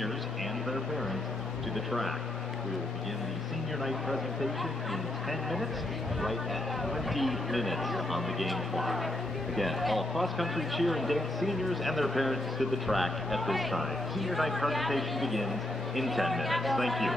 seniors and their parents to the track. We will begin the senior night presentation in 10 minutes, right at 20 minutes on the game clock. Again, all cross-country cheer and dance seniors and their parents to the track at this time. Senior night presentation begins in 10 minutes. Thank you.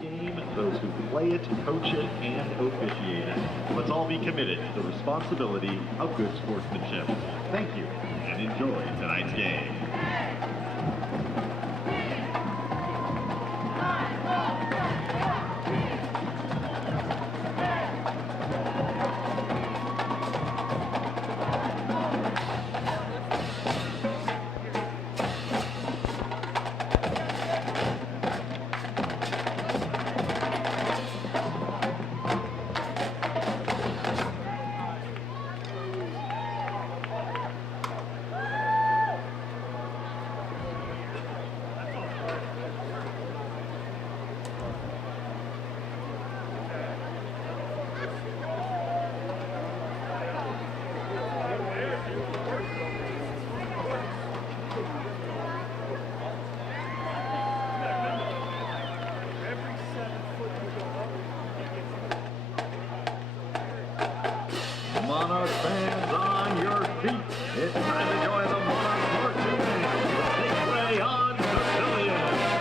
Game, those who play it, coach it, and officiate it. Let's all be committed to the responsibility of good sportsmanship. Thank you, and enjoy tonight's game. Monarch fans on your feet. It's time to join the Monarchs marching band. Take way on Papillion.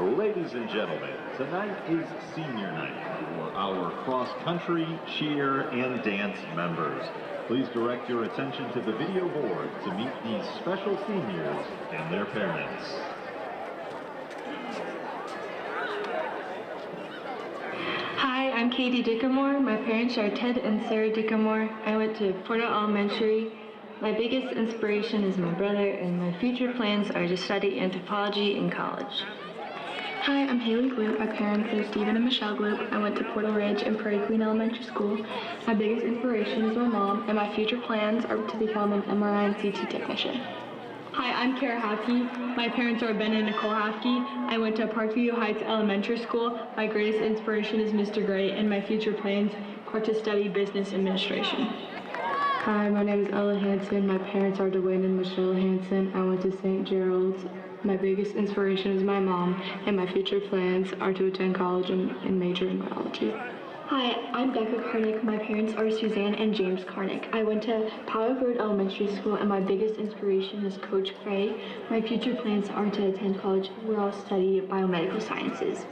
Ladies and gentlemen, tonight is senior night for our cross-country, cheer, and dance members. Please direct your attention to the video board to meet these special seniors and their parents. Hi, I'm Katie Dickamore. My parents are Ted and Sarah Dickamore. I went to Portal Elementary. My biggest inspiration is my brother, and my future plans are to study anthropology in college. Hi, I'm Haley Gloop. My parents are Stephen and Michelle Gloop. I went to Portal Ridge and Prairie Queen Elementary School. My biggest inspiration is my mom, and my future plans are to become an MRI and CT technician. Hi, I'm Kara Hafke. My parents are Ben and Nicole Hafke. I went to Parkview Heights Elementary School. My greatest inspiration is Mr. Gray, and my future plans are to study business administration. Hi, my name is Ella Hansen. My parents are Dwayne and Michelle Hansen. I went to St. Gerald's. My biggest inspiration is my mom, and my future plans are to attend college and major in biology. Hi, I'm Becca Karnick. My parents are Suzanne and James Karnick. I went to Powell Road Elementary School, and my biggest inspiration is Coach Gray. My future plans are to attend college where I'll study biomedical sciences.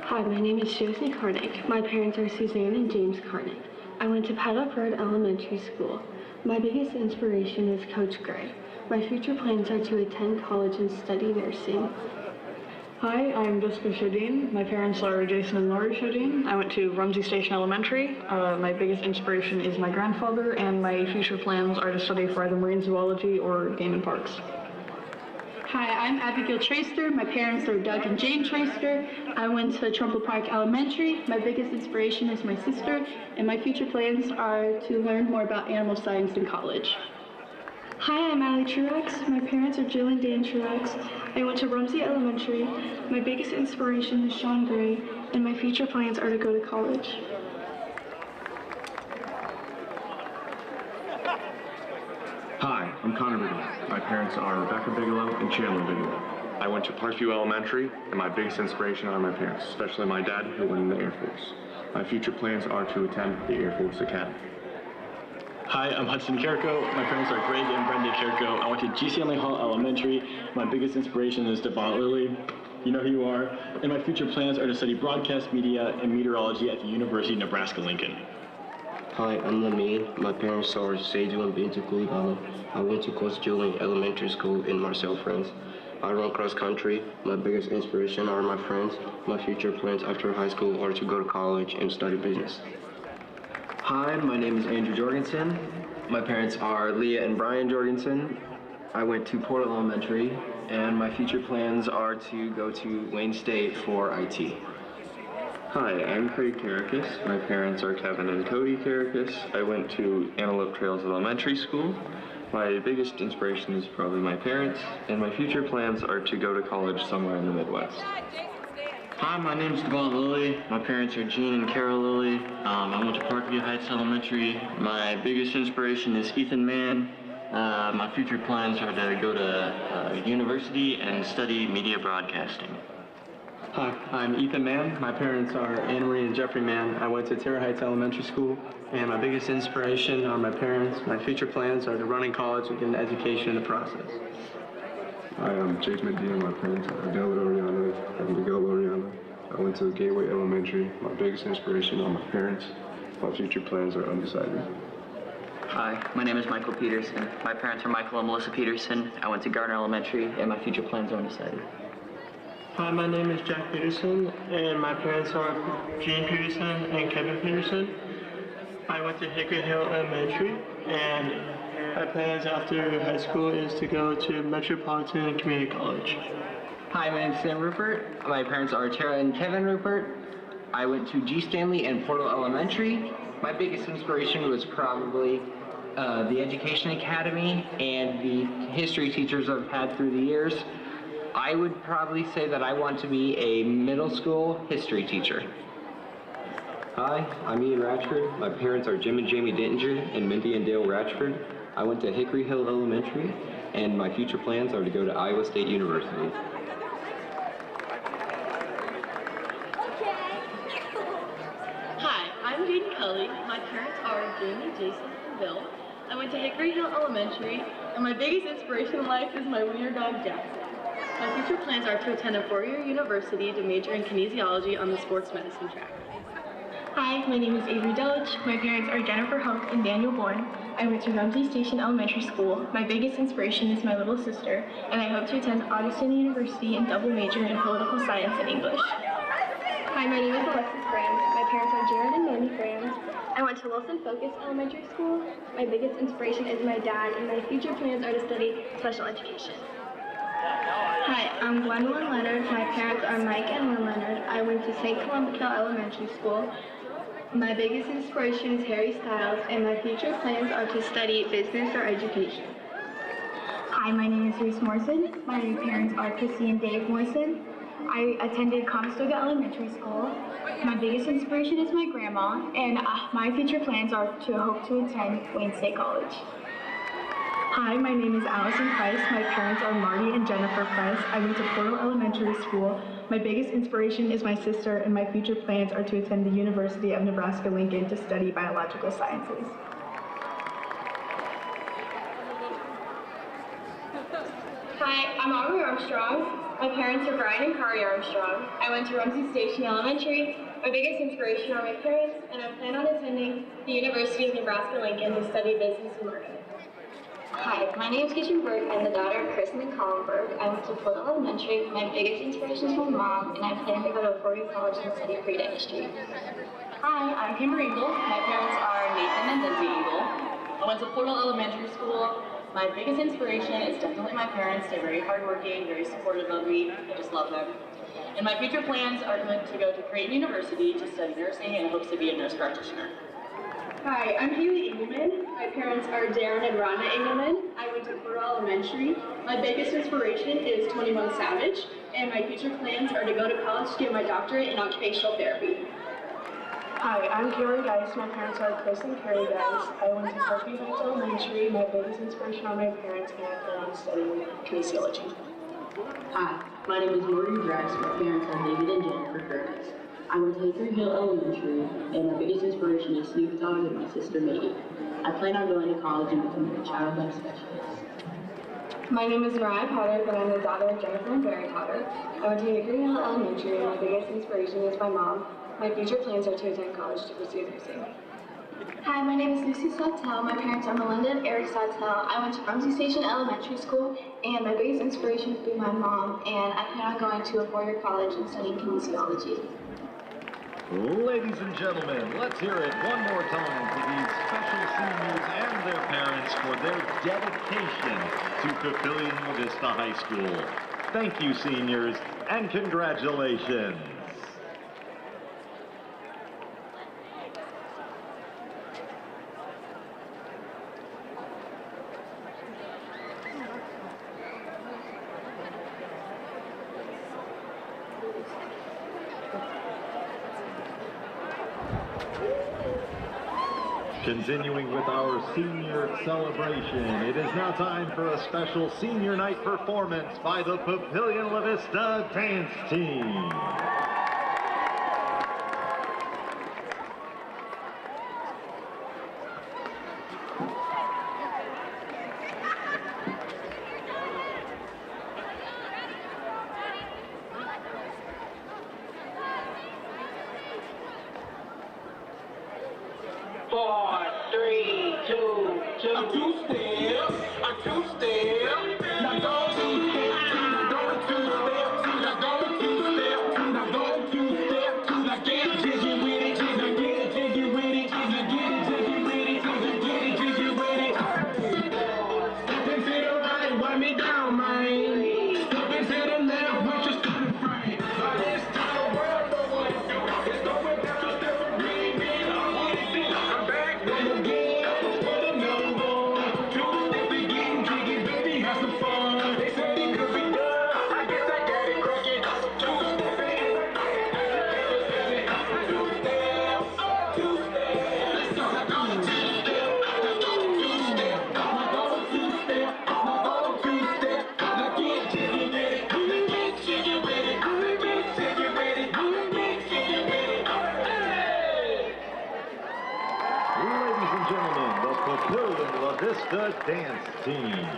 Hi, my name is Josie Karnick. My parents are Suzanne and James Karnick. I went to Paddock Road Elementary School. My biggest inspiration is Coach Gray. My future plans are to attend college and study nursing. Hi, I'm Jessica Shodine. My parents are Jason and Laurie Shodine. I went to Rumsey Station Elementary. My biggest inspiration is my grandfather, and my future plans are to study for either marine zoology or game and parks. Hi, I'm Abigail Traster. My parents are Doug and Jane Traster. I went to Trumbull Park Elementary. My biggest inspiration is my sister, and my future plans are to learn more about animal science in college. Hi, I'm Allie Truex. My parents are Jill and Dan Truex. I went to Rumsey Elementary. My biggest inspiration is Sean Gray, and my future plans are to go to college. Hi, I'm Connor Bigelow. My parents are Rebecca Bigelow and Chandler Bigelow. I went to Parkview Elementary, and my biggest inspiration are my parents, especially my dad, who went in the Air Force. My future plans are to attend the Air Force Academy. Hi, I'm Hudson Carrico. My parents are Greg and Brenda Carrico. I went to GC Emily Hall Elementary. My biggest inspiration is Devon Lilly. You know who you are. And my future plans are to study broadcast media and meteorology at the University of Nebraska-Lincoln. Hi, I'm Lamine. My parents are Seydou and Bintu Koulibaly. I went to Coach Julian Elementary School in Marcel, France. I run cross country. My biggest inspiration are my friends. My future plans after high school are to go to college and study business. Hi, my name is Andrew Jorgensen. My parents are Leah and Brian Jorgensen. I went to Portal Elementary, and my future plans are to go to Wayne State for IT. Hi, I'm Craig Karakis. My parents are Kevin and Cody Karakis. I went to Antelope Trails Elementary School. My biggest inspiration is probably my parents, and my future plans are to go to college somewhere in the Midwest. Hi, my name is Devon Lilly. My parents are Gene and Carol Lilly. I went to Parkview Heights Elementary. My biggest inspiration is Ethan Mann. My future plans are to go to university and study media broadcasting. Hi, I'm Ethan Mann. My parents are Anne Marie and Jeffrey Mann. I went to Terra Heights Elementary School, and my biggest inspiration are my parents. My future plans are to run in college and get an education in the process. Hi, I'm Jake McDean. My parents are Adele Oriana and Miguel Oriana. I went to Gateway Elementary. My biggest inspiration are my parents. My future plans are undecided. Hi, my name is Michael Peterson. My parents are Michael and Melissa Peterson. I went to Gardner Elementary, and my future plans are undecided. Hi, my name is Jack Peterson, and my parents are Gene Peterson and Kevin Peterson. I went to Hickory Hill Elementary, and my plans after high school is to go to Metropolitan Community College. Hi, my name is Sam Rupert. My parents are Tara and Kevin Rupert. I went to G. Stanley and Portal Elementary. My biggest inspiration was probably the Education Academy and the history teachers I've had through the years. I would probably say that I want to be a middle school history teacher. Hi, I'm Ian Ratchford. My parents are Jim and Jamie Dittinger and Mindy and Dale Ratchford. I went to Hickory Hill Elementary, and my future plans are to go to Iowa State University. Hi, I'm Jaden Kelly. My parents are Jamie, Jason, and Bill. I went to Hickory Hill Elementary, and my biggest inspiration in life is my wiener dog, Jackson. My future plans are to attend a four-year university to major in kinesiology on the sports medicine track. Hi, my name is Avery Delich. My parents are Jennifer Hope and Daniel Bourne. I went to Rumsey Station Elementary School. My biggest inspiration is my little sister, and I hope to attend Augustine University and double major in political science and English. Hi, my name is Alexis Franz. My parents are Jared and Mandy Franz. I went to Wilson Focus Elementary School. My biggest inspiration is my dad, and my future plans are to study special education. Hi, I'm Gwendolyn Leonard. My parents are Mike and Lynn Leonard. I went to St. Columbia Elementary School. My biggest inspiration is Harry Styles, and my future plans are to study business or education. Hi, my name is Reese Morrison. My parents are Chrissy and Dave Morrison. I attended Conestoga Elementary School. My biggest inspiration is my grandma, and my future plans are to hope to attend Wayne State College. Hi, my name is Allison Price. My parents are Marty and Jennifer Price. I went to Portal Elementary School. My biggest inspiration is my sister, and my future plans are to attend the University of Nebraska-Lincoln to study biological sciences. Hi, I'm Aubrey Armstrong. My parents are Brian and Kari Armstrong. I went to Rumsey Station Elementary. My biggest inspiration are my parents, and I plan on attending the University of Nebraska-Lincoln to study business and marketing. Hi, my name is Kitchen Berg. I'm the daughter of Kristen and Colin Berg. I went to Portal Elementary. My biggest inspiration is my mom, and I plan to go to a four-year college and study food industry. Hi, I'm Kimber Eagle. My parents are Nathan and Lindsay Eagle. I went to Portal Elementary School. My biggest inspiration is definitely my parents. They're very hardworking, very supportive of me. I just love them. And my future plans are going to go to Creighton University to study nursing and hopes to be a nurse practitioner. Hi, I'm Haley Engelman. My parents are Darren and Rhonda Engelman. I went to Portal Elementary. My biggest inspiration is 21 Savage, and my future plans are to go to college to get my doctorate in occupational therapy. Hi, I'm Carrie Geis. My parents are Chris and Carrie Geis. I went to Parkview Heights Elementary. My biggest inspiration are my parents, and I plan on studying kinesiology. Hi, my name is Morgan Drax. My parents are David and Jennifer Curtis. I went to Hickory Hill Elementary, and my biggest inspiration is Snoop Dogg and my sister Maggie. I plan on going to college and becoming a child life specialist. My name is Mariah Potter, and I'm the daughter of Jennifer and Barry Potter. I went to Hickory Hill Elementary, and my biggest inspiration is my mom. My future plans are to attend college to pursue nursing. Hi, my name is Lucy Sawtell. My parents are Melinda and Eric Sawtell. I went to Rumsey Station Elementary School, and my biggest inspiration would be my mom, and I plan on going to a four-year college and studying kinesiology. Ladies and gentlemen, let's hear it one more time for these special seniors and their parents for their dedication to Papillion La Vista High School. Thank you, seniors, and congratulations. Continuing with our senior celebration, it is now time for a special senior night performance by the Papillion La Vista dance team. Papillion La Vista dance team.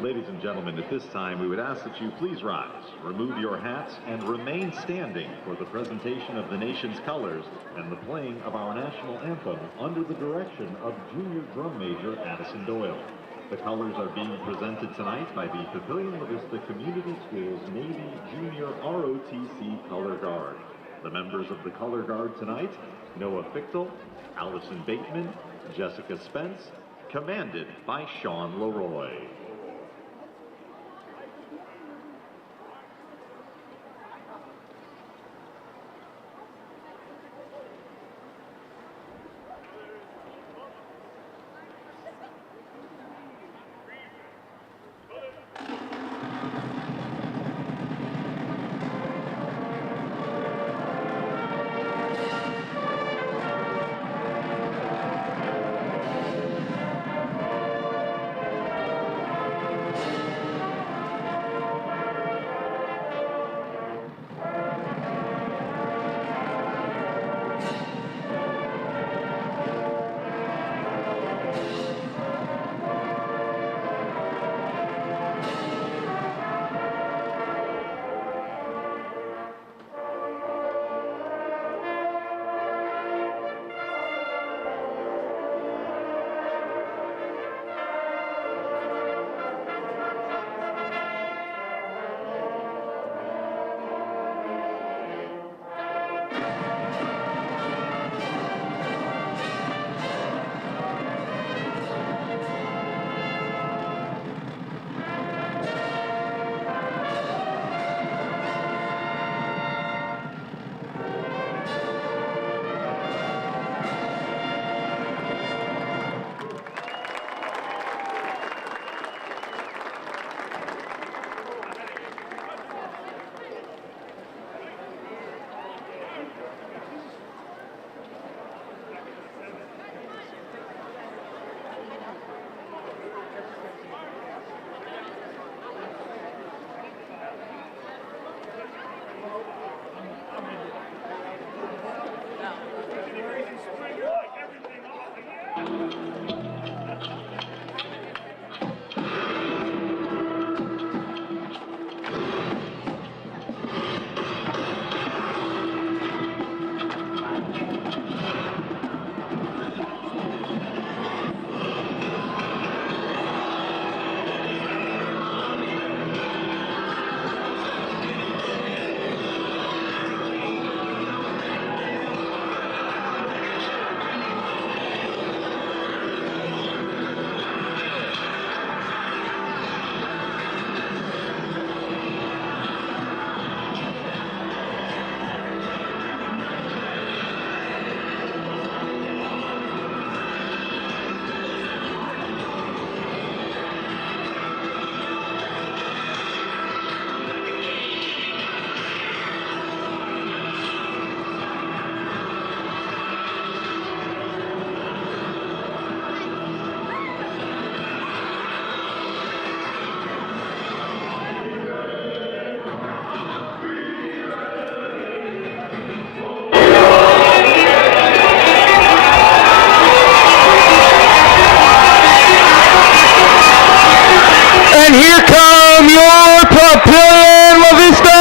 Ladies and gentlemen, at this time, we would ask that you please rise, remove your hats, and remain standing for the presentation of the nation's colors and the playing of our national anthem under the direction of Junior Drum Major Addison Doyle. The colors are being presented tonight by the Papillion La Vista Community Schools Navy Junior ROTC Color Guard. The members of the Color Guard tonight, Noah Fichtel, Allison Bateman, Jessica Spence, commanded by Sean Leroy. And here come your Papillion La Vista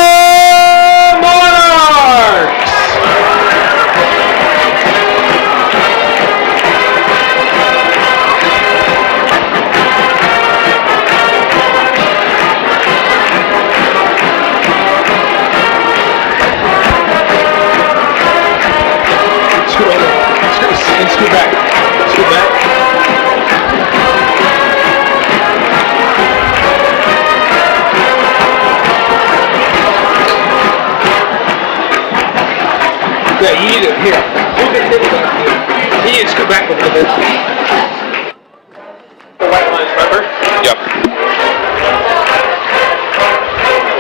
Monarchs! Scoot back. Scoot back. Yeah, you need it here. Move the table back here. You need to scoot back a little bit. The white lines, remember? Yep.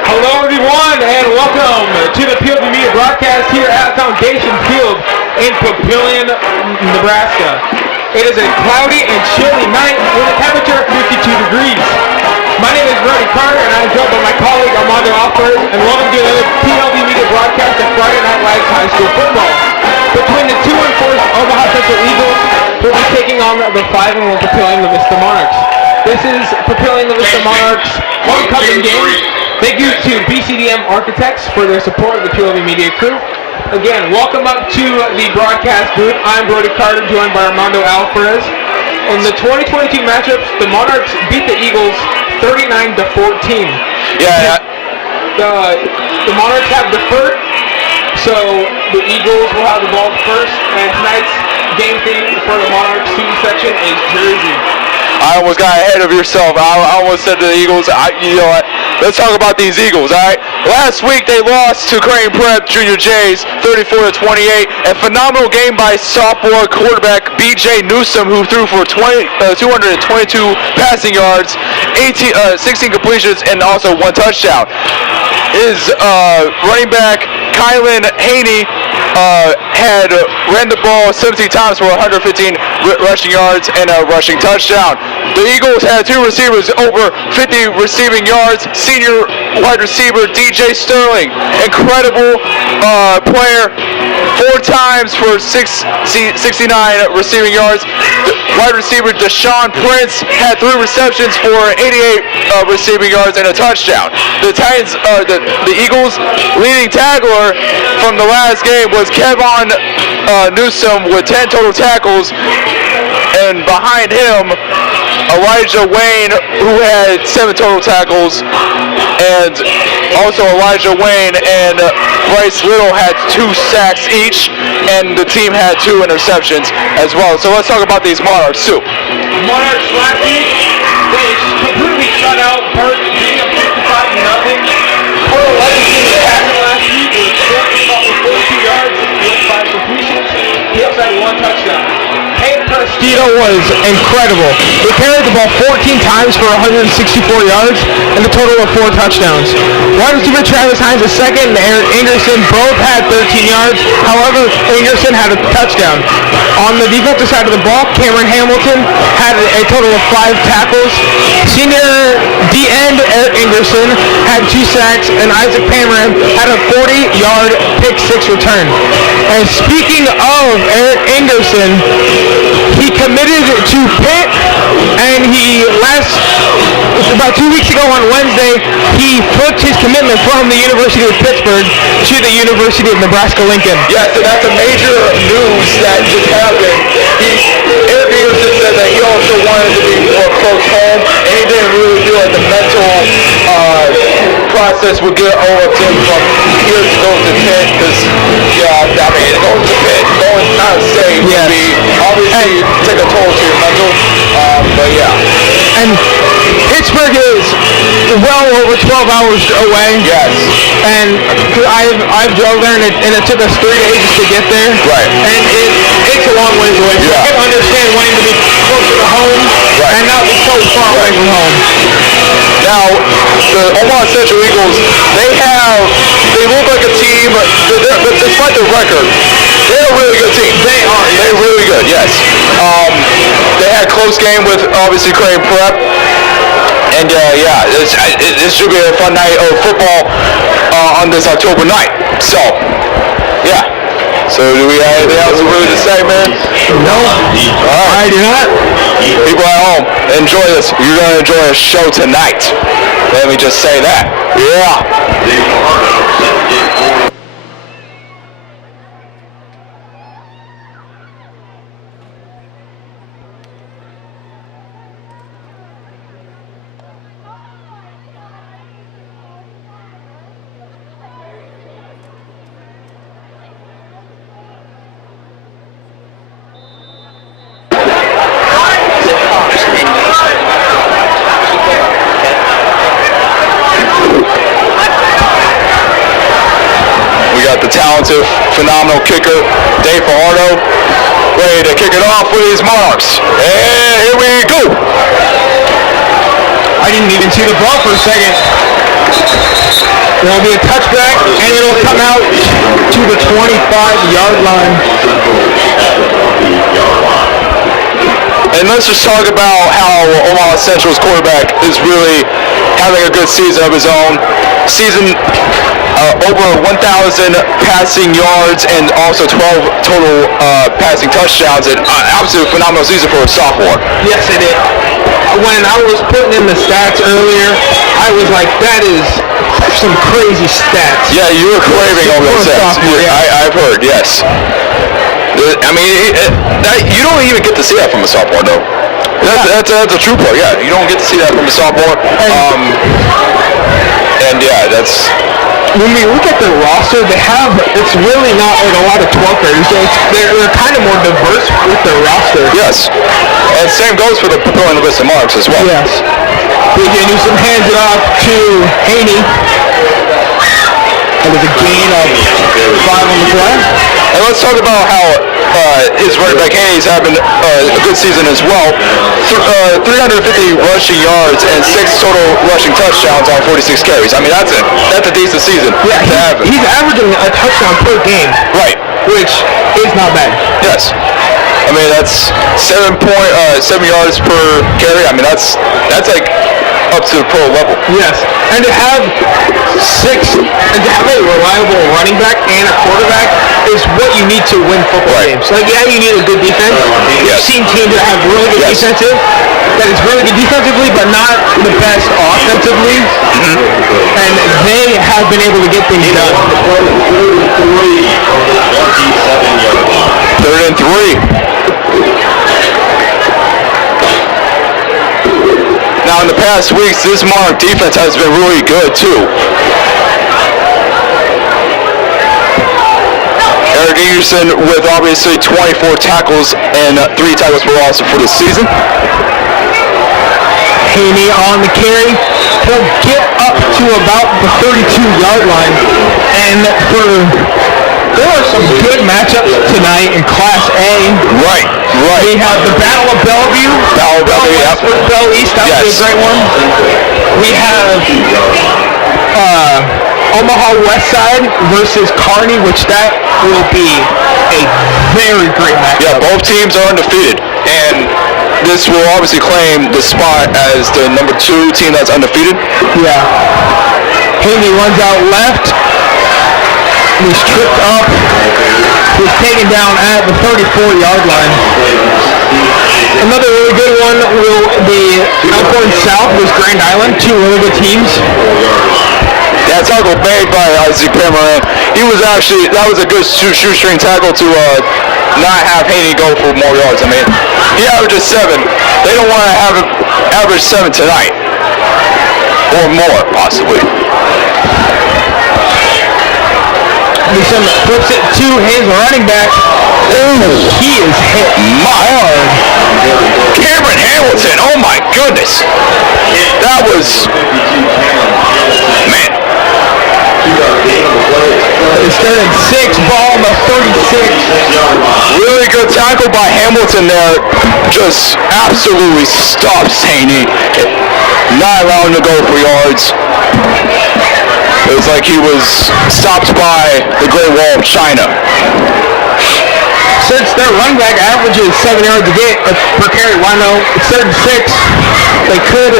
Hello, everyone, and welcome to the POV Media broadcast here at Foundation Field in Papillion, Nebraska. It is a cloudy and chilly night with a temperature of 52 degrees. My name is Roddy Carter, and I'm joined by my colleague Armando Alford, and welcome to another PLV Media broadcast of Friday Night Lights High School Football. Between the 2-4 Omaha Central Eagles, will be taking on the 5-1 Papillion La Vista Monarchs. This is Papillion La Vista Monarchs homecoming game. Thank you to BCDM Architects for their support of the PLV Media crew. Again, welcome up to the broadcast booth. I'm Brody Carter, joined by Armando Alvarez. In the 2022 matchups, the Monarchs beat the Eagles 39-14. Yeah. The Monarchs have deferred, so the Eagles will have the ball first. And tonight's game theme for the Monarchs student section is Jersey. I almost got ahead of yourself. I almost said to the Eagles, you know what? Let's talk about these Eagles, all right? Last week they lost to Crane Prep Junior Jays 34-28. A phenomenal game by sophomore quarterback B.J. Newsom, who threw for 222 passing yards, 16 completions, and also 1 touchdown. His running back, Kylan Haney, ran the ball 17 times for 115 rushing yards and a rushing touchdown. The Eagles had 2 receivers over 50 receiving yards. Senior wide receiver DJ Sterling, incredible player, 4 times for 69 receiving yards. Wide receiver Deshaun Prince had 3 receptions for 88 receiving yards and a touchdown. The Titans, the Eagles' leading tackler from the last game was Kevon Newsom with 10 total tackles, and behind him Elijah Wayne, who had 7 total tackles, and also Elijah Wayne and Bryce Little had 2 sacks each, and the team had 2 interceptions as well. So let's talk about these Monarchs too. Monarchs last week, they completely shut out Burt, beating up 55-0. Portal Legacy had him last week with 42 yards, with 5 completions. He also had 1 touchdown. Castillo was incredible. They carried the ball 14 times for 164 yards and a total of 4 touchdowns. Wide receiver Travis Hines II and Eric Ingerson both had 13 yards. However, Ingerson had a touchdown. On the defensive side of the ball, Cameron Hamilton had a total of 5 tackles. Senior D-end Eric Ingerson had 2 sacks, and Isaac Panram had a 40-yard pick-6 return. And speaking of Eric Ingerson, he committed to Pitt, and about 2 weeks ago on Wednesday, he flipped his commitment from the University of Pittsburgh to the University of Nebraska-Lincoln. Yes, and that's a major news that just happened. Eric Ingerson said that he also wanted to be more close home, and he didn't really feel like the mental process would get all up to him from here to go to Pitt, because, going to Pitt, not safe would be, obviously, take a toll to your mental, but yeah. And Pittsburgh is well over 12 hours away. Yes. And I've drove there, and it took us 3 days just to get there. Right. And it's a long ways away. So I can understand wanting to be closer to home, and not be so far away from home. Now, the Omaha Central Eagles, they look like a team, but despite their record, they're a really good team. They are. Yes. They're really good, yes. They had a close game with, obviously, Crane Prep. And, this should be a fun night of football on this October night. So, yeah. So, do we have anything else really to say, man? No. All right. I do not. People at home, enjoy this. You're going to enjoy a show tonight. Let me just say that. Yeah. The talented, phenomenal kicker, Dave Fajardo, ready to kick it off with his Monarchs. And here we go. I didn't even see the ball for a second. There'll be a touchback, and it'll come out to the 25-yard line. And let's just talk about how Omaha Central's quarterback is really having a good season of his own. Over 1,000 passing yards and also 12 total passing touchdowns. And absolutely phenomenal season for a sophomore. Yes, it is. when I was putting in the stats earlier, I was like, that is some crazy stats. Yeah, you were craving over those stats. I've heard, yes. I mean, you don't even get to see that from a sophomore, though. That's a true part, yeah. You don't get to see that from a sophomore. And yeah, that's... When we look at their roster, it's really not like a lot of 12th graders. They're kind of more diverse with their roster. Yes. And same goes for the Papillion La Vista Monarchs as well. Yes. DJ Newsom hands it off to Haney. That was a gain of 5 on the play. And let's talk about how his running back Haney's having a good season as well. 350 rushing yards and 6 total rushing touchdowns on 46 carries. I mean, that's a decent season to have. He's averaging a touchdown per game. Right. Which is not bad. Yes. I mean, that's 7 yards per carry. I mean, that's like up to the pro level. Yes. And to have a reliable running back and a quarterback is what you need to win football games. Like, yeah, you need a good defense. You've seen teams that have really good that is really good defensively, but not the best offensively. And they have been able to get things done. 3rd and 3. Now, in the past weeks, this Monarch defense has been really good, too. Eric Ingerson with obviously 24 tackles and 3 tackles for loss for the season. Haney on the carry. He'll get up to about the 32-yard line. And there are some good matchups tonight in Class A. Right. We have the Battle of Bellevue. Bell East, that would be a great one. We have Omaha West Side versus Kearney, which that will be a very great matchup. Yeah, both teams are undefeated. And this will obviously claim the spot as the number 2 team that's undefeated. Yeah. Haney runs out left. He's tripped up. He's taken down at the 34-yard line. Another really good one will be Elkhorn South versus Grand Island. 2 really good teams. That tackle made by Isaac Pamaran. That was a good shoestring tackle to not have Haney go for more yards. I mean, he averages 7. They don't want to have him average 7 tonight. Or more, possibly. Newsom flips it to his running back. He is hit hard. Cameron Hamilton, oh my goodness. That was... Man. It's 3rd and 6, ball on the 36. Really good tackle by Hamilton there. Just absolutely stops Haney. Not allowing him to go for yards. It was like he was stopped by the Great Wall of China. Since their running back averages 7 yards per carry, why no? It's 3rd and 6. They could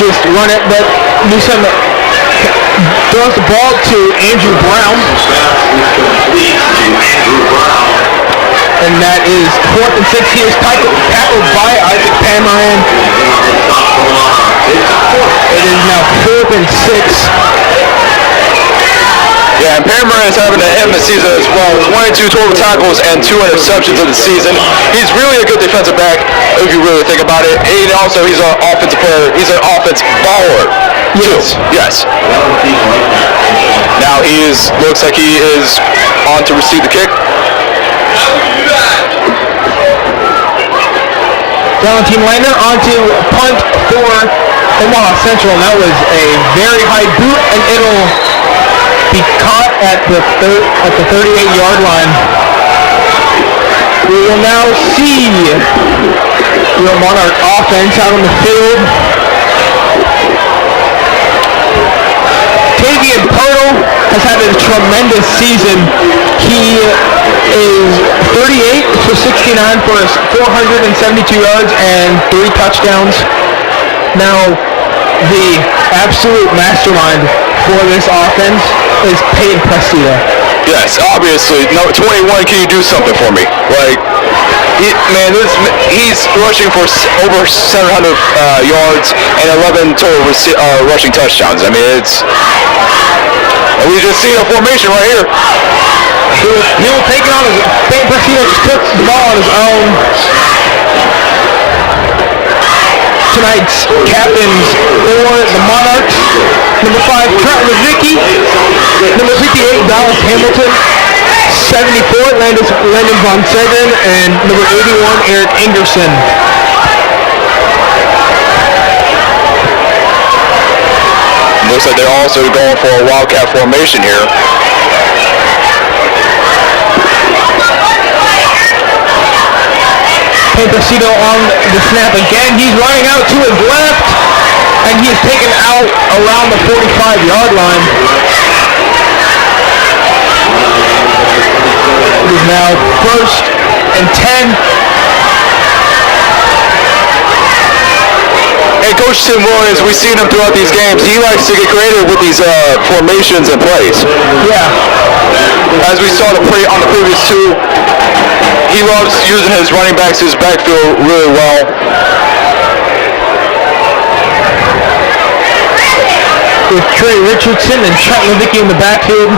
just run it, but Newsom throws the ball to Andrew Brown. And that is 4th and 6. He is tackled by Isaac Pamaran. It is now 4th and 6. Yeah, and Pamaran is having an end of the season as well. 22 total tackles and 2 interceptions of the season. He's really a good defensive back, if you really think about it. And also, he's an offensive player. He's an offense baller, too. Yes. Now looks like he is on to receive the kick. Valentine Lander on to punt for Omaha Central. And that was a very high boot, and it'll be caught at the 38-yard line. We will now see the Monarch offense out on the field. Tavian Pirtle has had a tremendous season. He is 38 for 69 for 472 yards and 3 touchdowns. Now, the absolute mastermind for this offense is Peyton Prestito. Yes, obviously. No, 21, can you do something for me? Like, he's rushing for over 700 yards and 11 total rushing touchdowns. I mean, we just see a formation right here. He will take it on his own. Persino just took the ball on his own. Tonight's captains for the Monarchs: number 5, Trent Levicki; number 58, Dallas Hamilton; 74, Landon Von Segren; and number 81, Eric Ingerson. Looks like they're also going for a wildcat formation here. Persino on the snap again. He's running out to his left, and he is taken out around the 45-yard line. It is now 1st and 10. Hey, Coach Tim Williams, we've seen him throughout these games. He likes to get creative with these formations and plays. Yeah. As we saw on the previous two, he loves using his running backs, his backfield really well. With Trey Richardson and Trent Levicki in the backfield.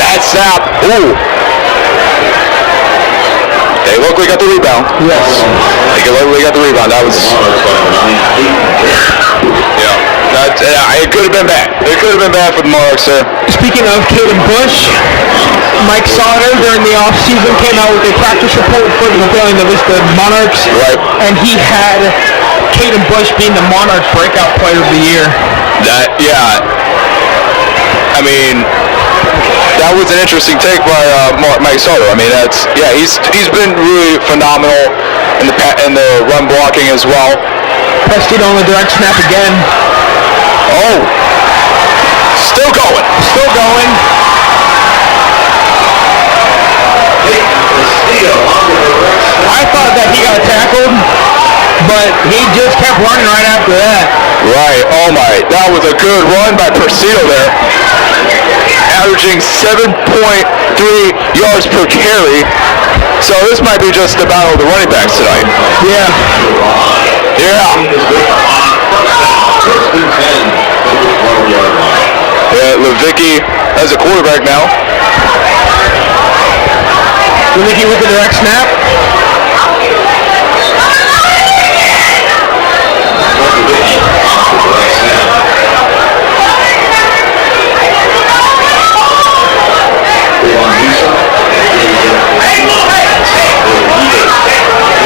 Bad snap. Ooh. They look like they got the rebound. Yes. They look like they got the rebound. That was... Yeah. It could have been bad. It could have been bad for the Monarchs, sir. Speaking of Caden Bush, Mike Sauter during the offseason came out with a practice report for the Papillion La Vista Monarchs. Right. And he had Caden Bush being the Monarchs breakout player of the year. I mean, that was an interesting take by Mike Sauter. I mean, he's been really phenomenal in the run blocking as well. Prestino on the direct snap again. Oh, still going. I thought that he got tackled, but he just kept running right after that. Right. Oh my, that was a good run by Persino there. Averaging 7.3 yards per carry. So this might be just the battle of the running backs tonight. Yeah. Levicki as a quarterback now. Levicki with the direct snap.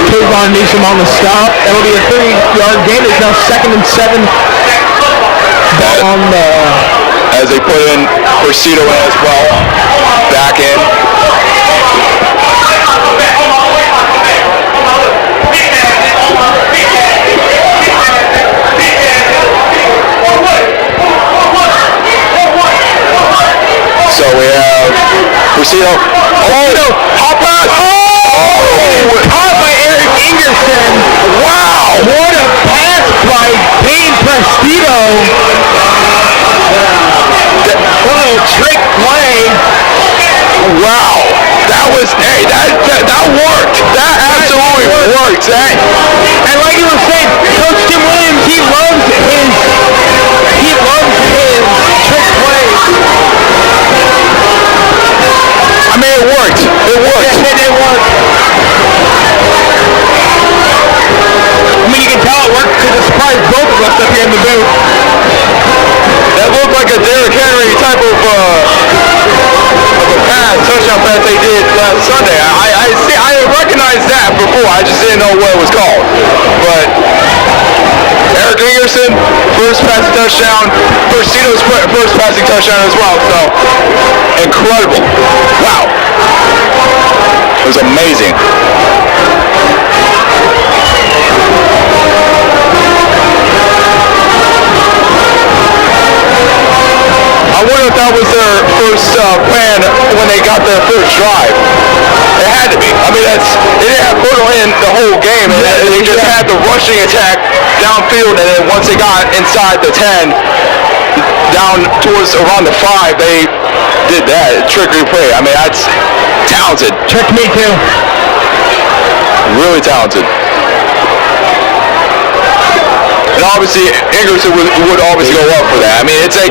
Kayvon Newsom on the stop. That'll be a 30-yard gain. It's now 2nd and 7. On the... As they put in Persino as well. Back in. So we have Persino. Hot pass! Caught by Eric Ingerson. Wow! What a pass by Payne Prestino. What a trick play. Wow. That worked. That absolutely worked. And like you were saying, Coach Tim Williams, he loves his trick plays. I mean, it worked. It worked. It worked. I mean, you can tell it worked because it surprised both of us up here in the booth. That looked like a Derrick Henry type of a pass, touchdown pass they did last Sunday. I recognized that before. I just didn't know what it was called. But Eric Ingerson, first passing touchdown. Persino's first passing touchdown as well. So incredible. Wow. It was amazing. I wonder if that was their first plan when they got their first drive. It had to be. I mean, they didn't have Portal in the whole game. They just had the rushing attack downfield, and then once they got inside the 10, down towards around the 5, they did that trickery play. I mean, that's talented. Tricked me too. Really talented. And obviously, Ingerson would always go up for that. I mean, it's like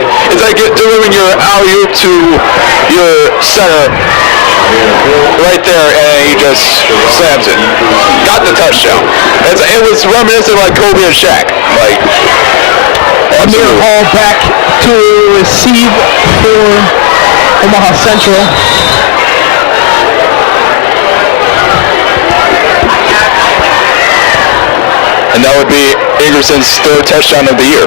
delivering your alley-oop to your center right there, and he just slams it. Got the touchdown. It was reminiscent like Kobe and Shaq. Like, Amir Hall back to receive for Omaha Central. And that would be Ingerson's 3rd touchdown of the year.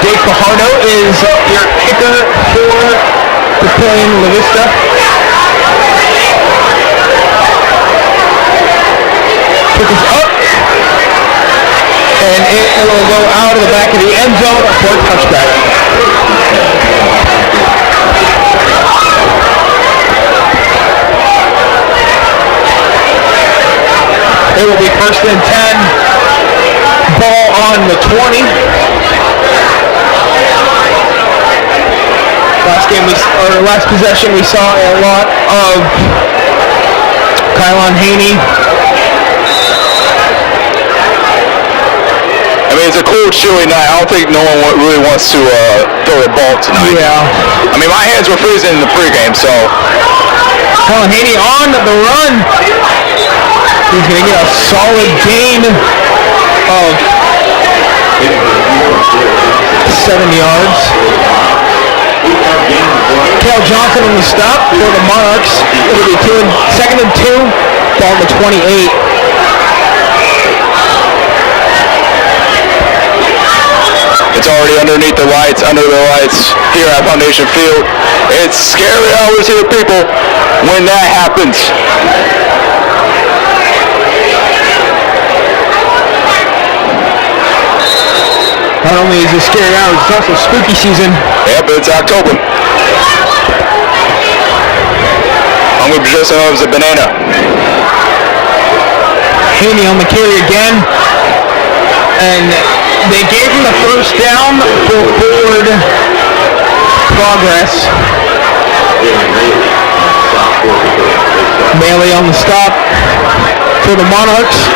Dave Fajardo is your kicker for Papillion La Vista. Kick is up. And it will go out of the back of the end zone for a touchback. It will be 1st and 10. Ball on the 20. Last possession we saw a lot of Kylon Haney. I mean, it's a cold, chilly night. I don't think no one really wants to throw a ball tonight. Yeah. I mean, my hands were freezing in the pregame, so. Kylon Haney on the run. He's going to get a solid gain of 7 yards. Cale Johnson on the stop for the Monarchs. It'll be 2nd and 2. Ball to 28. It's already under the lights here at Foundation Field. It's scary hours here, people, when that happens. Not only is it scary hours, it's also spooky season. Yep, it's October. I'm going to be dressing up as a banana. Haney on the carry again. And they gave him the 1st down for forward progress. Bailey on the stop for the Monarchs.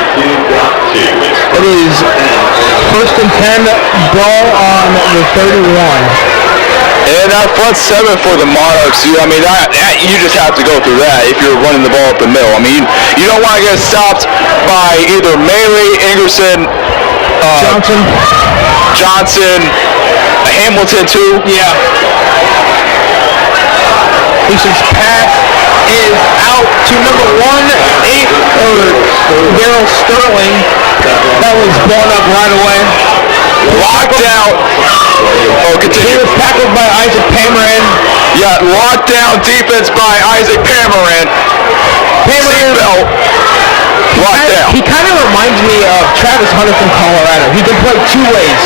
It is 1st and 10, ball on the 31. And that front 7 for the Monarchs, I mean, you just have to go through that if you're running the ball up the middle. I mean, you don't want to get stopped by either Melee, Ingerson, Johnson, Hamilton too. Yeah. Houston's pass is out to number 1, Daryl Sterling. That was blown up right away. Locked out. Oh, continue. He was tackled by Isaac Pamarin. Yeah, locked down defense by Isaac Pamarin. Seatbelt. Locked down. He kind of reminds me of Travis Hunter from Colorado. He can play 2 ways.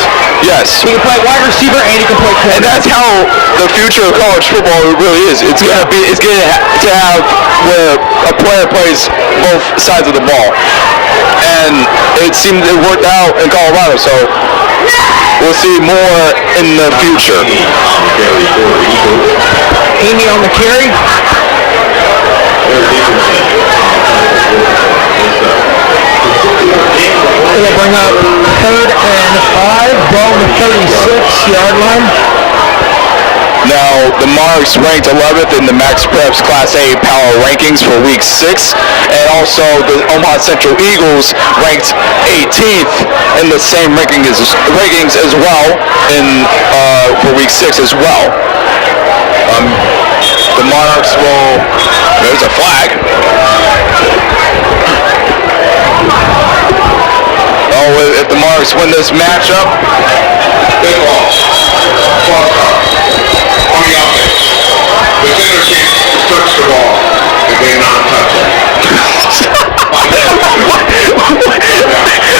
Yes. He can play wide receiver and he can play quarterback. And that's how the future of college football really is. It's going to have where a player plays both sides of the ball. And it seemed it worked out in Colorado, so we'll see more in the future. Amy on the carry. It'll bring up 3rd and 5, ball on the 36-yard line. Now, the Monarchs ranked 11th in the Max Preps Class A Power Rankings for Week 6, and also the Omaha Central Eagles ranked 18th in the same rankings as well for Week 6 as well. The Monarchs will. There's a flag. Oh, if the Monarchs win this matchup, they lost. On the offense, the center can't touch the ball and then not touch it.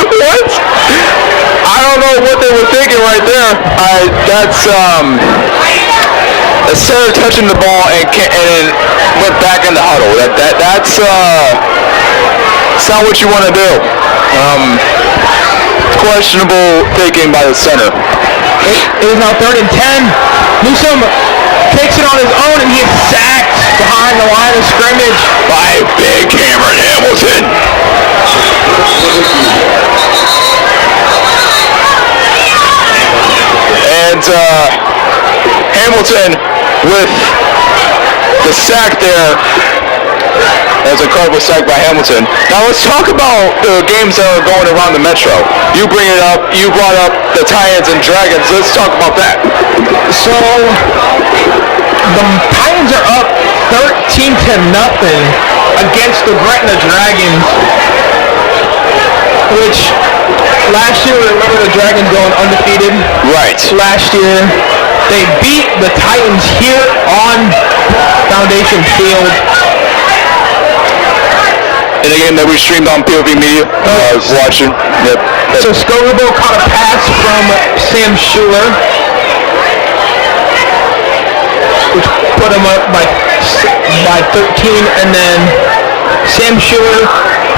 What? I don't know what they were thinking right there. That's a center touching the ball and went back in the huddle. That's not what you want to do. Questionable thinking by the center. It is now 3rd and 10. Newsome takes it on his own, and he is sacked behind the line of scrimmage by Big Cameron Hamilton. And Hamilton with the sack there. That's a incredible sack by Hamilton. Now let's talk about the games that are going around the Metro. You bring it up. You brought up the Titans and Dragons. Let's talk about that. So the Titans are up 13-0 against the Gretna Dragons, which last year, remember the Dragons going undefeated? Right. Last year, they beat the Titans here on Foundation Field. In a game that we streamed on POV Media, watching. Yep. So Scoville caught a pass from Sam Schuler, which put him up by 13, and then Sam Schuler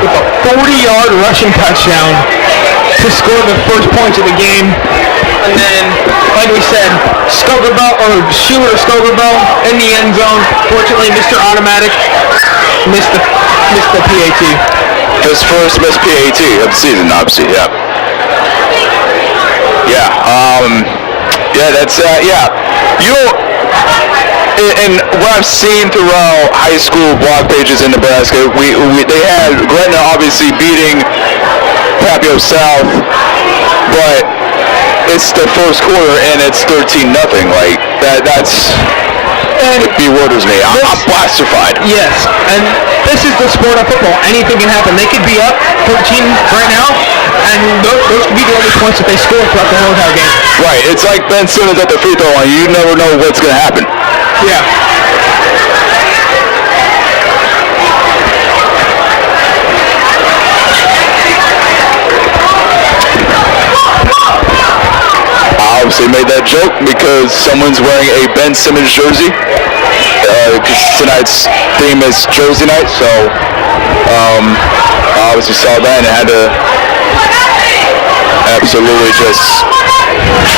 with a 40-yard rushing touchdown to score the first points of the game. And then, like we said, Scoville in the end zone. Fortunately, Mr. Automatic missed the PAT. His first missed PAT of the season, obviously, yeah. You know, and what I've seen throughout high school blog pages in Nebraska, they had Gretna obviously beating Papillion South, but it's the first quarter and it's 13-0. Like that's. And it bewilders me. I'm plastified. Yes, and this is the sport of football. Anything can happen. They could be up 13 right now, and those could be the only points that they score throughout the whole entire game. Right. It's like Ben Simmons at the free throw line. You never know what's going to happen. Yeah. I obviously made that joke because someone's wearing a Ben Simmons jersey. Because tonight's theme is Jersey Night, so I obviously saw that and had to absolutely just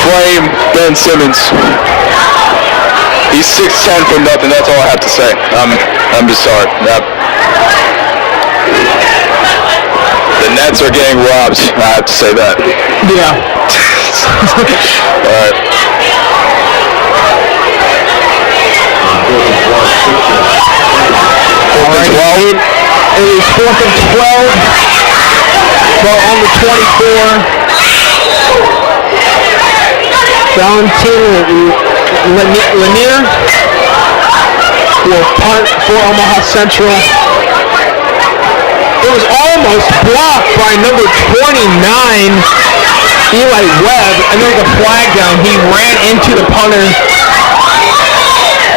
flame Ben Simmons. He's 6'10" for nothing. That's all I have to say. I'm just sorry. The Nets are getting robbed. I have to say that. Yeah. All right. It is 4th and 12. Ball on the 24. Valentin Lanier will punt for Omaha Central. It was almost blocked by number 29, Eli Webb, and there's a flag down. He ran into the punter.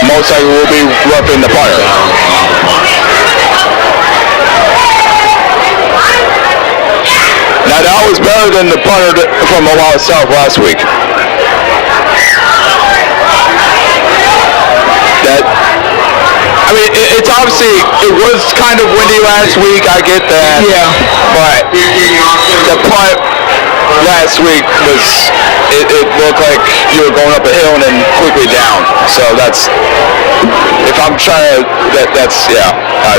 Most likely will be roughing the punter. Now that was better than the punter from Omaha South last week. It's obviously, it was kind of windy last week, I get that. Yeah. But the punt last week was, it looked like you were going up a hill and then quickly down. So that's, if I'm trying to, that's, yeah. I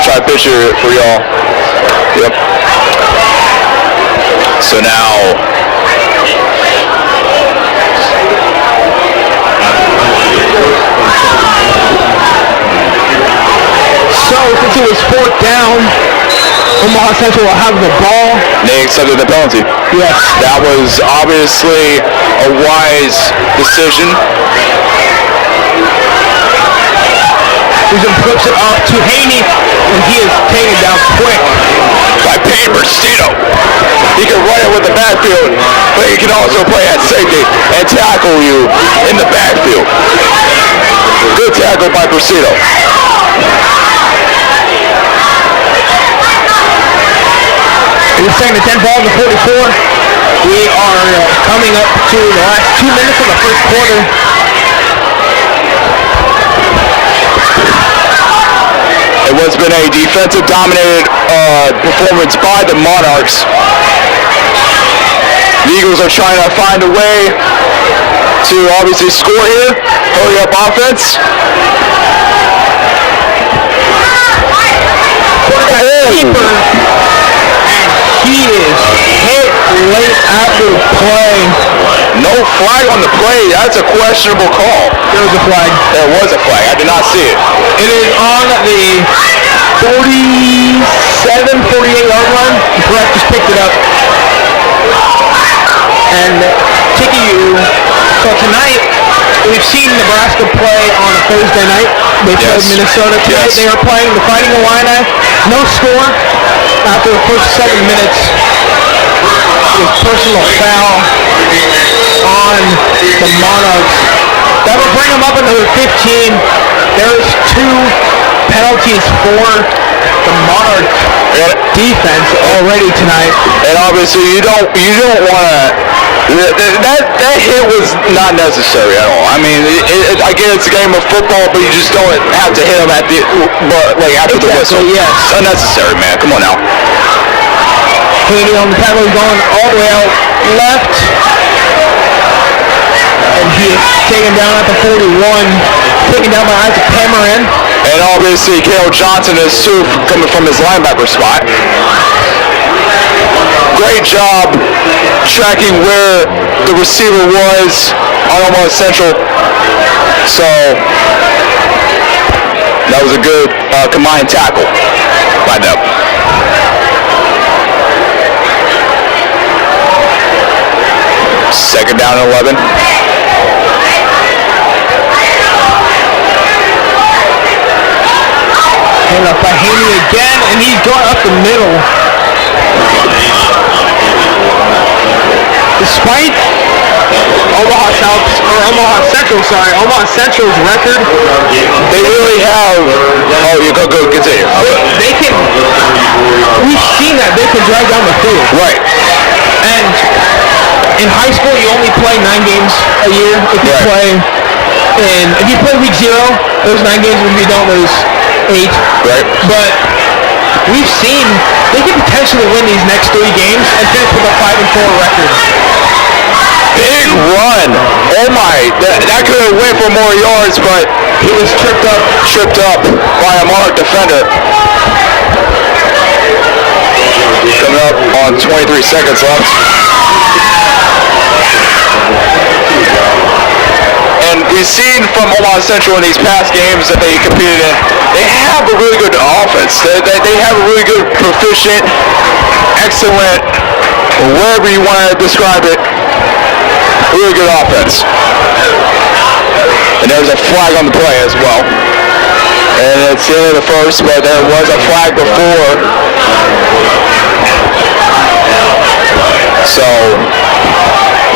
try to picture it for y'all. Yep. So now, so since it was 4th down, Omaha Central will have the ball. They accepted the penalty. Yes. That was obviously a wise decision. He flips it off to Haney, and he is taken down quick by Payne Bristino. He can run it with the backfield, but he can also play at safety and tackle you in the backfield. Good tackle by Bristino. It is 2nd and 10, ball in the 44. We are coming up to the last 2 minutes of the first quarter. It was been a defensive dominated performance by the Monarchs. The Eagles are trying to find a way to obviously score here. Hurry up offense. Keeper, and he is hit late after the play. No flag on the play. That's a questionable call. There was a flag. There was a flag. I did not see it. It is on the 47, 48-yard line. The ref just picked it up. And kicking you. So tonight, we've seen Nebraska play on a Thursday night. They played Minnesota tonight. They are playing the Fighting Illini. No score after the first 7 minutes. With personal foul on the Monarchs. That will bring them up another 15. There's 2 penalties for the Monarch defense already tonight. And obviously you don't want to. That hit was not necessary at all. I mean, I get it's a game of football, but you just don't have to hit him after the whistle. Yes. It's unnecessary, man. Come on now. Haney on the tackle, going all the way out left. And he is taken down at the 41. Taken down by Isaac Cameron. And obviously, Cale Johnson is too coming from his linebacker spot. Great job tracking where the receiver was on Omaha Central. So that was a good combined tackle by them. Second down and 11. Hand up by Haney again, and he's going up the middle. Despite Omaha Central's record, they really have. Oh, you go continue. They can. We've seen that they can drive down the field. Right. And in high school, you only play 9 games a year. If you play week 0, those 9 games. If you don't, those 8. Right. But we've seen they can potentially win these next 3 games and finish with a 5-4 record. Big run. Oh my, that could have went for more yards, but he was tripped up by a Monarch defender. Coming up on 23 seconds left. And we've seen from Omaha Central in these past games that they competed in, they have a really good offense. They have a really good, proficient, excellent, whatever you want to describe it, really good offense. And there's a flag on the play as well. And it's the end of the first, but there was a flag before. So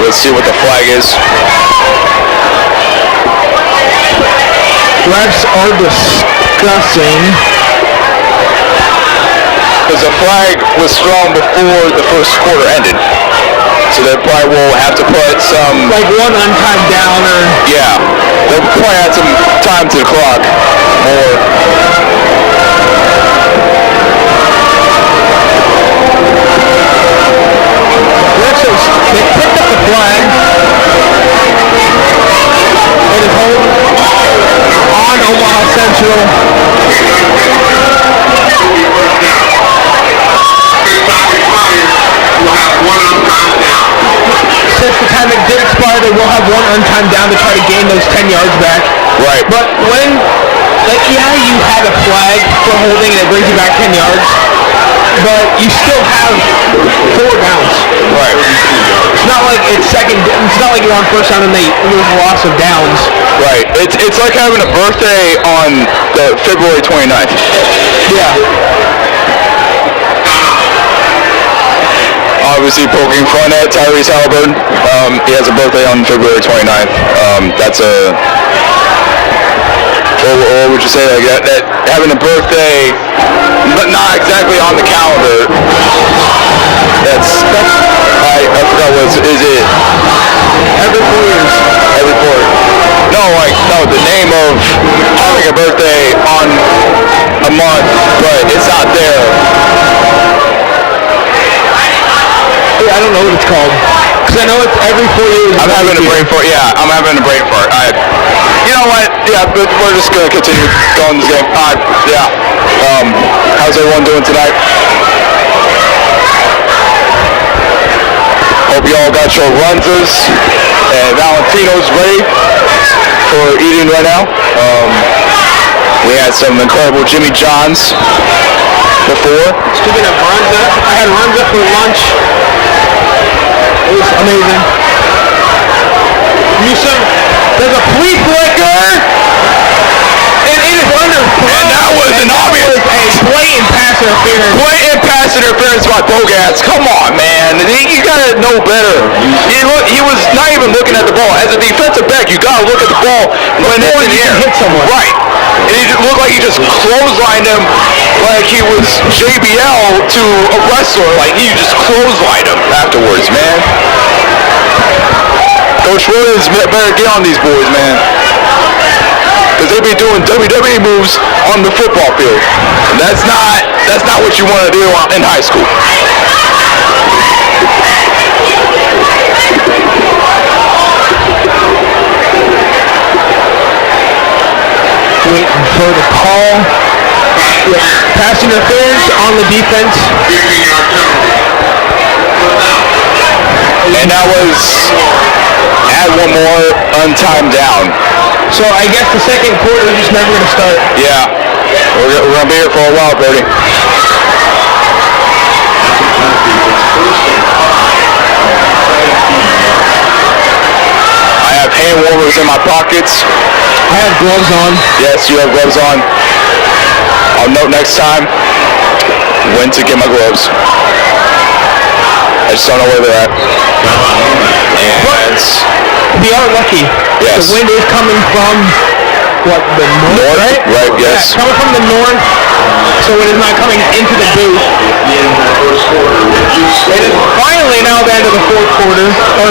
let's see what the flag is. Refs are discussing. Because the flag was thrown before the first quarter ended. So they probably will have to put some... Like one untimed downer. Yeah. They'll probably add some time to the clock. More. They picked up the flag. It is home on Omaha Central. Since the time it did expire, they will have one untimed down to try to gain those 10 yards back. Right. But when, you had a flag for holding and it brings you back 10 yards, but you still have 4 downs. Right. It's not like it's not like you're on first down and there's a loss of downs. Right. It's like having a birthday on the February 29th. Yeah. Obviously poking fun at Tyrese Halliburton. He has a birthday on February 29th. That's a... What would you say? That having a birthday, but not exactly on the calendar. I forgot what is it? Every 4 years. Every 4. No, the name of having a birthday on a month, but it's not there. I don't know what it's called. Because I know it's every 4 years. I'm having a brain fart. Yeah, I'm having a brain fart. You know what? Yeah, but we're just gonna continue going this game. Yeah. How's everyone doing tonight? Hope you all got your runzas and Valentinos ready for eating right now. We had some incredible Jimmy John's before. Speaking of runza, I had runza for lunch. It was amazing. There's a flea flicker, and it is under. And that was an obvious, a blatant pass interference. Blatant pass interference by Bogats. Come on, man. You gotta know better. He was not even looking at the ball. As a defensive back, you gotta look at the ball when it's in the air. Hit someone. Right. And it looked like he just clotheslined him like he was JBL to a wrestler. Like he just clotheslined him afterwards, man. Coach Williams better get on these boys, man. Because they be doing WWE moves on the football field. And that's not what you want to do in high school. Waiting for the call. Pass interference on the defense. And that was add one more untimed down. So I guess the second quarter is just never going to start. Yeah. We're going to be here for a while, Brody. I have hand warmers in my pockets. I have gloves on. Yes, you have gloves on. I'll note next time when to get my gloves. I just don't know where they're at. And we are lucky. Yes. The wind is coming from what, the north, right? Right, yes. Yeah, coming from the north, so it is not coming into the booth. It is finally now the end of the fourth quarter, or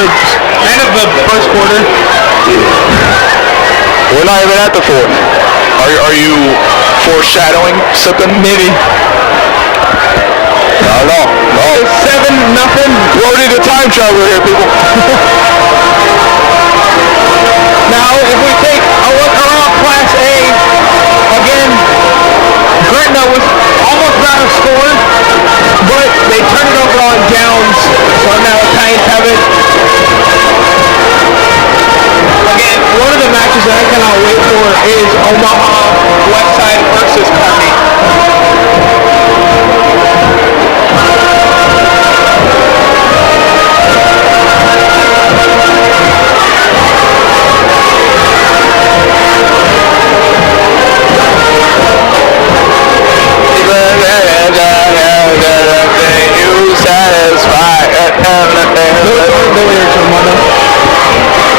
end of the first quarter. We're not even at the fourth. Are you foreshadowing something? Maybe. I don't know. No. 7-0. Brody the time traveler here, people. Now, if we take a look around Class A, again, Gretna was almost about to score, but they turned it over on downs, so now the Titans have it. Again, one of the matches that I cannot wait for is Omaha Westside versus Kearney.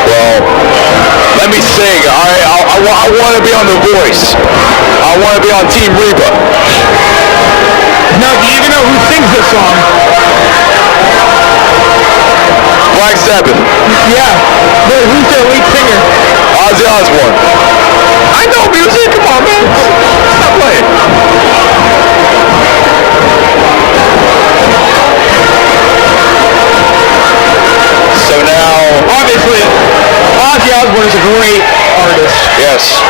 Well, let me sing. I want to be on The Voice. I want to be on Team Reba. Now, do you even know who sings this song? Black Sabbath. Yeah, but who's their lead singer? Ozzy Osbourne. I know music. Come on, man. Stop playing. So now, obviously, Ozzy Osbourne is a great artist. Yes.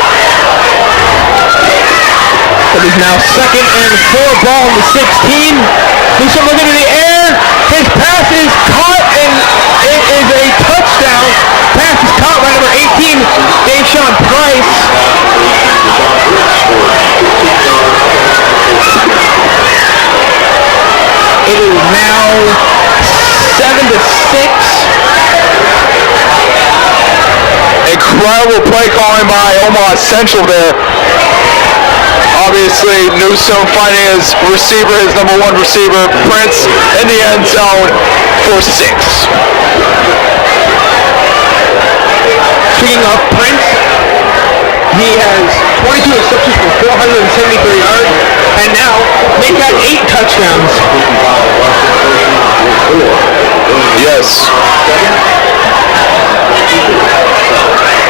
It is now 2nd and 4, ball in the 16. Newsom looking in the air. His pass is caught, and it is a touchdown. Pass is caught by number 18, Deshaun Price. It is now 7-6. Incredible play calling by Omaha Central there. Obviously, Newsom finding his receiver, his number one receiver, Prince, in the end zone for 6. Speaking of Prince, he has 22 receptions for 473 yards, and now they've got 8 touchdowns. Yes.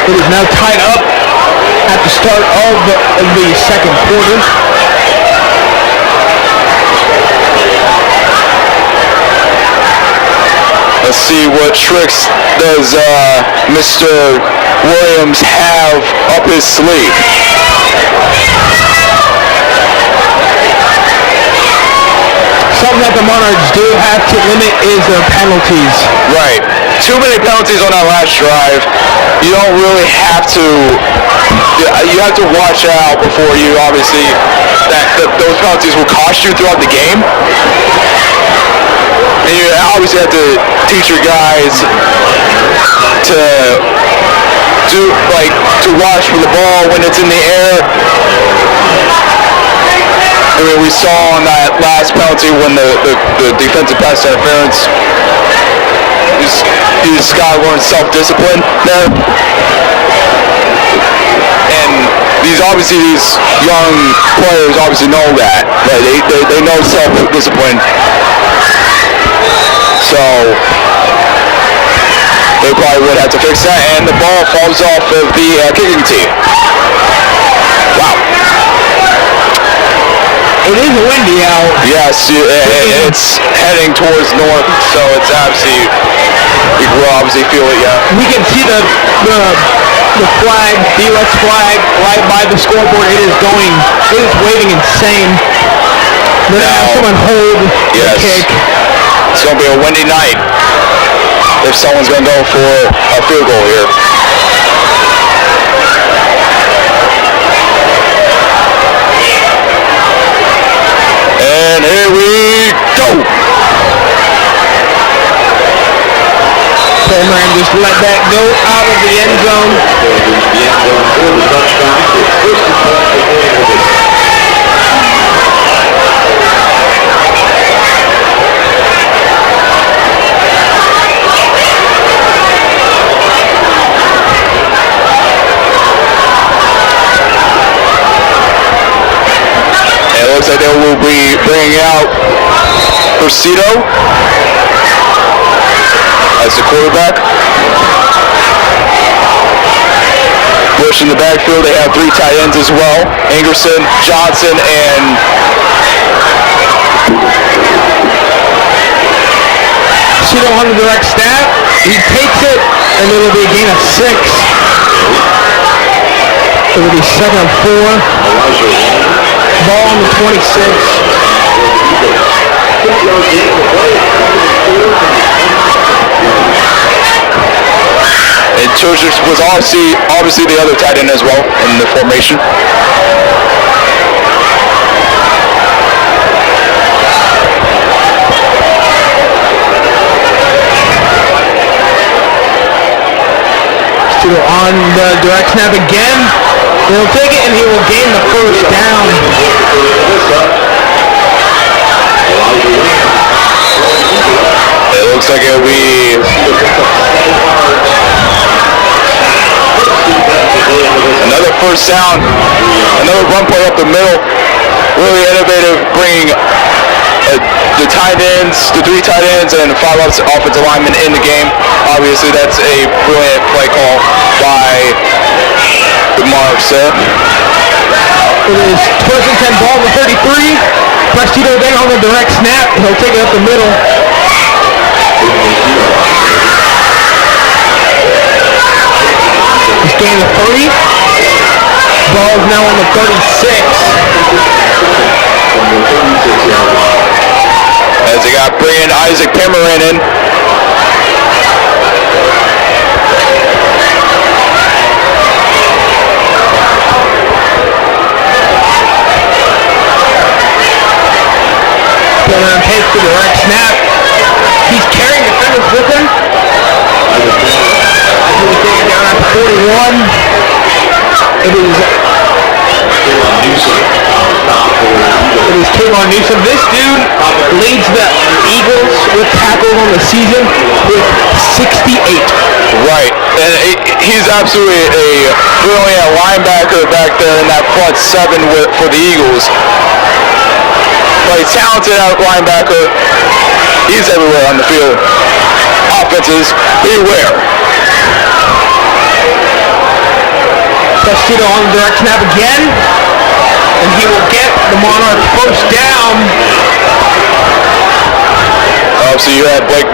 It is now tied up at the start of the second quarter. Let's Let's see what tricks does Mr. Williams have up his sleeve. Something that the Monarchs do have to limit is their penalties. Right. Too many penalties on that last drive. You don't really have to. You have to watch out before you, obviously, that those penalties will cost you throughout the game. And you obviously have to teach your guys to watch for the ball when it's in the air. I mean, we saw on that last penalty when the defensive pass interference, you just got to learn self-discipline there. And these young players obviously know that. They know self-discipline. So they probably would have to fix that. And the ball falls off of the kicking tee. Wow. It is windy out. Yes, it's heading towards north, so it's obviously, you will obviously feel it, yeah. We can see the flag, the U.S. flag, right by the scoreboard. It is waving insane. They're going to have someone hold the kick. It's going to be a windy night if someone's going to go for a field goal here. And here we go. Pullman just let that go out of the end zone. It looks like they will be bringing out Varsity as the quarterback. Bush in the backfield. They have 3 tight ends as well. Ingerson, Johnson, and Varsity on the direct snap. He takes it, and it'll be a gain of 6. It'll be 2nd and 4. Ball on the 26. And Churchill was obviously the other tight end as well in the formation. Still on the direct snap again. He'll take it and he will gain the first down. It looks like it'll be another first down, another run play up the middle. Really innovative, bringing the tight ends, the 3 tight ends, and 5 offensive linemen in the game. Obviously, that's a brilliant play call by the Monarchs there. It is 1st and 10, ball to 33. Prestito then on the direct snap. He'll take it up the middle. He's gained a 30. Ball is now on the 36. As they got bringing Isaac Pimmerin in. Pimmerin takes the direct snap. He's carrying defenders with him. He's taken down at 41. It is Kayvon Newsom. This dude leads the Eagles with tackles on the season with 68. Right, and he's absolutely a brilliant linebacker back there in that front 7 for the Eagles. But he's talented linebacker. He's everywhere on the field. Offenses, beware. Prestito on the direct snap again, and he will get the Monarchs first down. So you had Blake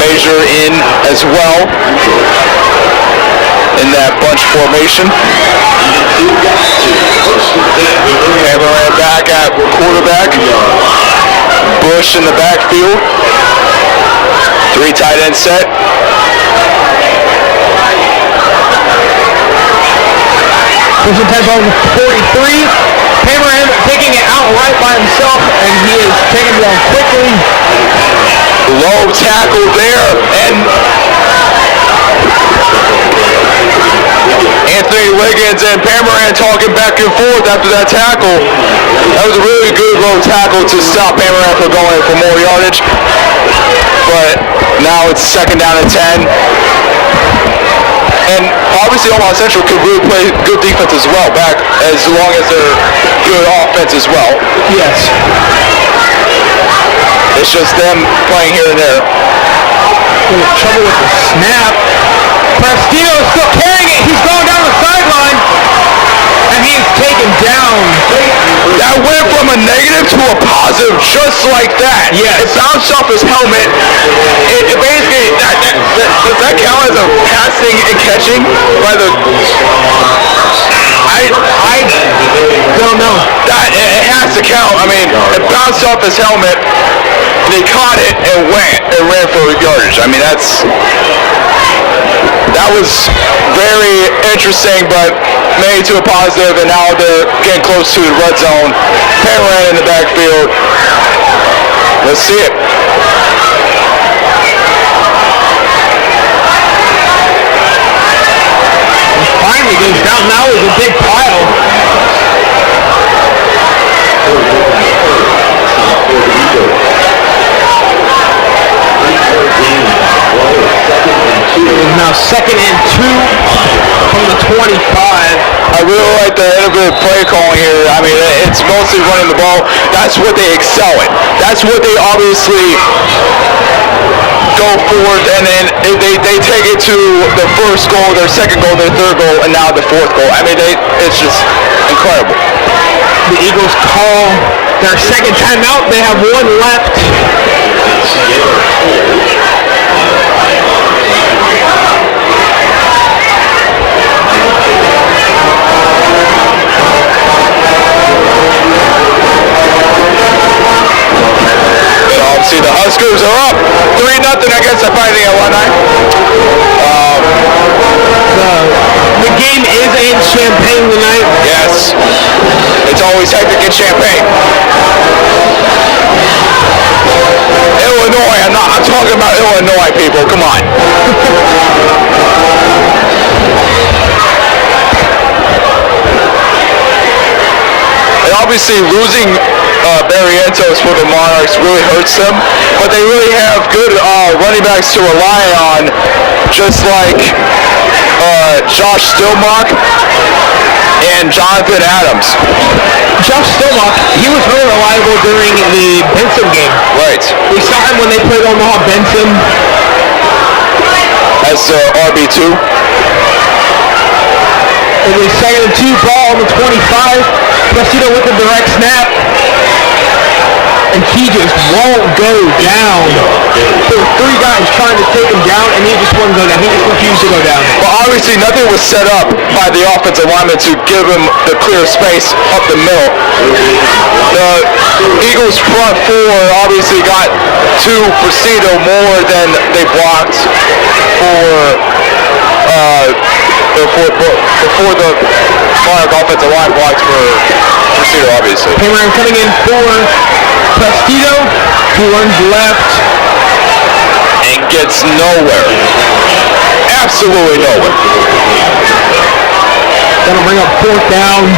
Major in as well in that bunch formation. Cameron back at quarterback. Bush in the backfield. 3 tight end set. Pushing tempo 43. Cameron taking it out right by himself, and he is taking it down quickly. Low tackle there, and Anthony Liggins and Pamaran talking back and forth after that tackle. That was a really good low tackle to stop Pamaran from going for more yardage. But now it's 2nd down and 10. And obviously Omaha Central could really play good defense as well, back as long as they're good offense as well. Yes. It's just them playing here and there. Trouble with the snap. Prestino is still carrying it. He's going down the sideline. And he is taken down. That went from a negative to a positive just like that. Yes. It bounced off his helmet. It basically, does that count as a passing and catching by the... I don't know. It has to count. I mean, it bounced off his helmet. They caught it and ran for yardage. I mean, that was very interesting, but made to a positive, and now they're getting close to the red zone. Pamaran in the backfield. Let's see it. Finally goes down. Now is a big pile. It is now 2nd and 2 from the 25. I really like the innovative play calling here. I mean, it's mostly running the ball. That's what they excel at. That's what they obviously go forward, and then they take it to the first goal, their second goal, their third goal, and now the 4th goal. I mean, it's just incredible. The Eagles call their 2nd timeout. They have 1 left. See, the Huskers are up 3-0. I guess they're fighting at 1-9. The game is in Champaign tonight. Yes. It's always hectic in Champaign. Illinois. I'm talking about Illinois, people. Come on. And obviously losing Barrientos for the Monarchs really hurts them, but they really have good running backs to rely on, just like Josh Stillmock and Jonathan Adams. Josh Stillmock, he was really reliable during the Benson game. Right. We saw him when they played Omaha Benson. As RB2. It was 2nd and 2, ball on the 25. Prestino with the direct snap. And he just won't go down. There were 3 guys trying to take him down, and he just wouldn't go down. He just refused to go down. Well, obviously nothing was set up by the offensive lineman to give him the clear space up the middle. The Eagles front 4 obviously got to Prestino more than they blocked before the Monarch offensive line blocked for Prestino, obviously. Cameron coming in for Prestino, who runs left. And gets nowhere. Absolutely nowhere. Gonna bring up 4th down.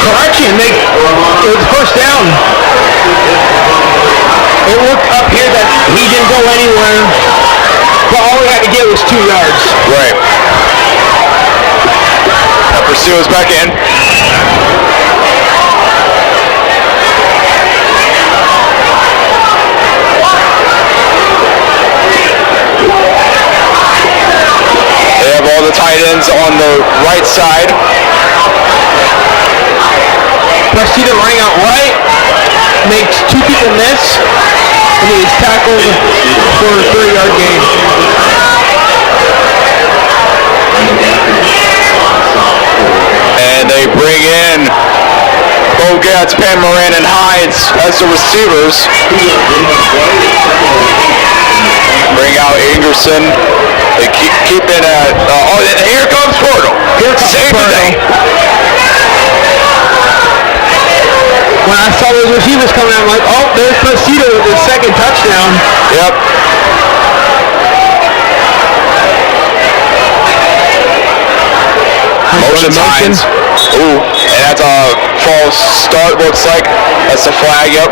Correction, it was 1st down. It looked up here that he didn't go anywhere, but all he had to get was 2 yards. Right. Now Prestino's back in. They have all the tight ends on the right side. Prestito running out right, makes two people miss, and he is tackled for a 3-yard gain. And they bring in Bogatz, Panmoran, and Hines as the receivers. Bring out Ingerson. They keep it at, and here comes Portal. Save the day. When I saw those receivers coming out, I'm like, oh, there's Prestito with his second touchdown. Yep. Motion Hines. Ooh, and that's a false start, looks like. That's a flag, yep.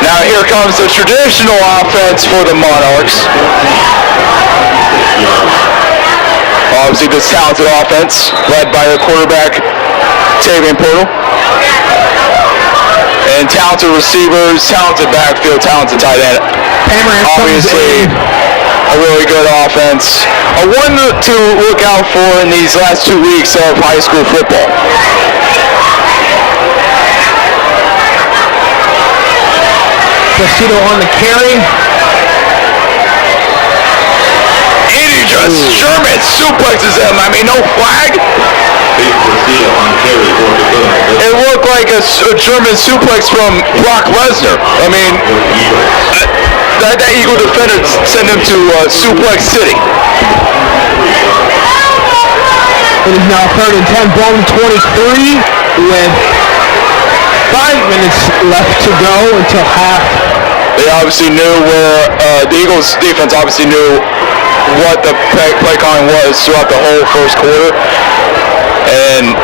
Now here comes the traditional offense for the Monarchs. Obviously this talented offense, led by the quarterback, Tavian Portal. And talented receivers, talented backfield, talented tight end. Obviously, a really good offense. A one to look out for in these last 2 weeks of high school football. Prestito on the carry. And he just Sherman suplexes him. I mean, no flag. It looked like a German suplex from Brock Lesnar. I mean, that Eagle defender sent him to Suplex City. It is now 3rd and 10, ball 23 with 5 minutes left to go until half. They obviously knew where the Eagles defense obviously knew what the play calling was throughout the whole first quarter. And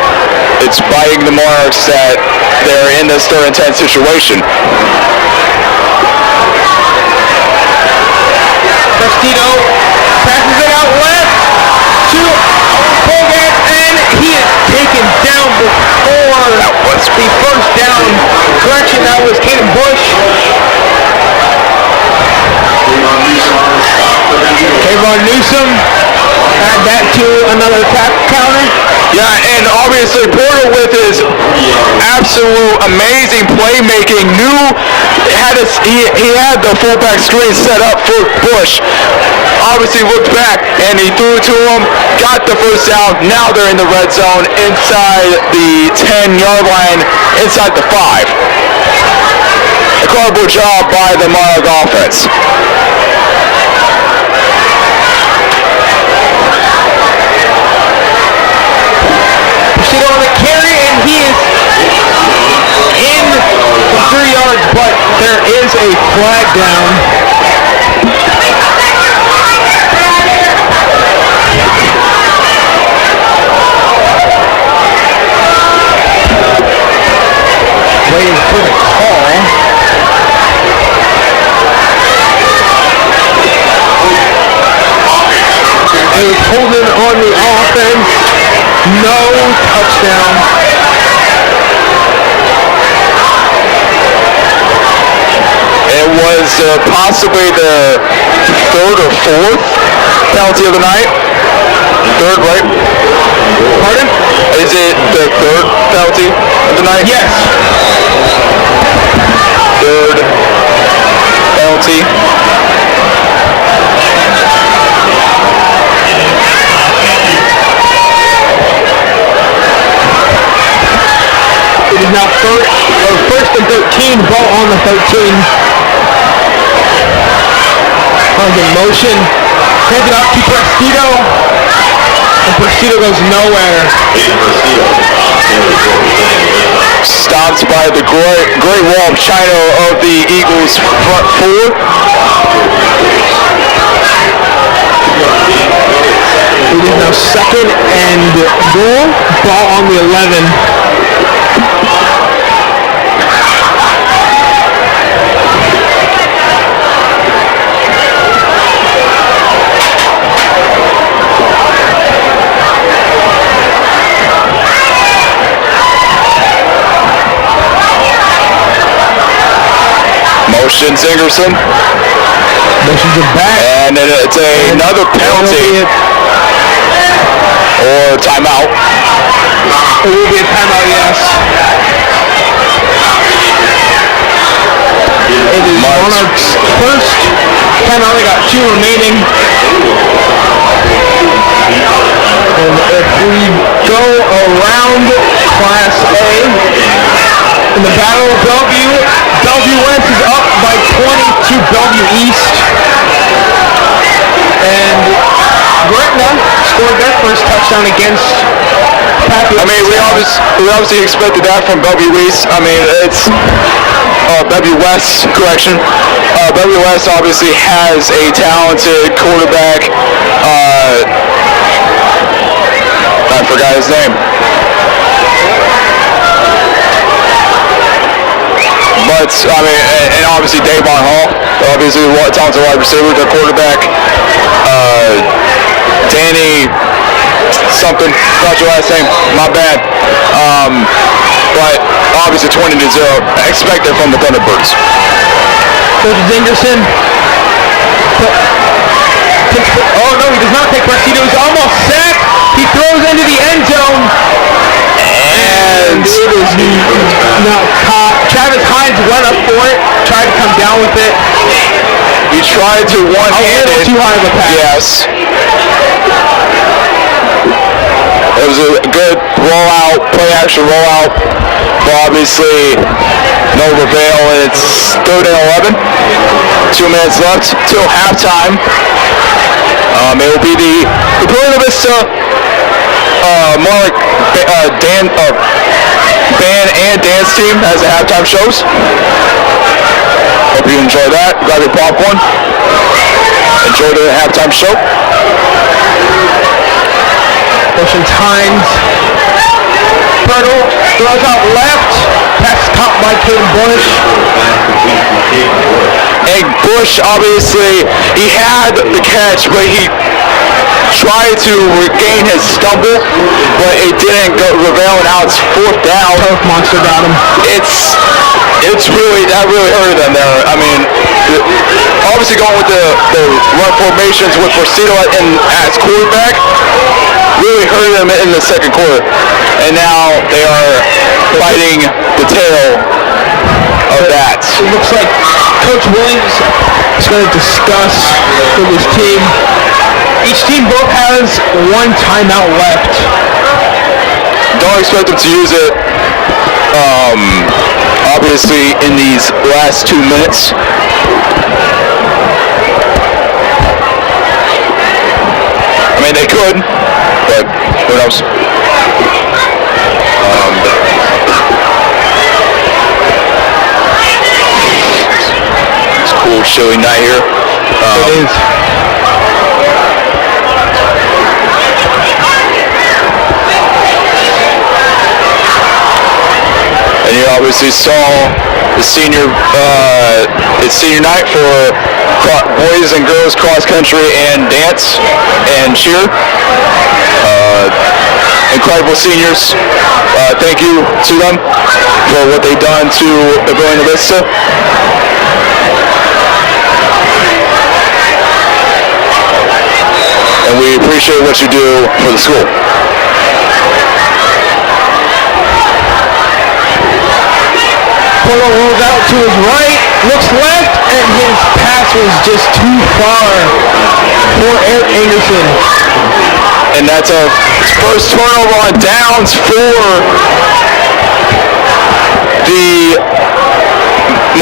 it's biting the Monarchs that they're in this 3rd and 10 situation. Prestito passes it out left to Bogat, and he is taken down before the first down. Correction, that was Caden Bush. Kayvon Newsom add that to another tap counter. Yeah, and obviously Porter with his absolute amazing playmaking he had the fullback screen set up for Bush. Obviously looked back and he threw it to him, got the first down. Now they're in the red zone inside the 10-yard line, inside the 5. Incredible job by the Monarch offense. On the carry, and he is in the 3 yards, but there is a flag down. Waiting for the call. It was holding on the offense. No touchdown. It was possibly the 3rd or 4th penalty of the night. 3rd, right? Pardon? Is it the 3rd penalty of the night? Yes. 3rd penalty. It is now 1st and 13, ball on the 13. In motion, hands it out to Prestito, and Prestito goes nowhere. Stopped by the great wall of China of the Eagles front 4. It is now 2nd and goal, ball on the 11. motions, Ingerson. Motions are back. And then it's another penalty. Or timeout. It will be a timeout, yes. It is Monarchs' first timeout. They got 2 remaining. And if we go around Class A, in the Battle of Bellevue, Bellevue West is up by 20 to Bellevue East. And Gretna scored their first touchdown against Papillion. I mean, we obviously expected that from Bellevue East. I mean, it's Bellevue West, correction. Bellevue West obviously has a talented quarterback. I forgot his name. But, I mean, and obviously Davon Hall, obviously talented wide receiver, their quarterback. Danny something, not your last name, my bad. But obviously 20-0, expected from the Thunderbirds. Coach Zingerson. Oh no, he does not take Brexito. He's almost sacked. He throws into the end zone. And it is not caught. Travis Hines went up for it, tried to come down with it. He tried to one-hand it. Too high of a pass. Yes. It was a good rollout, play-action rollout. But obviously, no Reveal. It's 3rd and 11. 2 minutes left till halftime. It will be the Papillion La Vista Monarch band and dance team as the halftime shows. Hope you enjoy that. Grab your popcorn. Enjoy the halftime show. Ocean Hines. Bertle throws out left. Pass caught by Caden Bush. And Bush, obviously, he had the catch, but he tried to regain his stumble, but it didn't go Reveal, and now it's 4th down. Turf monster got him. It's really, that really hurted them there. I mean, obviously going with the run formations with Varsity as quarterback really hurt them in the second quarter. And now they are fighting the tail of that. It looks like Coach Williams is going to discuss with his team. Each team both has 1 timeout left. Don't expect them to use it, obviously, in these last 2 minutes. I mean, they could, but who knows? It's a cool, chilly night here. It is. And you obviously saw the senior, it's senior night for boys and girls cross country and dance and cheer. Incredible seniors. Thank you to them for what they've done to Papillion La Vista. And we appreciate what you do for the school. Polo rolls out to his right, looks left, and his pass was just too far for Eric Anderson. And that's a first turnover on downs for the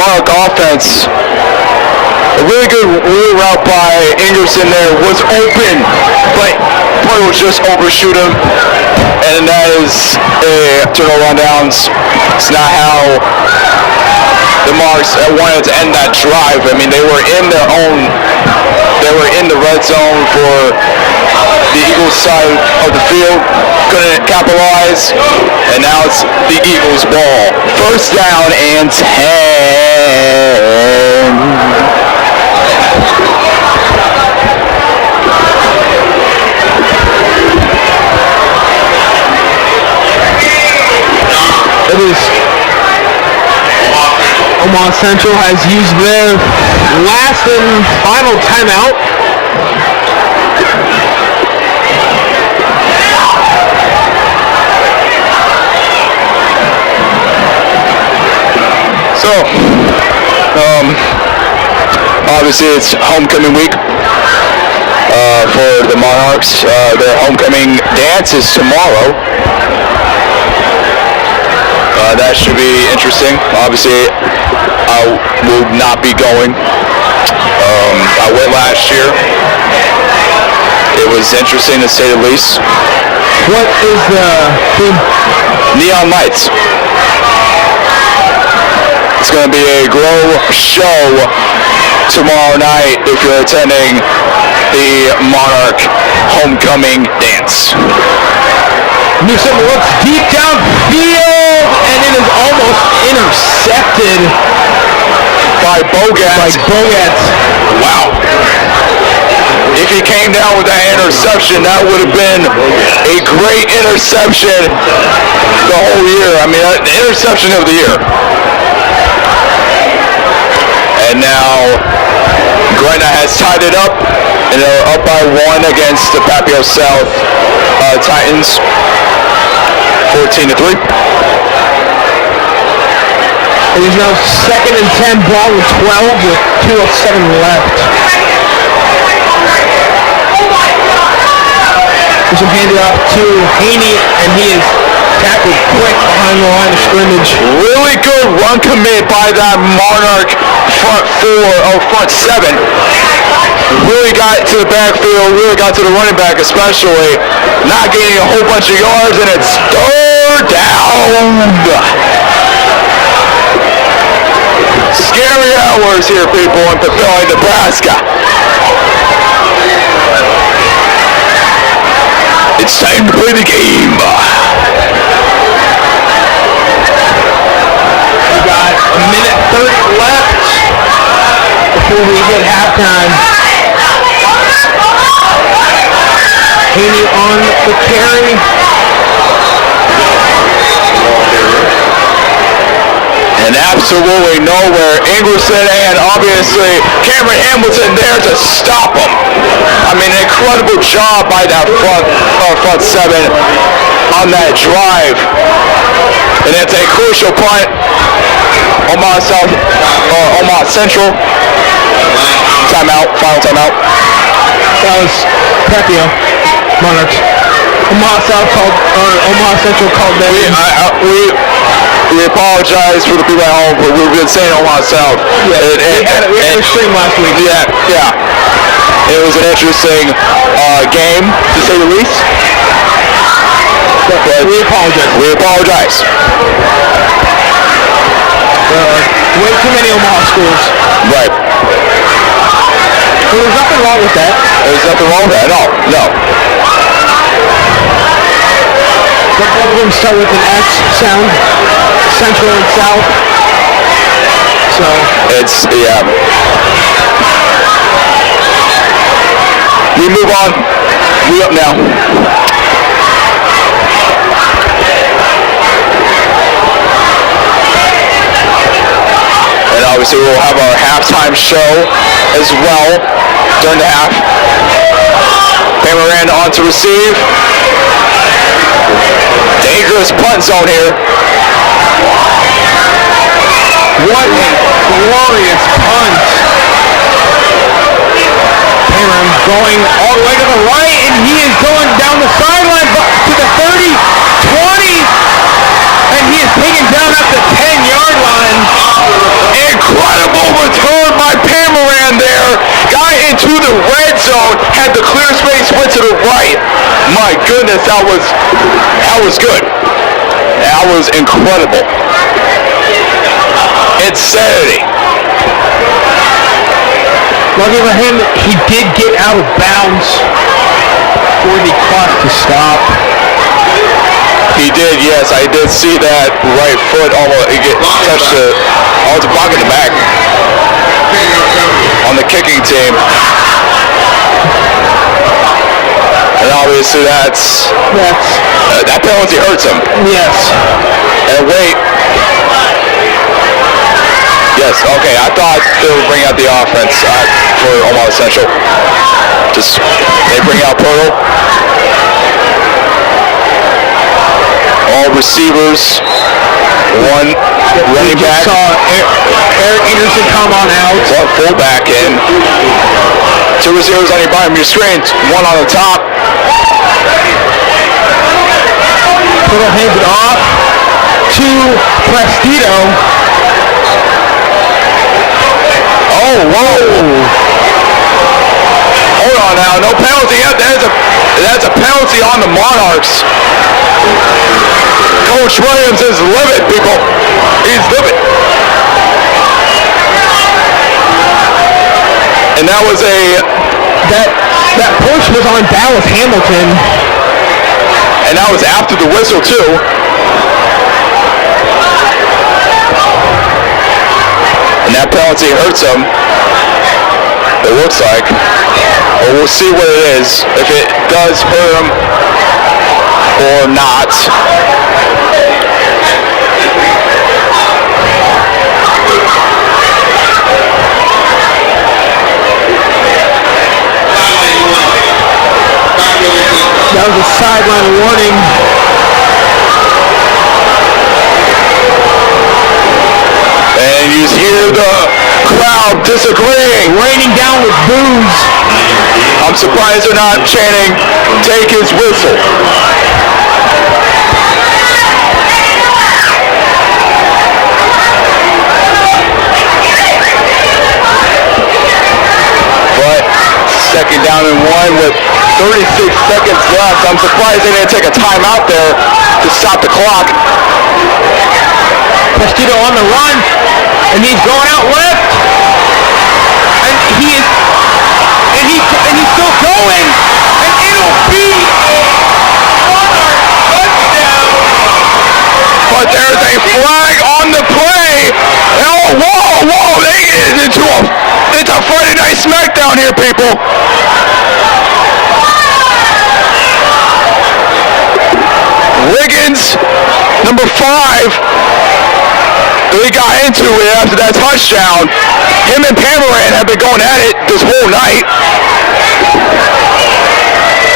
Monarch offense. A really good wheel route by Ingerson there, was open, but Polo just overshoot him. And that is a turnover on downs. It's not how the Monarchs wanted to end that drive. I mean, they were in the red zone for the Eagles side of the field, couldn't capitalize, and now it's the Eagles ball. First down and 10. It is Omaha Central has used their last and final timeout. So, obviously it's homecoming week for the Monarchs. Their homecoming dance is tomorrow. That should be interesting. Obviously, I will not be going. I went last year. It was interesting to say the least. What is the theme? Neon lights. It's going to be a glow show tomorrow night if you're attending the Monarch homecoming dance. Newsom looks deep downfield, and it is almost intercepted by Bogats. Wow. If he came down with that interception, that would have been a great interception the whole year. I mean, the interception of the year. And now Gretna has tied it up, and they're up by 1 against the Papillion South Titans, 14-3. It is now 2nd and 10, ball with 12 with 2:07 left. This will hand it off to Haney, and he is tackled quick behind the line of scrimmage. Really good run commit by that Monarch front 7. Really got to the backfield, really got to the running back especially. Not gaining a whole bunch of yards, and it's 3rd down. Scary hours here, people, in Papillion, Nebraska. It's time to play the game. We got a minute 30 left before we hit halftime. Haney on the carry. And absolutely nowhere. Ingerson and obviously Cameron Hamilton there to stop him. I mean, an incredible job by that front 7 on that drive. And it's a crucial punt. Omaha Central. Timeout, final timeout. That was Papillion Monarchs. Omaha Central called them. We apologize for the people at home, but we've been saying Omaha South. Yeah, we had a stream last week. Yeah. It was an interesting game, to say the least. But we apologize. Way too many Omaha schools. Right. Well, there's nothing wrong with that. There's nothing wrong with that. No. But both of them start with an S sound, Central and South. So it's, yeah. We move on. We up now. And obviously we'll have our halftime show as well during the half. Pam Miranda on to receive. Dangerous punt zone here. What a glorious punt. Pam going all the way to the right, and he is going down the sideline to the 30, 20, and he is taken down at the 10-yard line. Incredible return by Pamaran there. Got into the red zone, had the clear space, went to the right. My goodness, that was good. That was incredible. Insanity. Lucky for him, he did get out of bounds for the clock to stop. He did, yes. I did see that right foot almost touched the block in the back on the kicking team. And obviously that penalty hurts him. Yes. And wait. Yes, okay, I thought they would bring out the offense for Omaha Central. Just, they bring out Poodle. All receivers, one running back. Saw Eric Anderson come on out. One fullback in. Two receivers on your bottom of your screen, one on the top. Poodle hands it off to Prestito. Oh, whoa. Hold on now, no penalty yet. That's a penalty on the Monarchs. Coach Williams is livid, people. He's livid. And that was that push was on Dallas Hamilton. And that was after the whistle too. And that penalty hurts him. It looks like. But we'll see what it is. If it does hurt him or not. That was a sideline warning. And you hear the crowd disagreeing, raining down with boos. I'm surprised they're not chanting, "Take his whistle." But second down and one with 36 seconds left. I'm surprised they didn't take a timeout there to stop the clock. Prestito on the run, and he's going out left, and he's still going, and it'll be a Monarch touchdown. But there's a flag on the play. Oh, whoa, they get into it's a Friday Night Smackdown here, people. Wiggins, number 5, he got into it after that touchdown. Him and Pamaran have been going at it this whole night.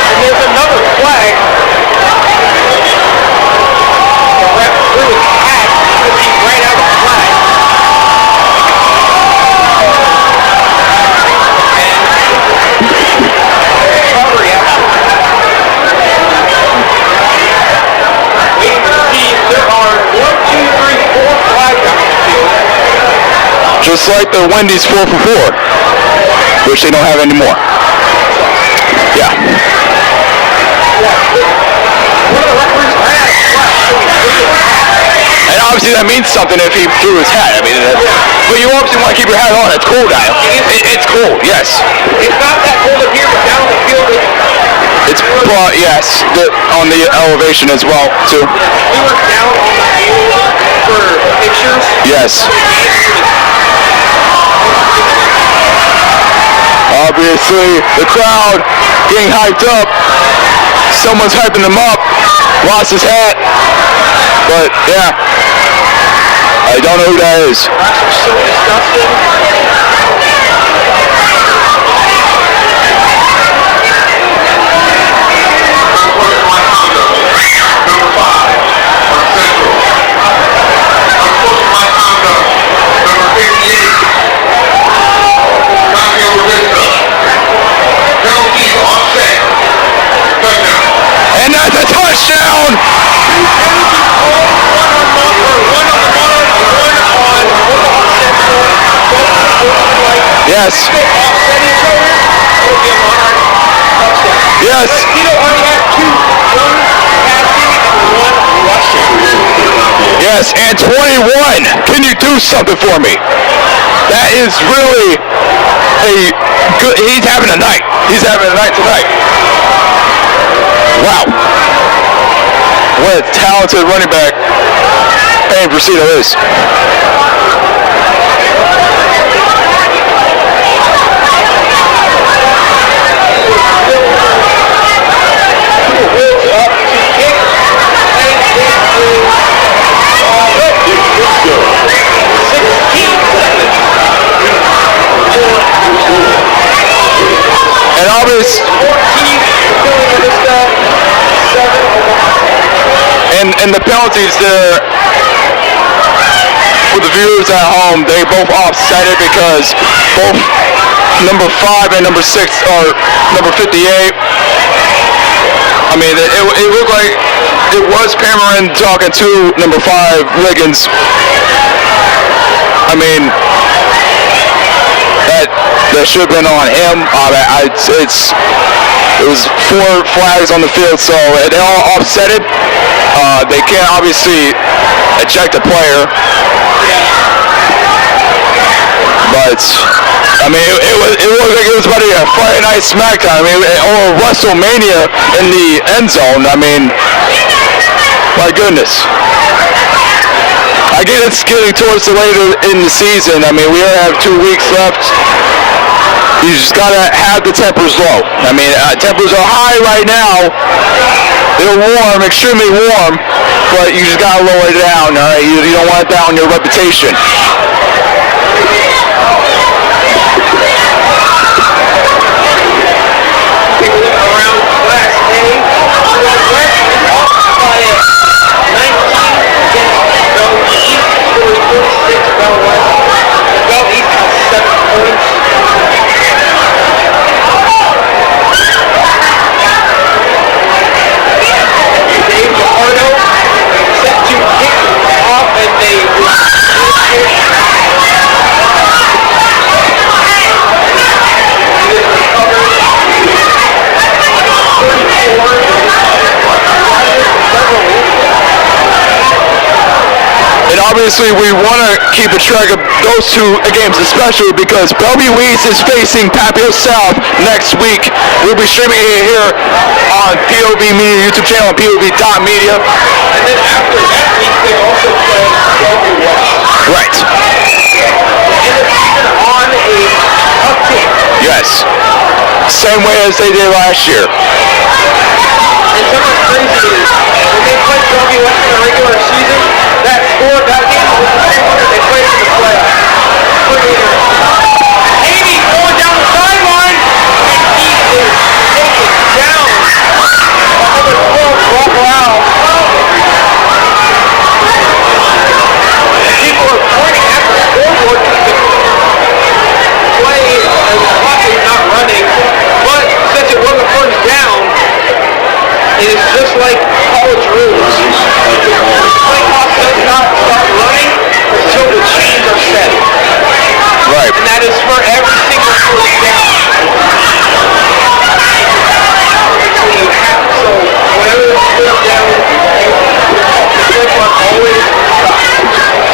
And there's another flag. The ref threw his hat because he ran out of the flag. Recovery action. Waiting to see if there are 1, 2, 3, 4 flags out in the field. Just like the Wendy's 4 for 4, which they don't have anymore. Yeah. And obviously that means something if he threw his hat. I mean, but you obviously want to keep your hat on. It's cold out. It's cold, yes. It's not that cold up here, but down the field it's yes, on the elevation as well, too. We were down on the field for pictures. Yes. Obviously, the crowd getting hyped up. Someone's hyping him up. Lost his hat. But, yeah. I don't know who that is. That's so disgusting. And that's a touchdown! Yes. Yes. Yes, and 21. Can you do something for me? That is really a good. He's having a night. He's having a night tonight. Wow. What a talented running back Payne Presido is. and the penalties there, for the viewers at home, they both offset it because both number 5 and number 6 are number 58. I mean, it looked like it was Cameron talking to number 5, Wiggins. I mean, that should have been on him. It was 4 flags on the field, so they all offset it. They can't obviously eject a player. But I mean, it looked like it was about to be a Friday Night SmackDown. I mean, or WrestleMania in the end zone. I mean, my goodness. I get it's getting towards the later in the season. I mean, we only have 2 weeks left. You just gotta have the tempers low. I mean, tempers are high right now. They're warm, extremely warm, but you just gotta lower it down. All right, you don't want it down your reputation. And obviously we want to keep a track of those 2 games, especially because Bellevue East is facing Papillion South next week. We'll be streaming it here on POV Media YouTube channel, POV.media. And then after that week, they also play Bellevue West. Right. And it's even on a uptick. Yes. Same way as they did last year. And something crazy is, when they played Bellevue West in the regular season, that score, that game was the same one that they played in the playoffs. Amy going down the sideline, and he is taken down. Number 12, Rob Lau. And people are pointing at the scoreboard to the play, and the clock is not running. But since it wasn't first down, it is just like college rules. Play clock does not start running until the chains are set. Right. And that is for every single first down. So whenever it's first down, the play clock always stops.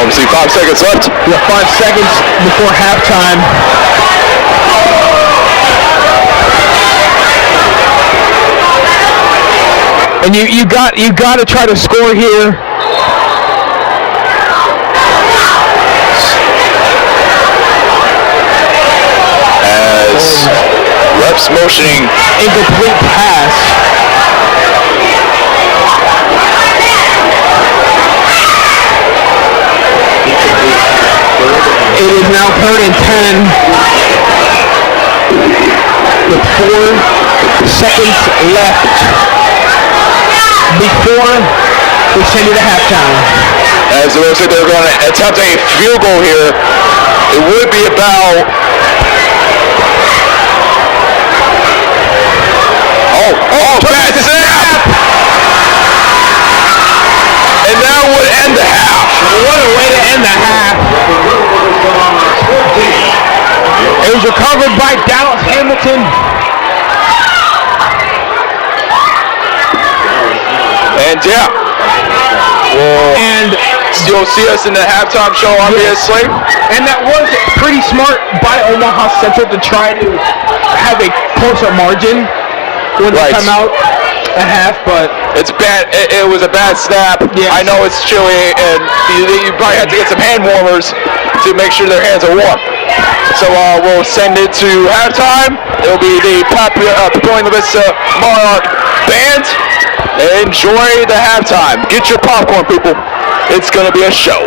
Obviously 5 seconds left. We have 5 seconds before halftime. And you got to try to score here. As refs motioning incomplete pass. It is now 3rd and 10 with 4 seconds left before we send it to halftime. As it looks like they're going to attempt a field goal here. It would be about... bad snap! And that would end the half. What a way to end the half. It was recovered by Dallas Hamilton. And yeah. And you'll see us in the halftime show, obviously. And that was pretty smart by Omaha Central to try to have a closer margin when they come out a half, but it's bad. It was a bad snap. Yes. I know it's chilly, and you probably have to get some hand warmers to make sure their hands are warm. So we'll send it to halftime. It'll be the Papillion La Vista Monarch band. Enjoy the halftime. Get your popcorn, people. It's going to be a show.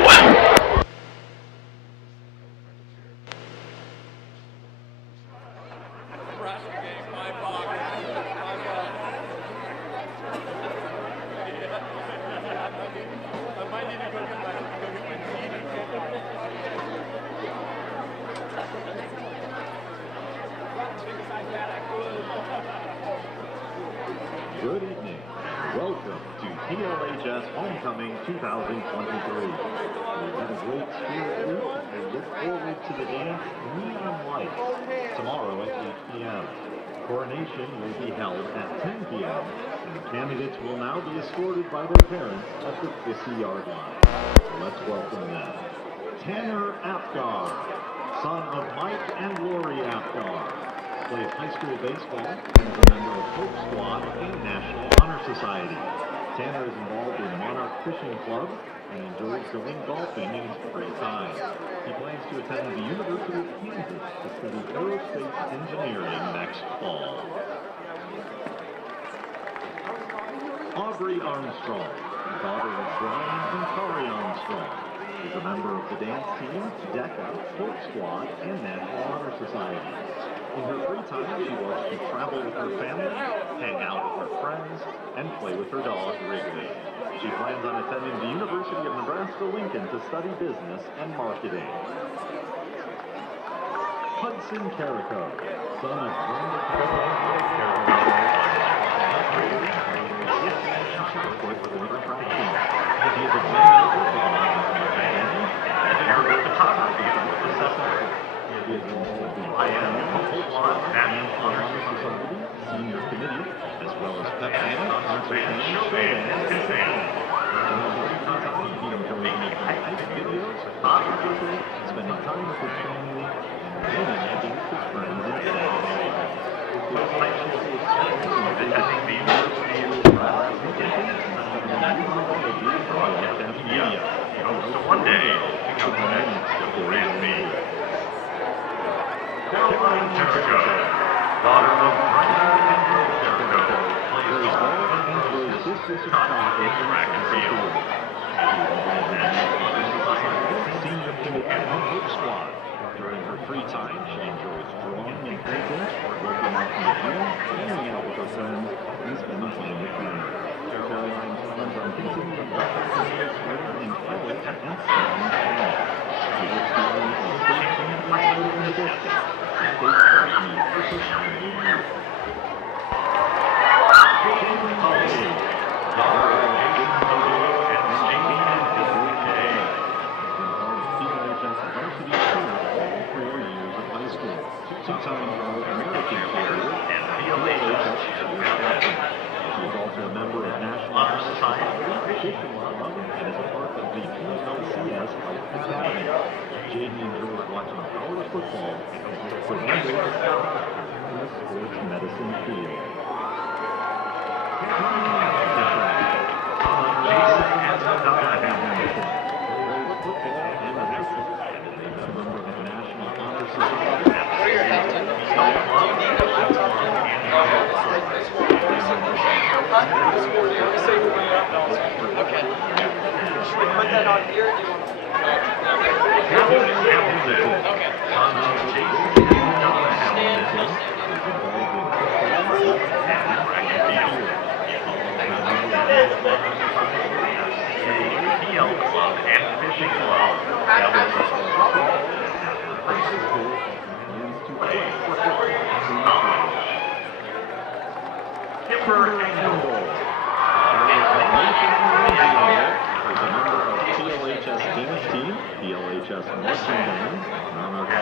Good evening. Welcome to PLHS Homecoming 2023. We had a great spirit week and look forward to the dance Neon Lights tomorrow at 8 p.m. Coronation will be held at 10 p.m. and the candidates will now be escorted by their parents at the 50-yard line. So let's welcome them. Tanner Apgar, son of Mike and Lori Apgar. Plays high school baseball and is a member of Hope Squad and National Honor Society. Tanner is involved in Monarch Fishing Club and enjoys going golfing in his free time. He plans to attend the University of Kansas to study aerospace engineering next fall. Aubrey Armstrong, daughter of Brian and Kari Armstrong, is a member of the dance team, DECA, Hope Squad, and National Honor Society. In her free time, she loves to travel with her family, hang out with her friends, and play with her dog, Wrigley. She plans on attending the University of Nebraska-Lincoln to study business and marketing. Hudson Carrico, son of Brenda Carrico, he is a member of the family, and a member of the photography. He is involved in National Honor Society, Senior Committee, as well as pep band, concert band, show band, and band. He enjoys making hype videos, photography, spending time with his family, and gaming against his friends and family. Attending the University of Nebraska-Lincoln, he hopes to one day become the next Varsity. Caroline Carrico, daughter of Brian and Lori Carrico, plays golf and enjoys distance track and field. Senior Committee and Hope Squad. During her free time, she enjoys drawing and painting, working out in the gym, hanging out with her friends, and spending time with family. Caroline plans on continuing her career in college and studying Spanish. She hopes to earn a state title in the distance. Two-time All-American carrier and PLHS. She is also a member of National Honor Society, Fishing Club, and is a part of the PLCS Health Academy. Jaden enjoys watching college football and hopes to one day in the sports medicine field. Okay. Should we put that on here? PL Club and Fishing Club. Kimber Engel is a member of PLHS Dance Team, PLHS Marching Band, Monarchs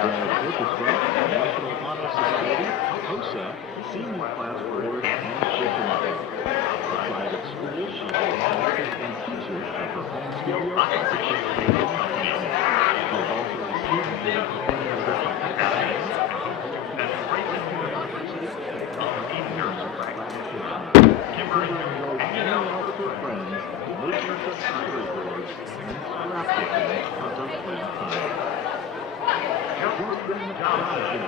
Orchestra, National Honor Society, HOSA, Senior Class Board, and Fishing Club. Outside of school, she is classes and teachers at her home studio. She is also a student in the Academy and Franklin University of Nurse Practitioner. Kimber enjoys hanging out with her friends, making up storyboards, and scrapbooking on her free time. Kristen Johnson.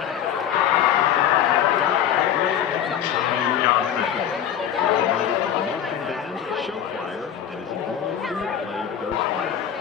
Johnson. Marching band, show choir, and is involved in the play Ghost Light.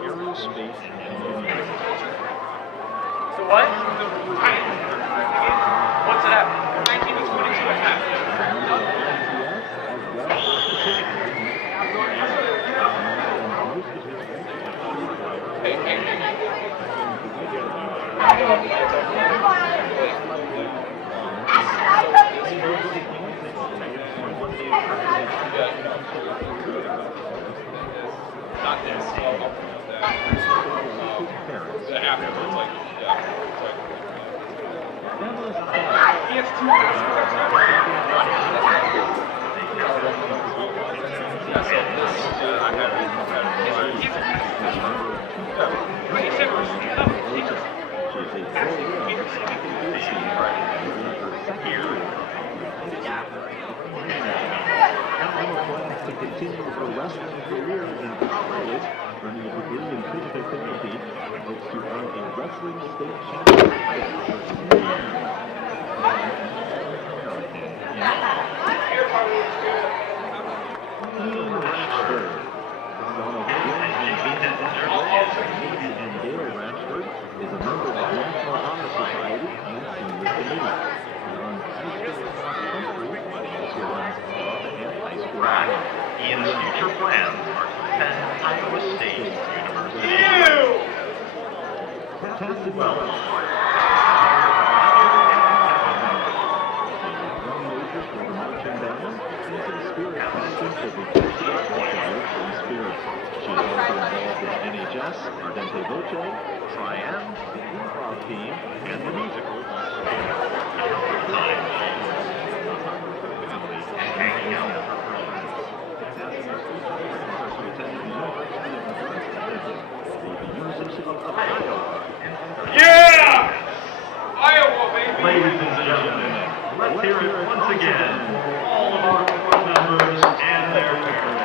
Aerospace engineering. So what? What's it at? 19 to 22 and a half. Not this. He has 2 To continue her wrestling career in college, earning a degree in physical therapy, and hopes to earn a wrestling state championship. Ian Ratchford. Son of Jim and Jamie and Dale Ratchford is a member of the National Honor Society and Senior Committee. He runs high school cross country, also runs and high school track. Ian's future plans are to attend Iowa State University. Cassie Wells. Major for the marching band, she's in spirit conference for the Spirit. She's also involved in NHS, Ardente Voce, Triad, the improv team, and the musical. Hanging out. Yeah! Iowa, baby! Ladies and gentlemen, let's hear it once again for all of our board members and their parents.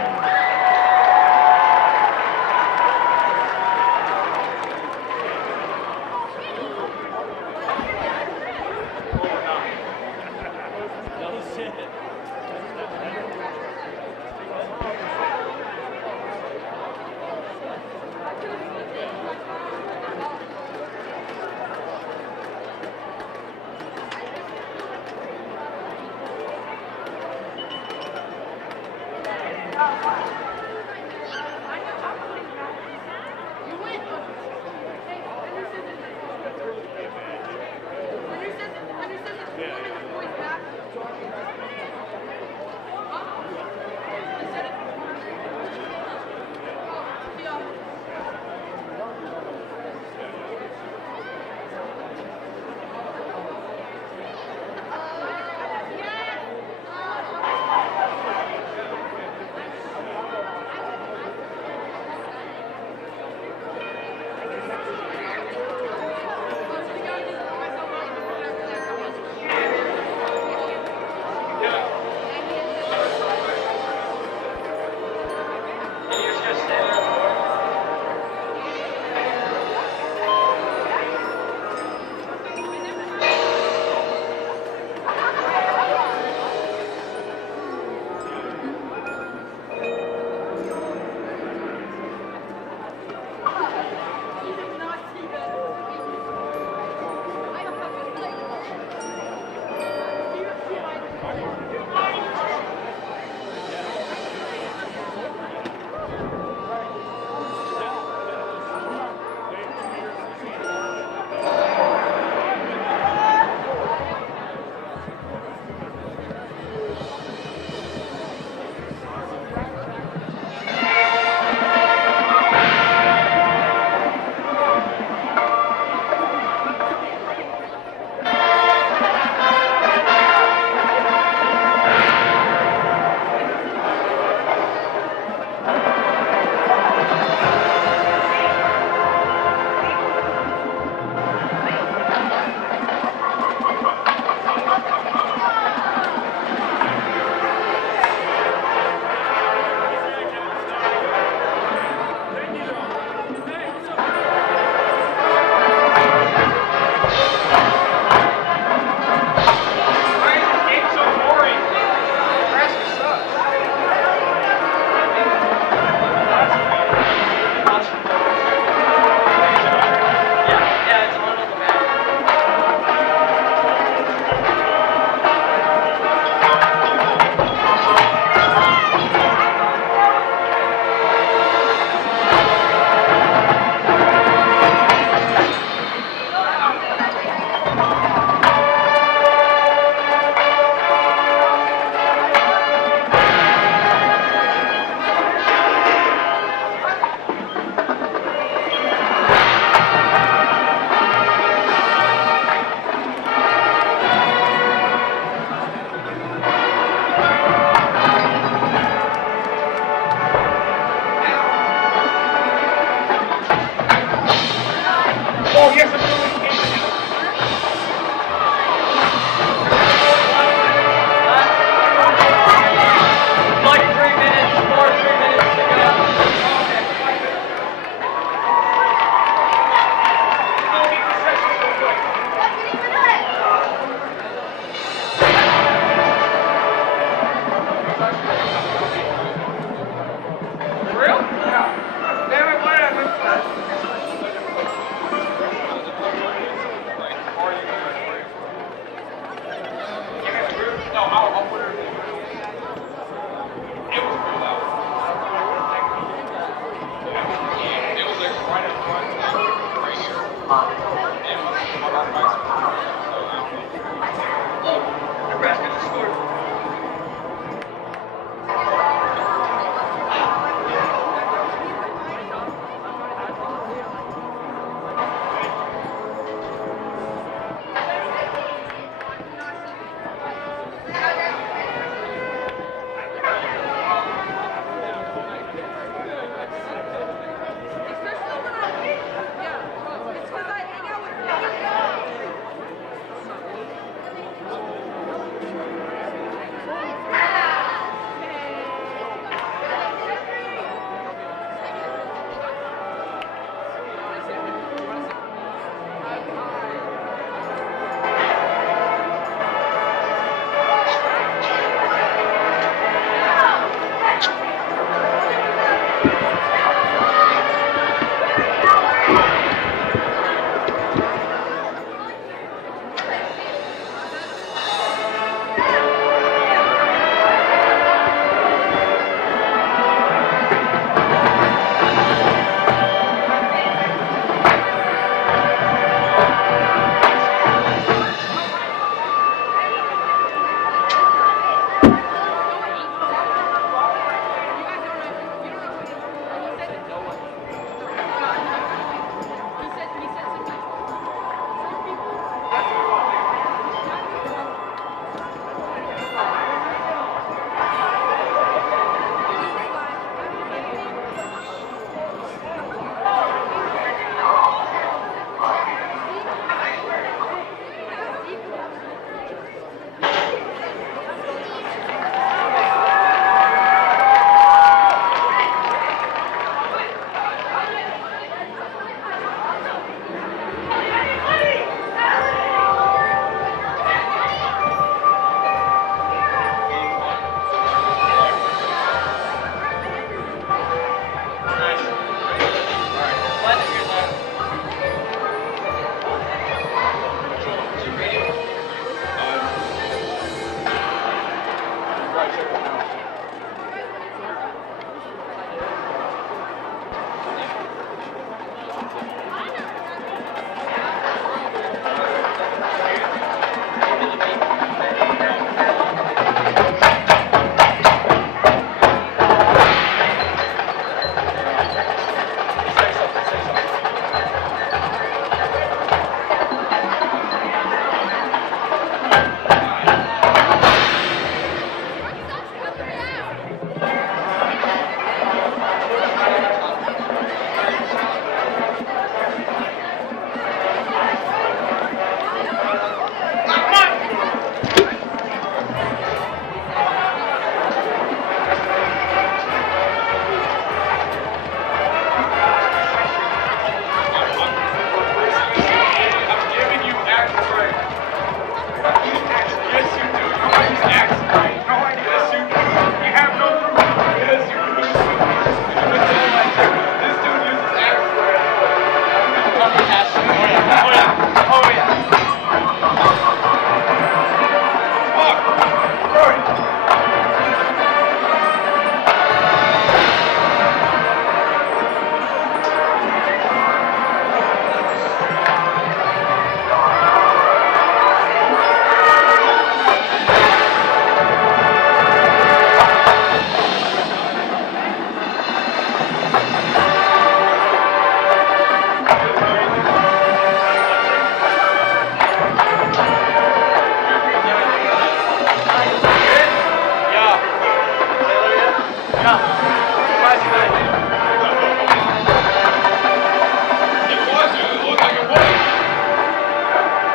I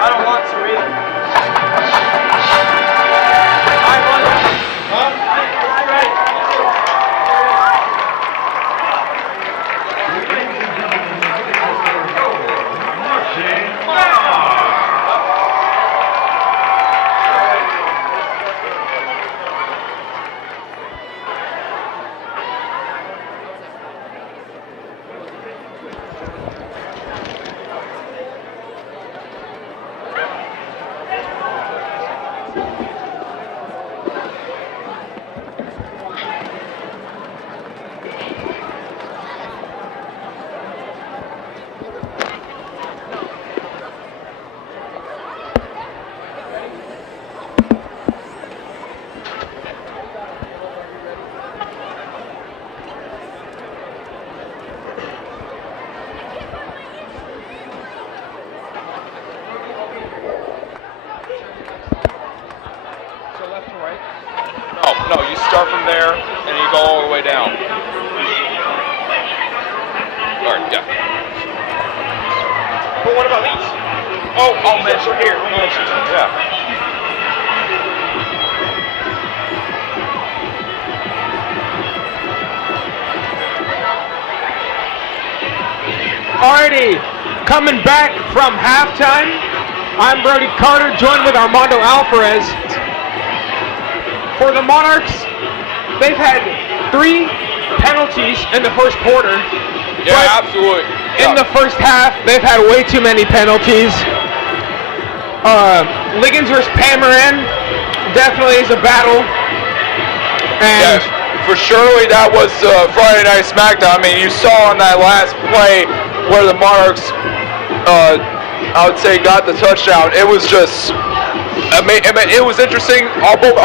don't want to either. No, you start from there and you go all the way down. All right, yeah. But what about these? Oh, I'll mention here. Yeah. Alrighty, coming back from halftime, I'm Brody Carter, joined with Armando Alvarez. For the Monarchs, they've had 3 penalties in the first quarter. Yeah, absolutely. In the first half, they've had way too many penalties. Liggins versus Pamaran definitely is a battle. And for surely that was Friday Night SmackDown. I mean, you saw on that last play where the Monarchs, I would say, got the touchdown. It was just, I mean, it was interesting. Both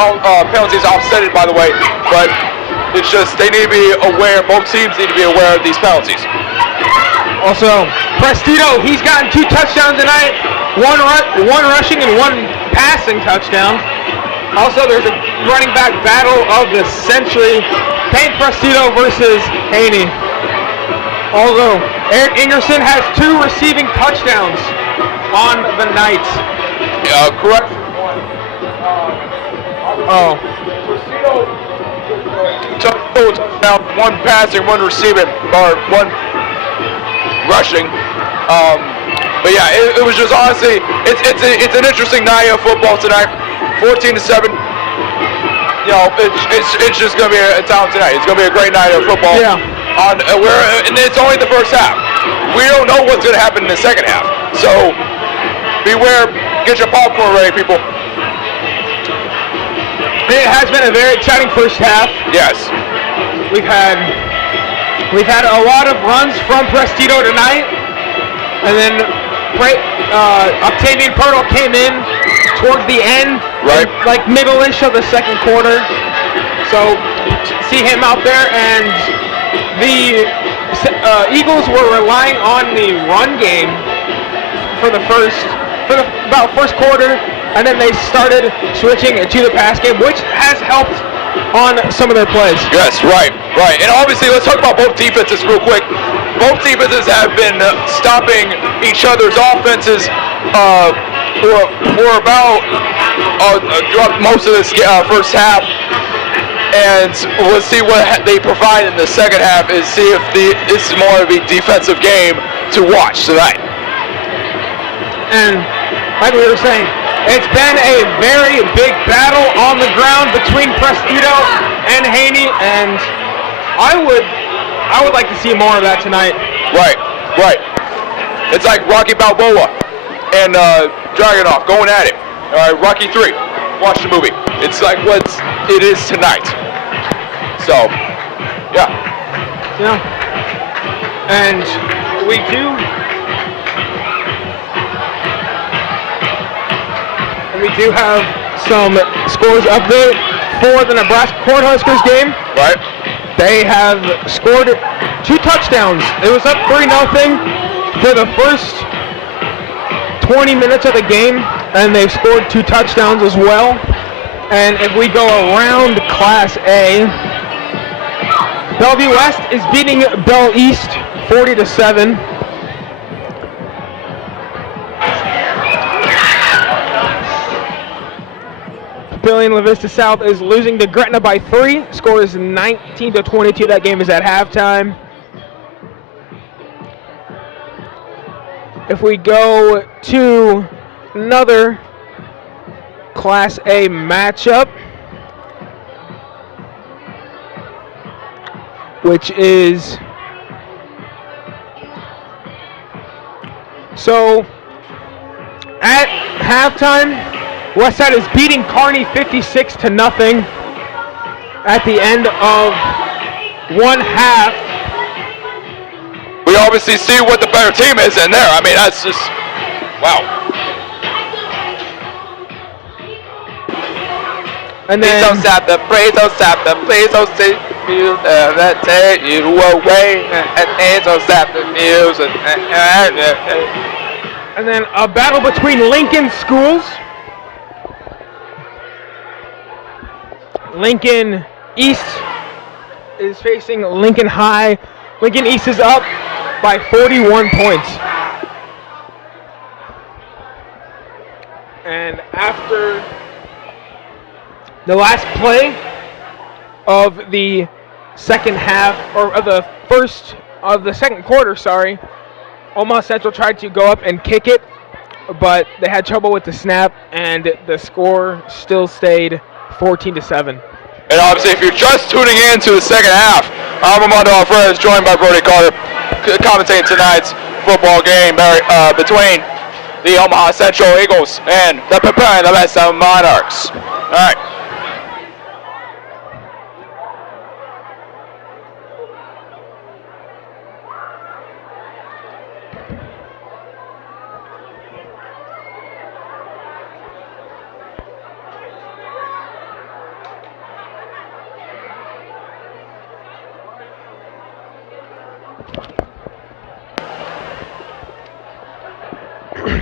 penalties offsetted, by the way, but it's just they need to be aware. Both teams need to be aware of these penalties. Also, Prestito, he's gotten 2 touchdowns tonight, one rushing and 1 passing touchdown. Also, there's a running back battle of the century, Payne Prestito versus Haney. Although Eric Ingerson has 2 receiving touchdowns on the night. Correct. Touchdown, 1 passing, 1 receiving, or 1 rushing. But yeah, it was just honestly, it's an interesting night of football tonight. 14-7. You know, it's just gonna be a town tonight. It's gonna be a great night of football. Yeah. And it's only the first half. We don't know what's gonna happen in the second half. So beware. Get your popcorn ready, people. It has been a very exciting first half. Yes. We've had a lot of runs from Prestito tonight, and then Octavian Pirtle came in toward the end, right, like middle-ish of the second quarter. So see him out there, and the Eagles were relying on the run game for about first quarter, and then they started switching to the pass game, which has helped on some of their plays. Yes, right. And obviously, let's talk about both defenses real quick. Both defenses have been stopping each other's offenses for about throughout most of this first half. And we'll see what they provide in the second half and see if this is more of a defensive game to watch tonight. And like we were saying, it's been a very big battle on the ground between Prestito and Haney, and I would like to see more of that tonight. Right. It's like Rocky Balboa and Dragunov going at it. All right, Rocky 3. Watch the movie. It's like what it is tonight. So, yeah. And we do have some scores update for the Nebraska Cornhuskers game. Right. They have scored 2 touchdowns. It was up 3-0 for the first 20 minutes of the game, and they've scored 2 touchdowns as well. And if we go around Class A, Bellevue West is beating Bell East 40-7. Papillion La Vista South is losing to Gretna by 3. Score is 19-22. That game is at halftime. If we go to another Class A matchup, which is so at halftime, Westside is beating Kearney 56-0 at the end of one half. We obviously see what the better team is in there. I mean, that's just, wow. And then, please don't stop the, please don't stop the, please don't see you, that take you away, and please don't stop the music. And then a battle between Lincoln schools. Lincoln East is facing Lincoln High. Lincoln East is up by 41 points. And after the last play of the second half, or of the second quarter, Omaha Central tried to go up and kick it, but they had trouble with the snap, and the score still stayed 14-7. And obviously, if you're just tuning in to the second half, I'm Armando Alvarez, joined by Brody Carter, commentating tonight's football game between the Omaha Central Eagles and the Papillion La Vista Monarchs. All right.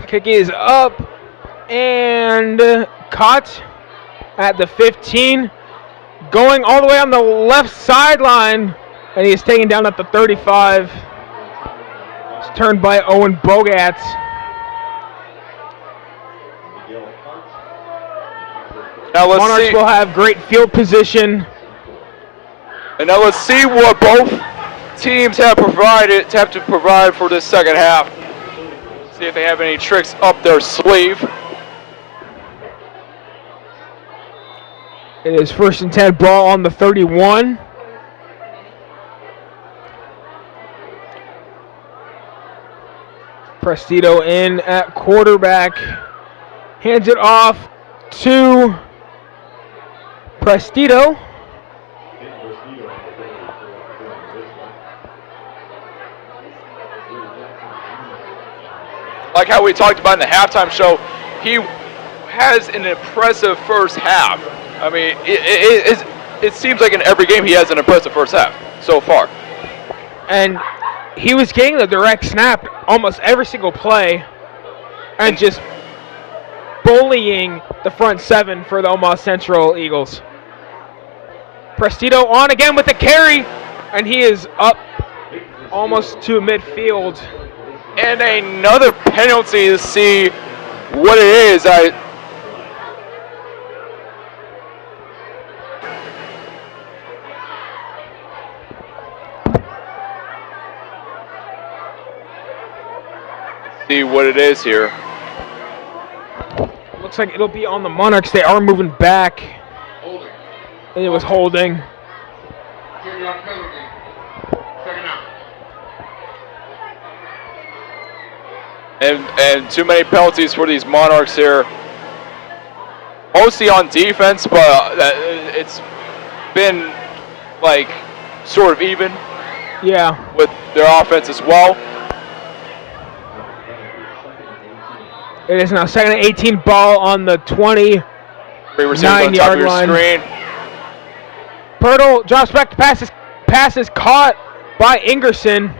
Kick is up and caught at the 15, going all the way on the left sideline, and he is taken down at the 35. It's turned by Owen Bogatz. Now let's Monarchs see. will have great field position. And now let's see what both teams have to provide for this second half. See if they have any tricks up their sleeve. It is 1st and 10, ball on the 31. Prestito in at quarterback. Hands it off to Prestito. Like how we talked about in the halftime show, he has an impressive first half. I mean, it seems like in every game he has an impressive first half so far. And he was getting the direct snap almost every single play and just bullying the front seven for the Omaha Central Eagles. Prestito on again with the carry, and he is up almost to midfield. And another penalty to see what it is. See what it is here. Looks like it'll be on the Monarchs. They are moving back. And it was holding. And too many penalties for these Monarchs here. Mostly on defense, but it's been like sort of even. Yeah. With their offense as well. It is now 2nd and 18, ball on the 29-yard line. Screen. Pirtle drops back to pass is caught by Ingerson.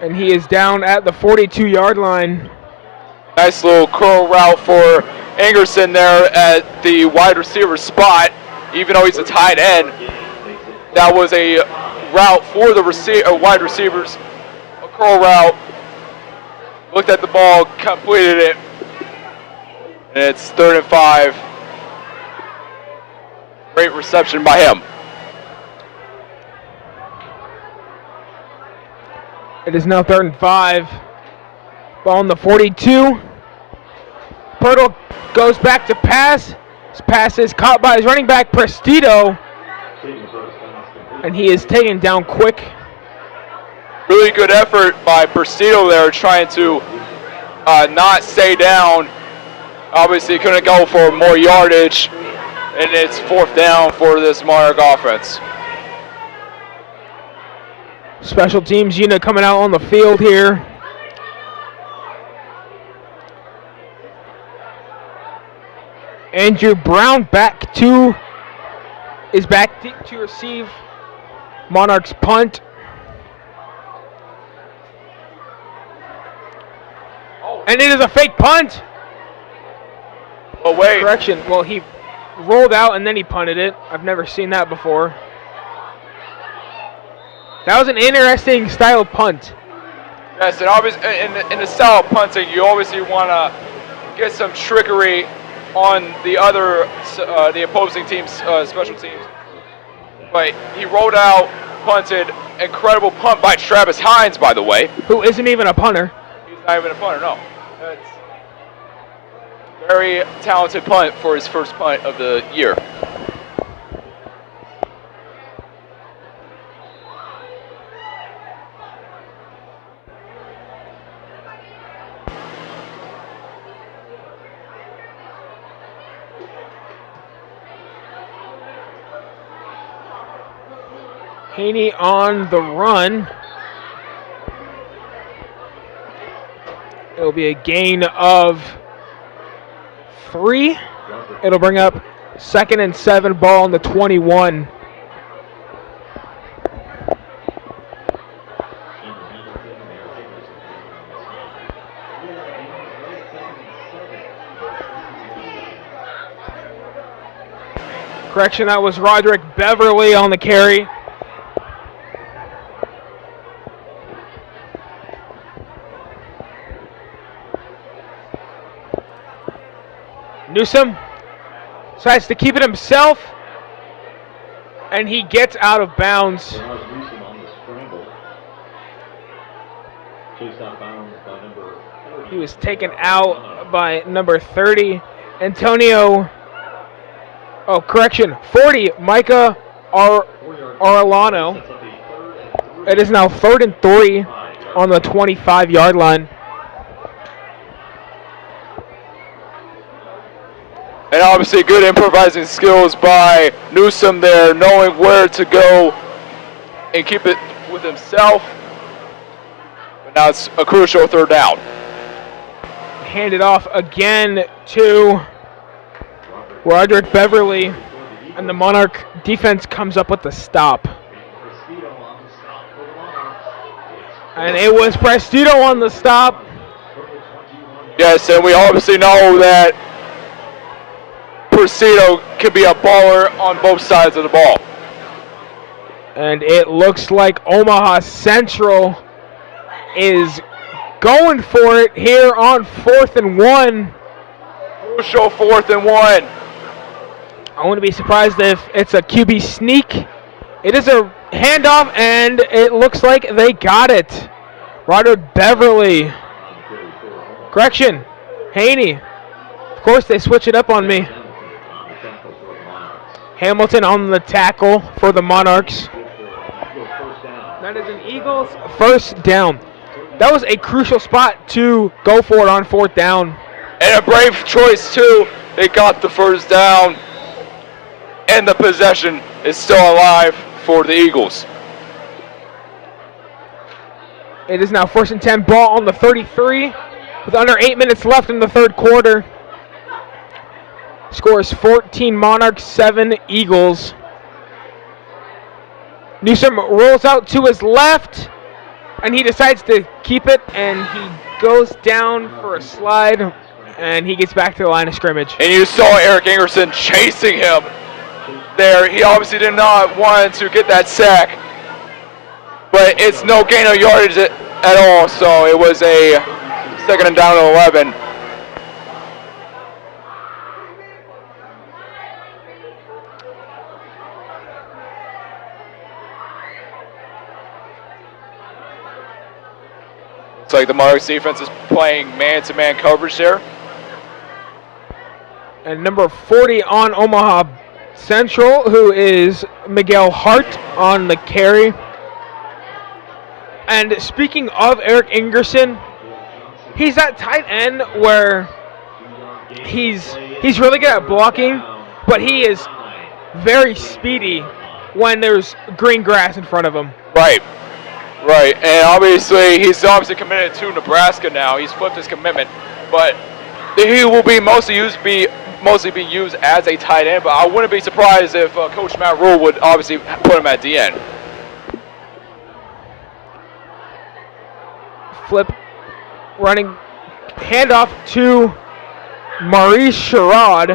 And he is down at the 42-yard line. Nice little curl route for Ingerson there at the wide receiver spot. even though he's a tight end. That was a route for the wide receivers, a curl route. Looked at the ball, completed it, and it's 3rd and 5. Great reception by him. It is now 3rd and 5. Ball on the 42. Pirtle goes back to pass. His pass is caught by his running back, Prestito. And he is taken down quick. Really good effort by Prestito there, trying to not stay down. Obviously couldn't go for more yardage. And it's 4th down for this Monarch offense. Special teams unit coming out on the field here. Andrew Brown is back to receive Monarchs punt. And it is a fake punt. Oh, wait. Correction. Well, he rolled out and then he punted it. I've never seen that before. That was an interesting style of punt. Yes, and obviously in the style of punting, you obviously want to get some trickery on the opposing team's special teams. But he rolled out, punted. Incredible punt by Travis Hines, by the way. Who isn't even a punter. He's not even a punter, no. That's very talented punt for his first punt of the year. Haney on the run. It'll be a gain of 3. It'll bring up 2nd and 7, ball on the 21. Correction, that was Roderick Beverly on the carry. Newsom decides to keep it himself, and he gets out of bounds. He was taken out by number 30, Antonio. Oh, correction, 40, Micah Arellano. It is now 3rd and 3 on the 25-yard line. And obviously good improvising skills by Newsom there, knowing where to go and keep it with himself. But now it's a crucial 3rd down. Handed off again to Roderick Beverly, and the Monarch defense comes up with the stop. And it was Prestito on the stop. Yes, and we obviously know that Prestito can be a baller on both sides of the ball. And it looks like Omaha Central is going for it here on 4th and 1. Crucial 4th and 1. I wouldn't be surprised if it's a QB sneak. It is a handoff, and it looks like they got it. Roderick Beverly. Correction, Haney. Of course, they switch it up on me. Hamilton on the tackle for the Monarchs. That is an Eagles first down. That was a crucial spot to go for it on 4th down. And a brave choice, too. They got the 1st down, and the possession is still alive for the Eagles. It is now 1st and 10, ball on the 33 with under 8 minutes left in the 3rd quarter. Score is 14 Monarchs, 7 Eagles. Newsom rolls out to his left, and he decides to keep it, and he goes down for a slide, and he gets back to the line of scrimmage. And you saw Eric Ingerson chasing him there. He obviously did not want to get that sack, but it's no gain of yardage at all, so it was a 2nd and down and 11. Looks like the Monarchs defense is playing man-to-man coverage there. And number 40 on Omaha Central, who is Miguel Hart on the carry. And speaking of Eric Ingerson, he's that tight end where he's really good at blocking, but he is very speedy when there's green grass in front of him. Right. And obviously, he's committed to Nebraska now. He's flipped his commitment, but he will be mostly be used as a tight end. But I wouldn't be surprised if Coach Matt Rule would obviously put him at the end. Flip, running, handoff to Maurice Sherrod,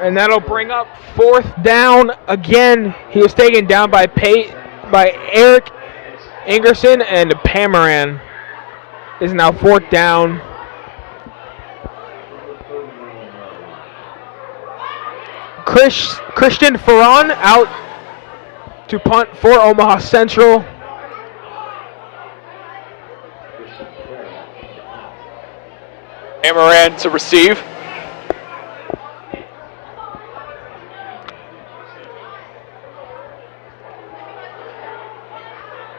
and that'll bring up 4th down again. He was taken down by Eric Ingerson, and Pamaran is now 4th down. Christian Ferron out to punt for Omaha Central. Pamaran to receive.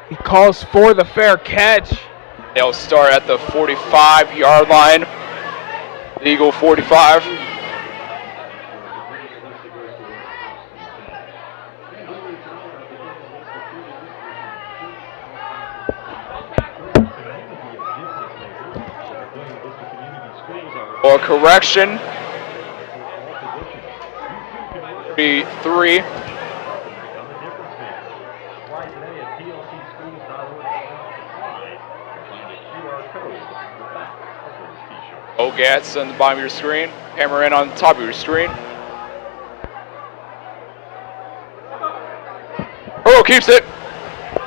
He calls for the fair catch. They'll start at the 45-yard line. Eagle 45. Or correction. 3. Ogats on the bottom of your screen. Hammer in on the top of your screen. Earl keeps it.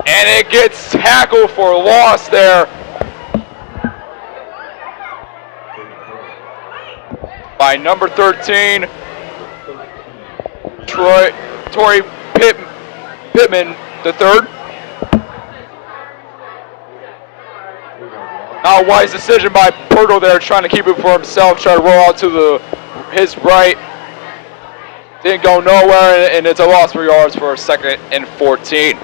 And it gets tackled for loss there. By number 13, Torrey Pittman III. Not a wise decision by Pirtle there, trying to keep it for himself, trying to roll out to his right. Didn't go nowhere, and it's a loss for yards for 2nd and 14.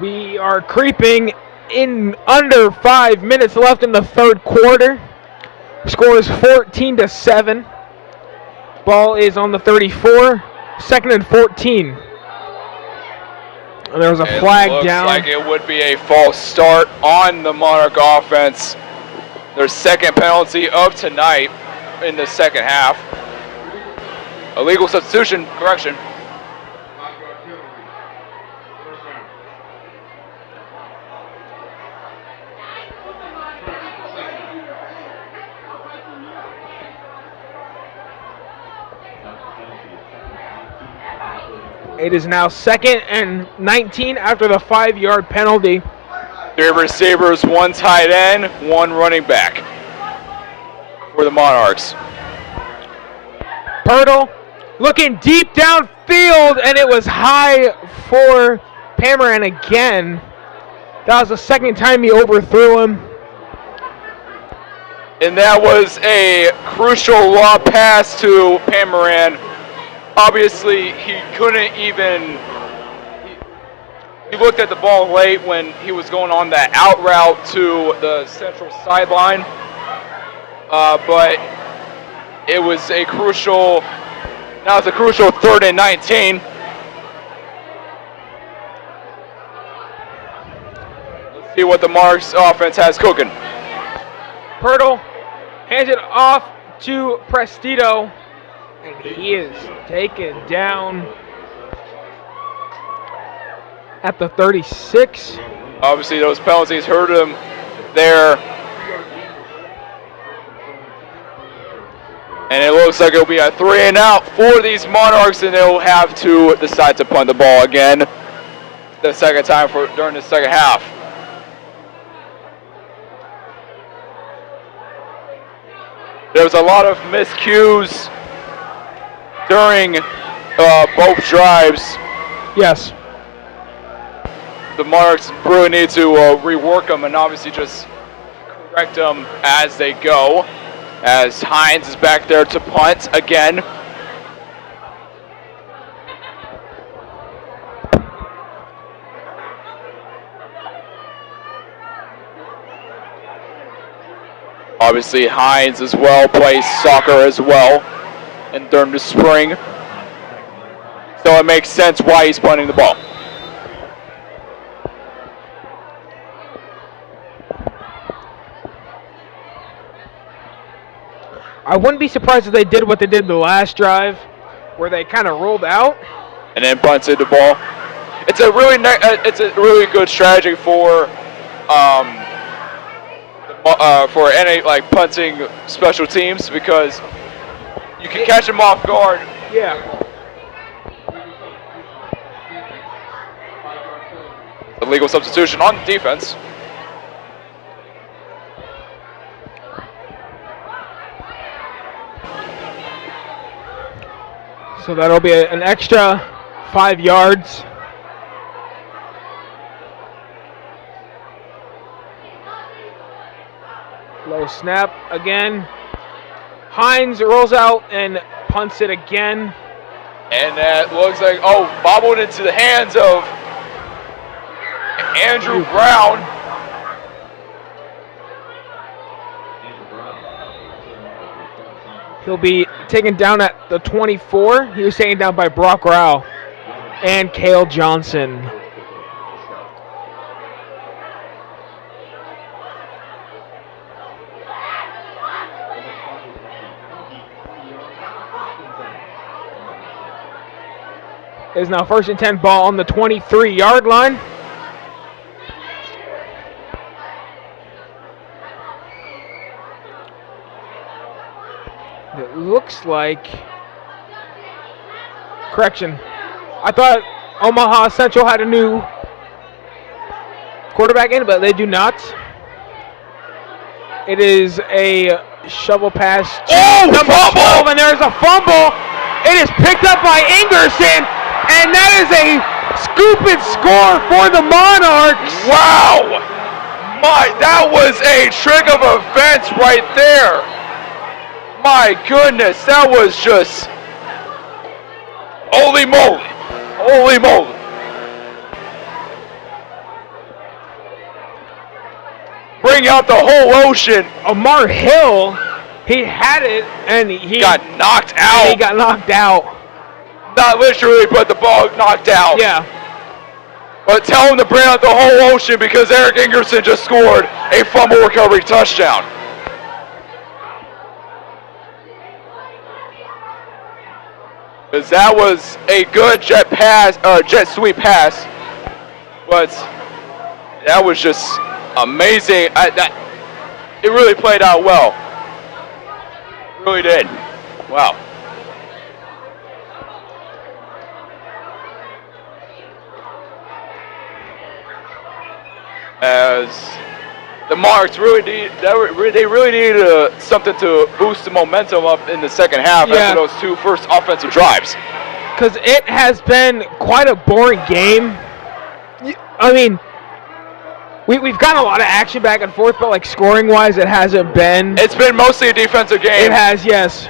We are creeping in under 5 minutes left in the 3rd quarter. Score is 14-7. Ball is on the 34. 2nd and 14. And there was a flag down. It looks like it would be a false start on the Monarch offense. Their 2nd penalty of tonight in the 2nd half. Illegal substitution, correction. It is now 2nd and 19 after the 5-yard penalty. 3 receivers, 1 tight end, 1 running back for the Monarchs. Pirtle looking deep downfield, and it was high for Pamaran again. That was the 2nd time he overthrew him. And that was a crucial lob pass to Pamaran. Obviously, he couldn't even. He looked at the ball late when he was going on that out route to the central sideline. But it was a crucial. Now it's a crucial 3rd and 19. Let's see what the Monarchs offense has cooking. Pirtle hands it off to Prestito, and he is taken down at the 36. Obviously, those penalties hurt him there. And it looks like it'll be a 3 and out for these Monarchs, and they'll have to decide to punt the ball again the second time during the second half. There's a lot of miscues during both drives. Yes. The Monarchs really need to rework them and obviously just correct them as they go. As Hines is back there to punt again. Obviously Hines as well plays soccer as well and during the spring. So it makes sense why he's punting the ball. I wouldn't be surprised if they did what they did the last drive, where they kind of rolled out and then punted the ball. It's a really good strategy for any like punting special teams because you can catch them off guard. Yeah. Illegal substitution on defense. So that'll be an extra 5 yards. Low snap again. Hines rolls out and punts it again. And that looks like, bobbled into the hands of Andrew Brown. He'll be taken down at the 24. He was taken down by Brock Rao and Cale Johnson. It is now 1st and 10 ball on the 23-yard line. It looks like, correction, I thought Omaha Central had a new quarterback in, but they do not. It is a shovel pass to number 12, and there's a fumble. It is picked up by Ingerson, and that is a scoop and score for the Monarchs. Wow! That was a trick of events right there. My goodness, that was just holy moly. Holy moly. Bring out the whole ocean. Amar Hill, he had it and he got knocked out. He got knocked out. Not literally, but the ball knocked out. Yeah. But tell him to bring out the whole ocean because Eric Ingerson just scored a fumble recovery touchdown. Because that was a good jet sweep pass, but that was just amazing. It really played out well. It really did. Wow. As the Monarchs really needed something to boost the momentum up in the second half after those two first offensive drives. Because it has been quite a boring game. I mean, we've gotten a lot of action back and forth, but like scoring-wise, it hasn't been. It's been mostly a defensive game. It has, yes.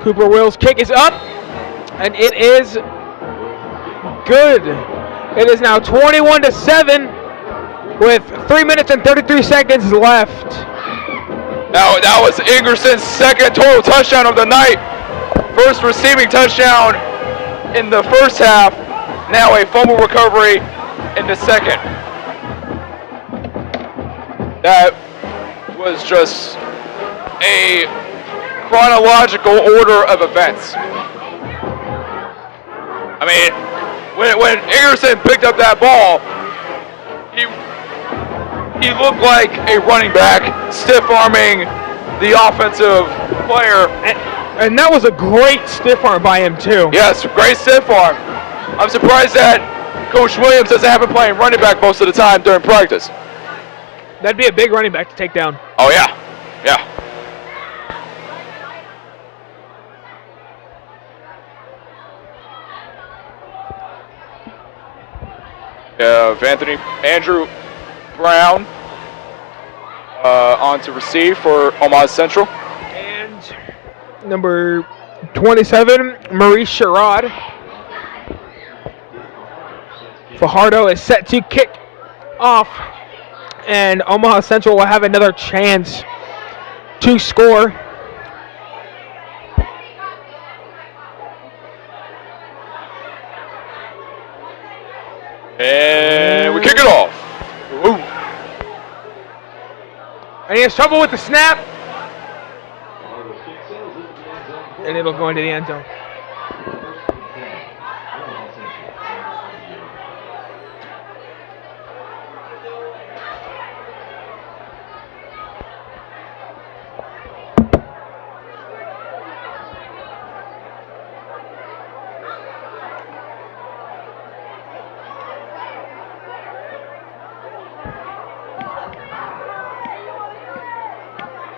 Cooper Will's kick is up, and it is good. It is now 21-7 with 3 minutes and 33 seconds left. Now that was Ingerson's second total touchdown of the night. First receiving touchdown in the first half. Now a fumble recovery in the second. That was just a chronological order of events. I mean, when Ingerson picked up that ball, he looked like a running back, stiff-arming the offensive player. And that was a great stiff arm by him, too. Yes, great stiff arm. I'm surprised that Coach Williams doesn't have him playing running back most of the time during practice. That'd be a big running back to take down. Oh, yeah. Yeah. Andrew Brown on to receive for Omaha Central. And number 27, Maurice Sherrod. Fajardo is set to kick off, and Omaha Central will have another chance to score. And we kick it off. Ooh. And he has trouble with the snap. And it'll go into the end zone.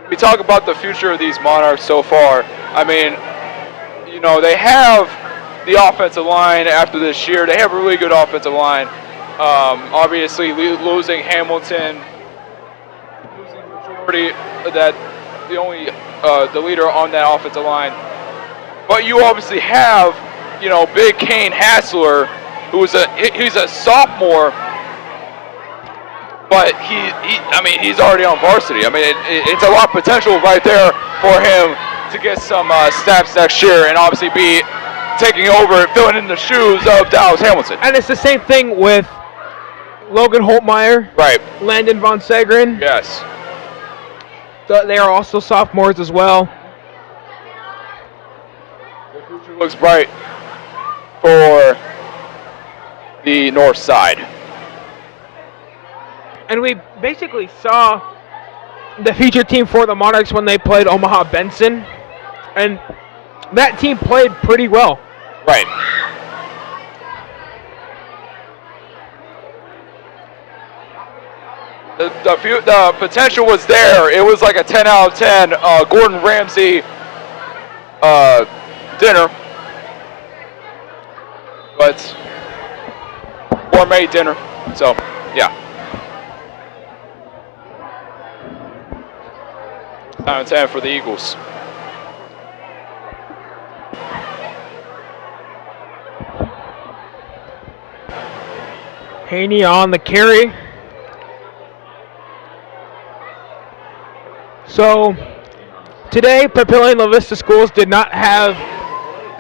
We talk about the future of these Monarchs so far. I mean, you know, they have the offensive line after this year. They have a really good offensive line. Obviously, losing Hamilton, losing majority of that, the leader on that offensive line. But you obviously have, you know, Big Kane Hassler, he's a sophomore. But he's already on varsity. I mean, it's a lot of potential right there for him to get some snaps next year and obviously be taking over and filling in the shoes of Dallas Hamilton. And it's the same thing with Logan Holtmeyer. Right. Landon Von Segrin. Yes. They are also sophomores as well. The future looks bright for the north side. And we basically saw the feature team for the Monarchs when they played Omaha Benson. And that team played pretty well. Right. The potential was there. It was like a 10 out of 10 Gordon Ramsay dinner. But gourmet dinner. So, yeah. 9 out of 10 for the Eagles. Haney on the carry. So today, Papillion La Vista schools did not have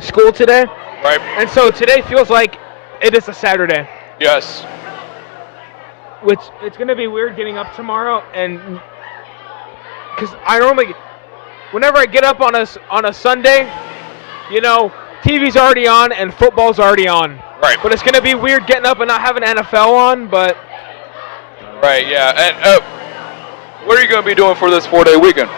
school today. Right. And so today feels like it is a Saturday. Yes. Which it's going to be weird getting up tomorrow, and because I normally, whenever I get up on a Sunday, you know, TV's already on and football's already on. Right. But it's going to be weird getting up and not having NFL on, but. Right, yeah. And what are you going to be doing for this 4-day weekend?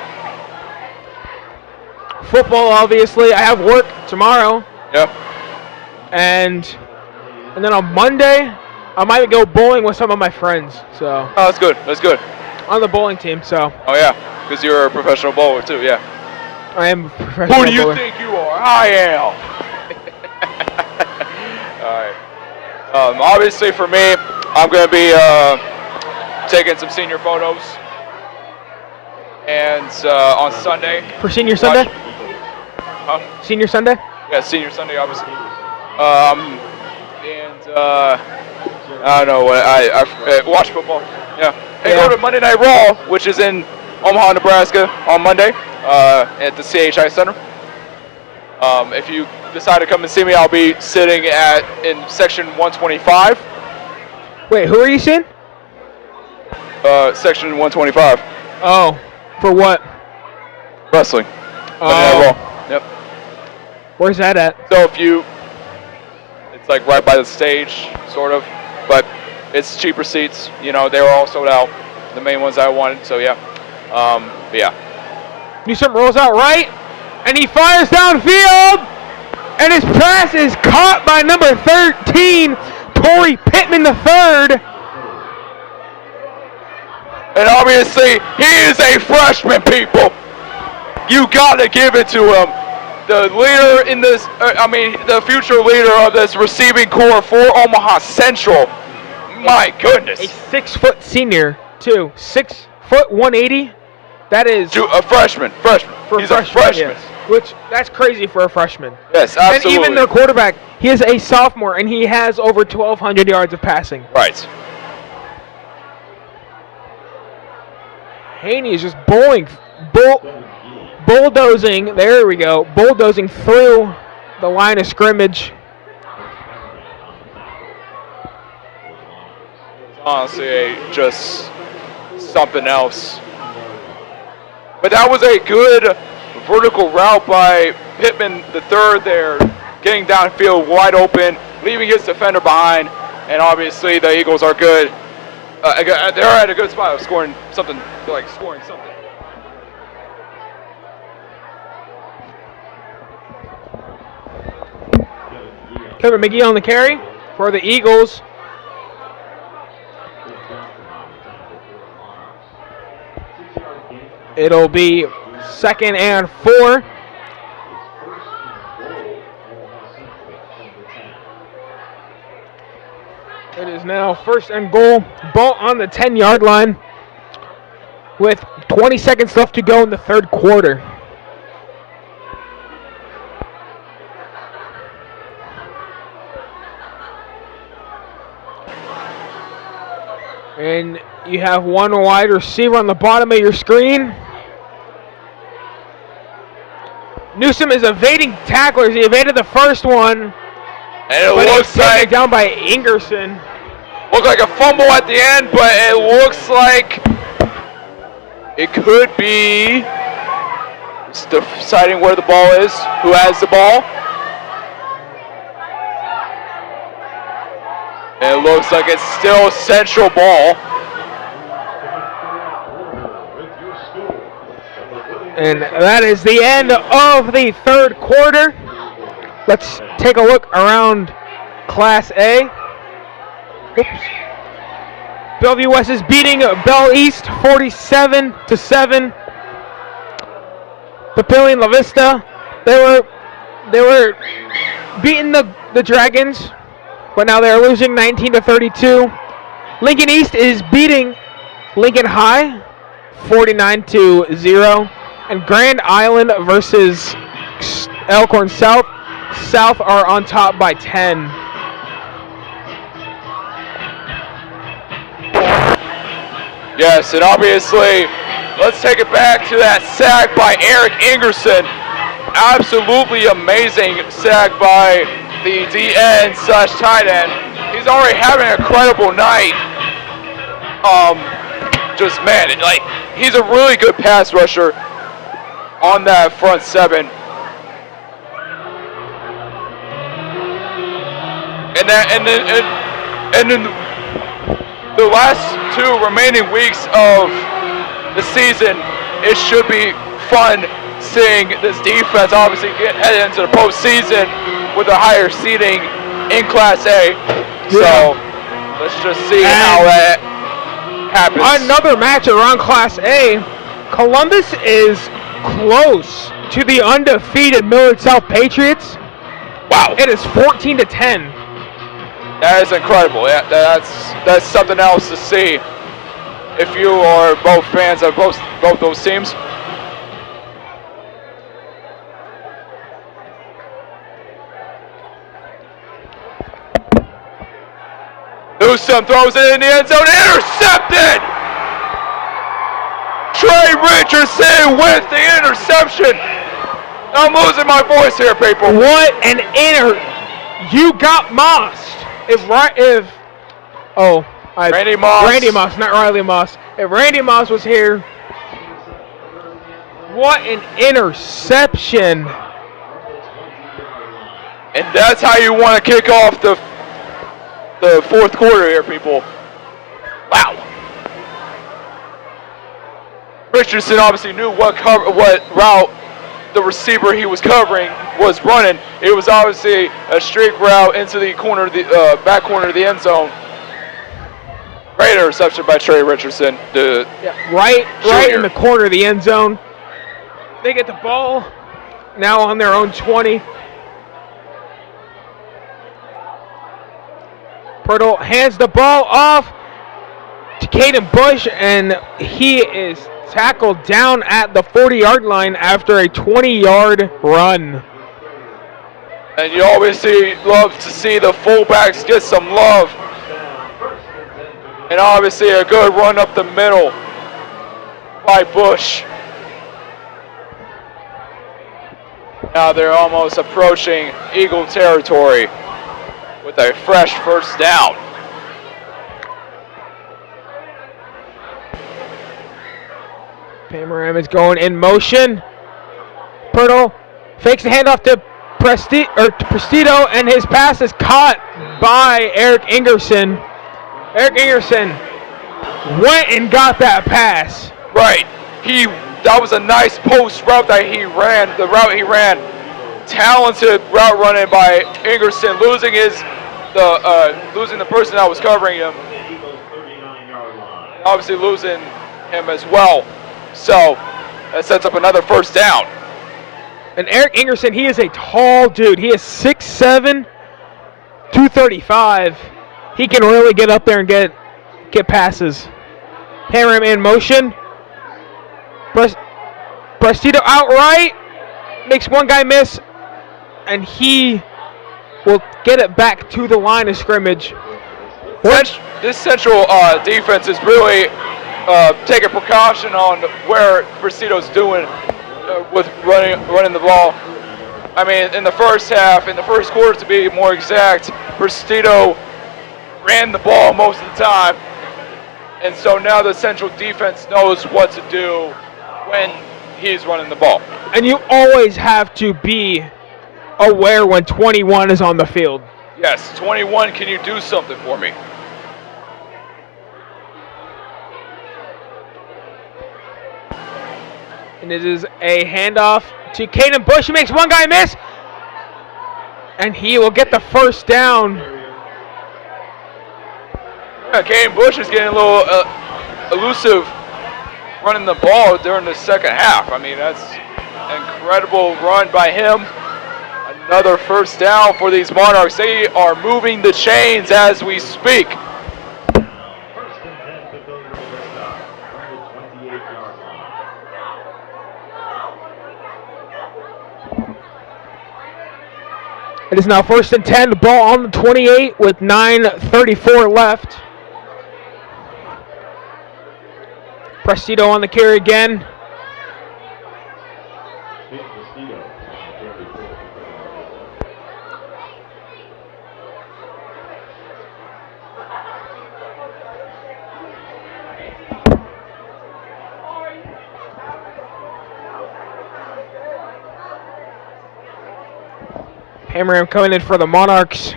Football, obviously. I have work tomorrow. Yep. And then on Monday, I might go bowling with some of my friends. So. Oh, that's good. That's good. On the bowling team, so. Oh, yeah. Because you're a professional bowler, too, yeah. I am a professional Who do you bowler. think you are? I am. All right. Obviously, for me, I'm going to be taking some senior photos. And on Sunday. For Senior Sunday? Huh? Senior Sunday? Yeah, Senior Sunday, obviously. I don't know what I watch football. Yeah. And go to Monday Night Raw, which is in Omaha, Nebraska, on Monday at the CHI Center. If you decide to come and see me, I'll be sitting in section 125. Wait, who are you seeing? Section 125. Oh, for what? It's like right by the stage, sort of, but it's cheaper seats. You know, they were all sold out, the main ones I wanted. So yeah, but yeah. Newsom rolls out right, and he fires downfield, and his pass is caught by number 13, Corey Pittman III. And obviously, he is a freshman, people. You gotta give it to him. The leader in this, the future leader of this receiving corps for Omaha Central. My goodness. A 6-foot senior, too. 6 foot 180. That is a freshman. He's a freshman. Yes. Which, that's crazy for a freshman. Yes, absolutely. And even their quarterback, he is a sophomore, and he has over 1,200 yards of passing. Right. Haney is just bulldozing. There we go. Bulldozing through the line of scrimmage. Honestly, just something else. But that was a good vertical route by Pittman III there, getting downfield wide open, leaving his defender behind, and obviously the Eagles are good. They're at a good spot of scoring something. Kevin McGee on the carry for the Eagles. It'll be 2nd and 4. It is now 1st and goal. Ball on the 10-yard line with 20 seconds left to go in the third quarter. And you have one wide receiver on the bottom of your screen. Newsom is evading tacklers. He evaded the first one. And it looks like down by Ingerson. Looked like a fumble at the end, but it looks like it could be deciding where the ball is, who has the ball. And it looks like it's still Central ball. And that is the end of the third quarter. Let's take a look around Class A. Oops. Bellevue West is beating Bell East 47-7. Papillion La Vista, they were beating the Dragons, but now they're losing 19-32. Lincoln East is beating Lincoln High 49-0. And Grand Island versus Elkhorn South. South are on top by 10. Yes, and obviously, let's take it back to that sack by Eric Ingerson. Absolutely amazing sack by the DN / tight end. He's already having an incredible night. Just man, he's a really good pass rusher on that front seven. And then the last 2 remaining weeks of the season, it should be fun seeing this defense obviously get headed into the postseason with a higher seeding in Class A. So let's just see how that happens. Another match around Class A. Columbus is close to the undefeated Millard South Patriots. Wow. It is 14-10. That is incredible. Yeah, that's something else to see if you are both fans of both those teams. Newsom throws it in the end zone, intercepted! Trey Richardson with the interception. I'm losing my voice here, people. What an you got mossed. Randy Moss, not Riley Moss. If Randy Moss was here, what an interception. And that's how you want to kick off the fourth quarter here, people. Wow. Richardson obviously knew what route the receiver he was covering was running. It was obviously a straight route into the corner, back corner of the end zone. Great interception by Trey Richardson. Right in the corner of the end zone. They get the ball now on their own 20. Pirtle hands the ball off to Caden Bush, and he is tackled down at the 40-yard line after a 20-yard run. And you obviously love to see the fullbacks get some love. And obviously a good run up the middle by Bush. Now they're almost approaching Eagle territory with a fresh first down. Pamaram is going in motion. Pirtle fakes the handoff to Prestito, and his pass is caught by Eric Ingerson. Eric Ingerson went and got that pass. Right. That was a nice post route that he ran. The route he ran, talented route running by Ingerson, losing the person that was covering him. Obviously losing him as well. So that sets up another first down. And Eric Ingerson, he is a tall dude. He is 6'7", 235. He can really get up there and get passes. Pamaram in motion. Prestito outright. Makes one guy miss. And he will get it back to the line of scrimmage. This central defense is really taking precaution on where Prestito's doing with running the ball. I mean, in the first quarter to be more exact, Prestito ran the ball most of the time. And so now the central defense knows what to do when he's running the ball. And you always have to be aware when 21 is on the field. Yes, 21, can you do something for me? And it is a handoff to Caden Bush. He makes one guy miss. And he will get the first down. Yeah, Caden Bush is getting a little elusive running the ball during the second half. I mean, that's an incredible run by him. Another first down for these Monarchs. They are moving the chains as we speak. It is now 1st and 10. The ball on the 28 with 9:34 left. Prestito on the carry again. Pamaram coming in for the Monarchs.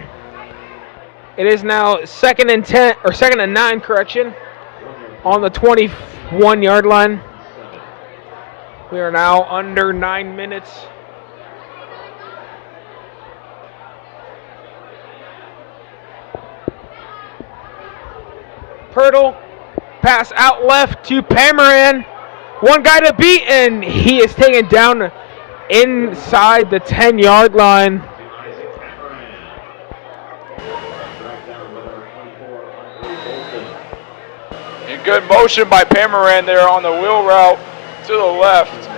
It is now 2nd and 10, or 2nd and 9, correction, on the 21-yard line. We are now under 9 minutes. Pirtle, pass out left to Pamaram. One guy to beat, and he is taken down inside the 10-yard line. Good motion by Pamaram there on the wheel route to the left.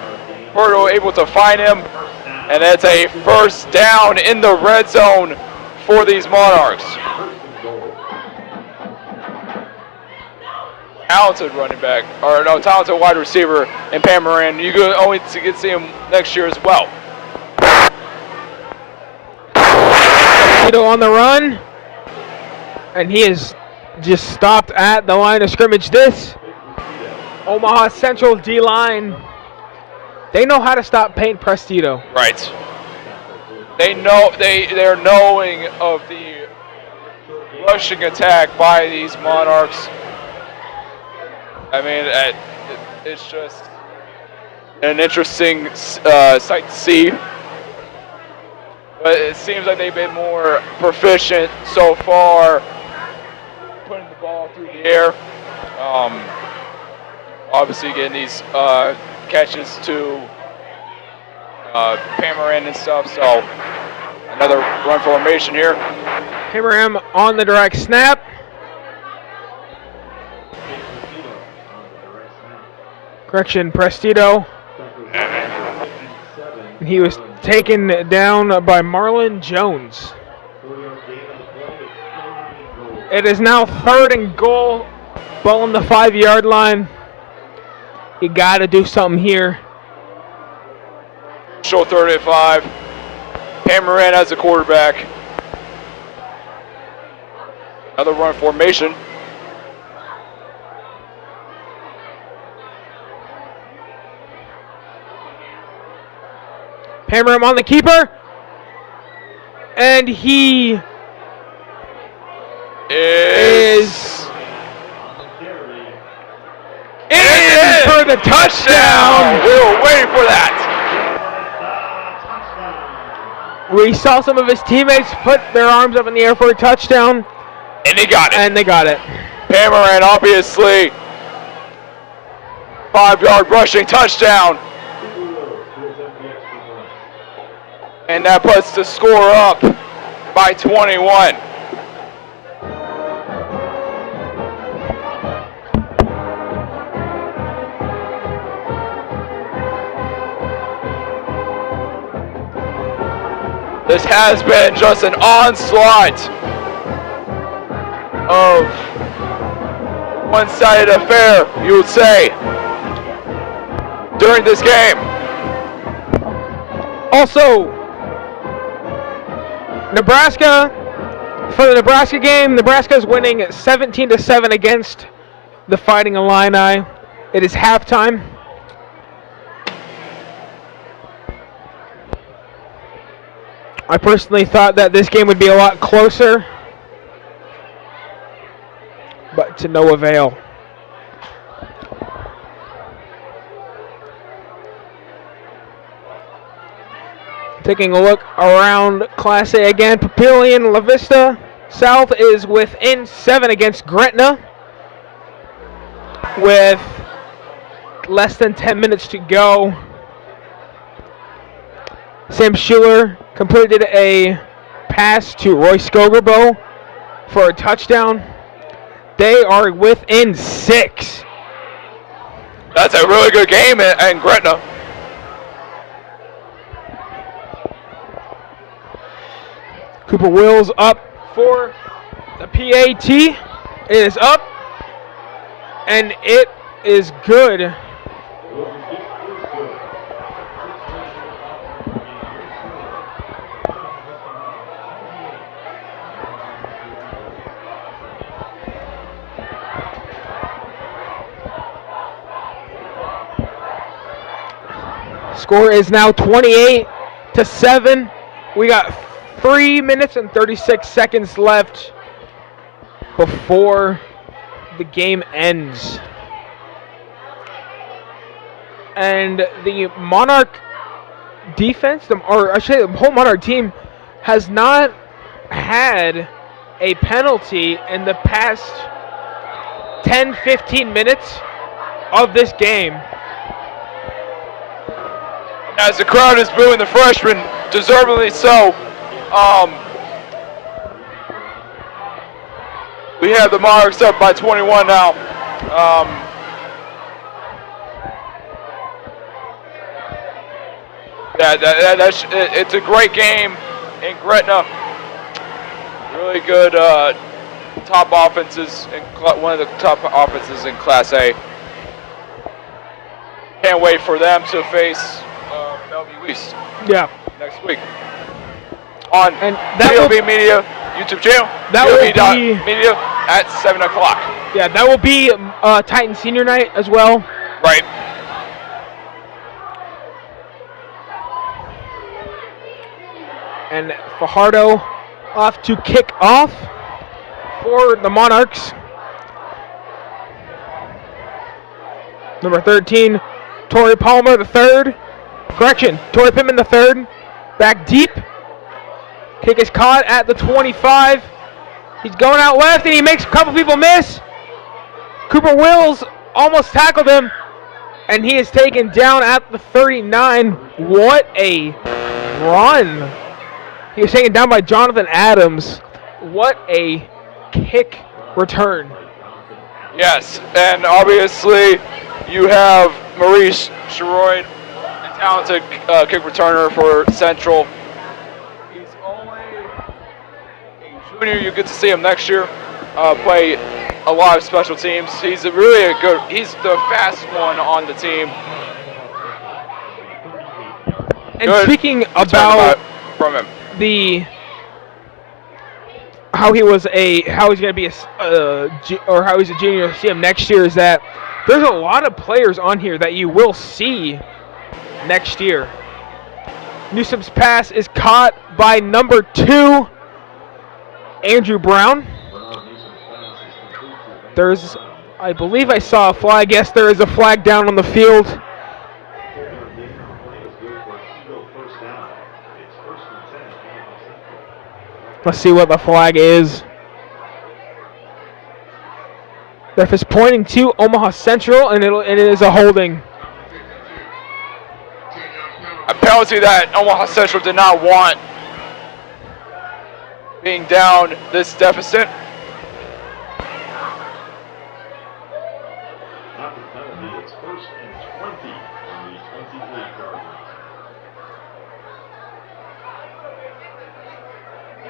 Pirtle able to find him, and it's a first down in the red zone for these Monarchs. Talented running back, or no, talented wide receiver in Pamaram. You could only get to see him next year as well. On the run, and he is just stopped at the line of scrimmage. This Omaha Central D-line, they know how to stop Payne Prestito. Right. they're knowing of the rushing attack by these Monarchs. I mean, it's just an interesting sight to see. But it seems like they've been more proficient so far putting the ball through the air. Obviously getting these catches to Pamarin and stuff. So another run formation here. Pamarin on the direct snap. Correction, Prestito. He was taken down by Marlon Jones. It is now 3rd and goal. Ball on the 5-yard line. You got to do something here. Show 3rd and 5. Pamarin as the quarterback. Another run formation. Pamarin on the keeper. And he is in for the touchdown. We were waiting for that. We saw some of his teammates put their arms up in the air for a touchdown. And they got it. Pamarin, obviously. 5-yard rushing touchdown. And that puts the score up by 21. This has been just an onslaught of one-sided affair, you would say, during this game. Also, Nebraska, for the Nebraska game, Nebraska is winning 17-7 against the Fighting Illini. It is halftime. I personally thought that this game would be a lot closer, but to no avail. Taking a look around Class A again, Papillion La Vista South is within 7 against Gretna with less than 10 minutes to go. Sam Schuler completed a pass to Roy Skogerbo for a touchdown. They are within 6. That's a really good game in Gretna. Cooper Wills up for the PAT. It is up, and it is good. Score is now 28-7. We got 3 minutes and 36 seconds left before the game ends. And the Monarch defense, or I should say the whole Monarch team, has not had a penalty in the past 10-15 minutes of this game. As the crowd is booing the freshmen, deservedly so. We have the Monarchs up by 21 now. It's a great game in Gretna. Really good top offenses, one of the top offenses in Class A. Can't wait for them to face Bellevue East. Yeah. Next week. On and that PLB Media YouTube channel. That will be Media at 7 o'clock. Yeah, that will be Titan Senior Night as well. Right. And Fajardo off to kick off for the Monarchs. Number 13, Torrey Palmer, the third. Correction, Torrey Pittman, the third. Back deep. Kick is caught at the 25. He's going out left, and he makes a couple people miss. Cooper Wills almost tackled him, and he is taken down at the 39. What a run. He was taken down by Jonathan Adams. What a kick return. Yes, and obviously you have Maurice Sherroyd, a talented kick returner for Central. He's only a junior. You get to see him next year play a lot of special teams. He's he's the fast one on the team. And speaking about from him. How he's going to be or how he's a junior, see him next year, is that there's a lot of players on here that you will see next year. Newsom's pass is caught by number 2, Andrew Brown. I believe I saw a flag. Yes, there is a flag down on the field. Let's see what the flag is. Ref is pointing to Omaha Central, and it is a holding. A penalty that Omaha Central did not want, being down this deficit.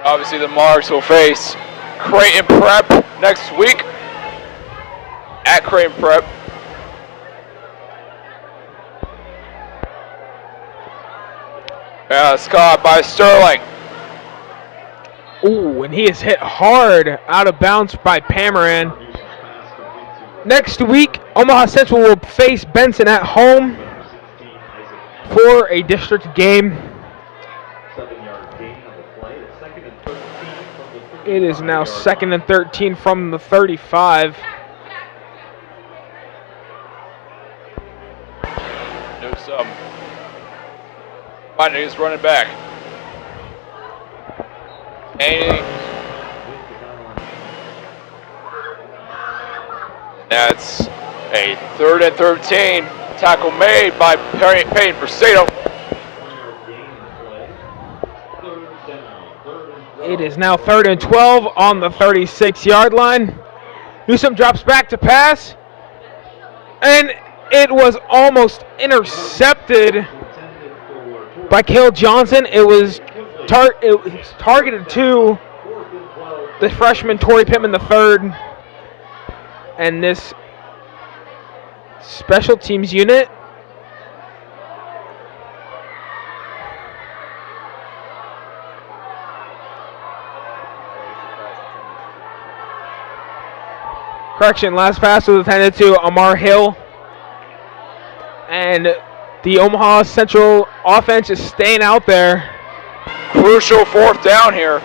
Obviously, the Monarchs will face Creighton Prep next week at Creighton Prep. It's caught by Sterling. Ooh, and he is hit hard out of bounds by Pamaran. Next week, Omaha Central will face Benson at home for a district game. It is now 2nd and 13 from the 35. Newsom finding his running back. And that's a 3rd and 13. Tackle made by Payne Persato. It is now 3rd and 12 on the 36-yard line. Newsom drops back to pass, and it was almost intercepted by Cale Johnson. It was targeted to the freshman Torrey Pittman III, and this special teams unit last pass was attended to Amar Hill. And the Omaha Central offense is staying out there. Crucial 4th down here.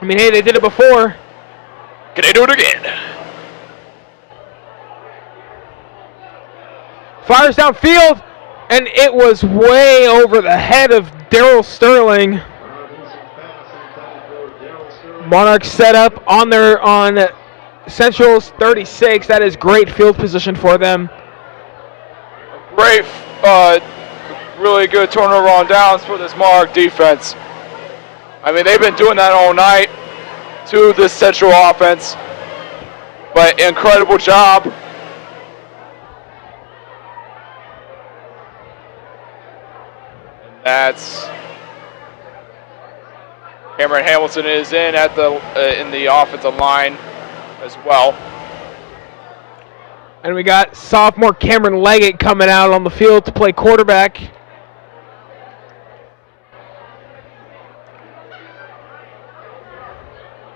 I mean, hey, they did it before. Can they do it again? Fires downfield, and it was way over the head of Daryl Sterling. Monarchs set up on Central's 36. That is great field position for them. Great, really good turnover on downs for this Monarch defense. I mean, they've been doing that all night to this Central offense, but incredible job. That's Cameron Hamilton is in at the offensive line as well. And we got sophomore Cameron Leggett coming out on the field to play quarterback.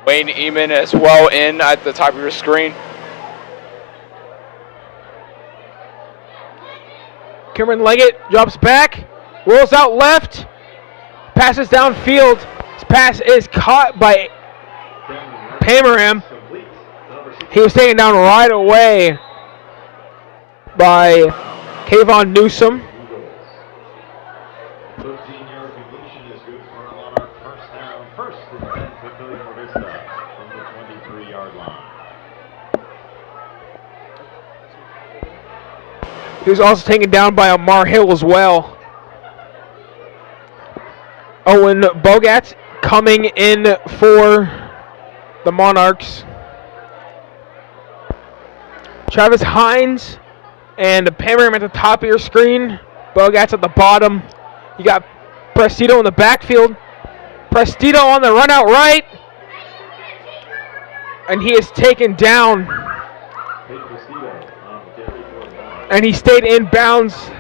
Wayne Eamon as well in at the top of your screen. Cameron Leggett drops back, rolls out left, Passes downfield. His pass is caught by Pamaram. He was taken down right away by Kayvon Newsom. 15-yard completion is good for a Monarch first down. First and 10 Papillion La Vista from the 23-yard line. He was also taken down by Amar Hill as well. Owen Bogat coming in for the Monarchs. Travis Hines and Pamaram at the top of your screen. Bogat's at the bottom. You got Prestito in the backfield. Prestito on the run out right. And he is taken down. And he stayed in bounds.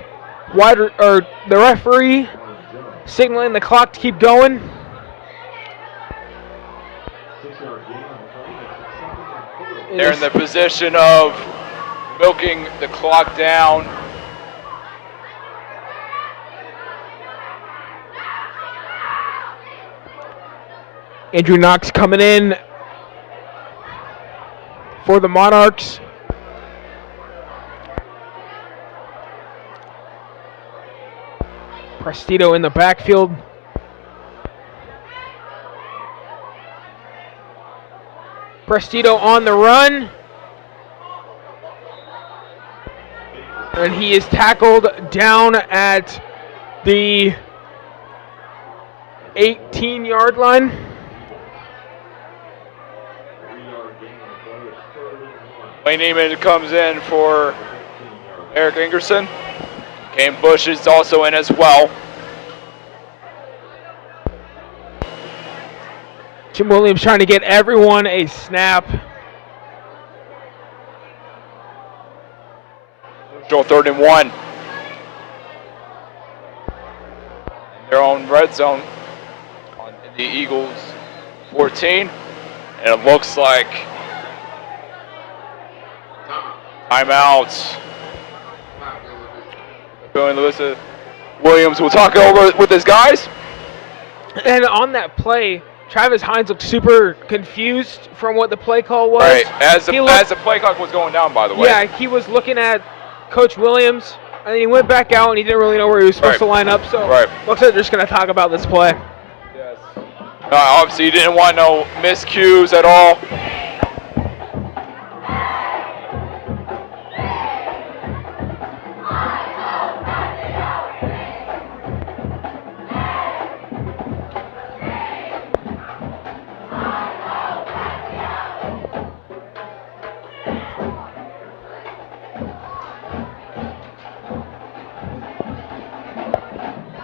The referee signaling the clock to keep going. They're in the position of milking the clock down. Andrew Knox coming in for the Monarchs. Prestito in the backfield. Prestito on the run. And he is tackled down at the 18-yard line. Wayne Neiman comes in for Eric Ingerson. Kane Bush is also in as well. Jim Williams trying to get everyone a snap. Joe 3rd and 1. In their own red zone on the Eagles 14. And it looks like timeouts. Going to Williams will talk over with his guys. And on that play, Travis Hines looked super confused from what the play call was. Right, as the play clock was going down, by the way. Yeah, he was looking at Coach Williams, and then he went back out, and he didn't really know where he was supposed to line up. So looks like they're just going to talk about this play. Yes. Obviously, he didn't want no miscues at all.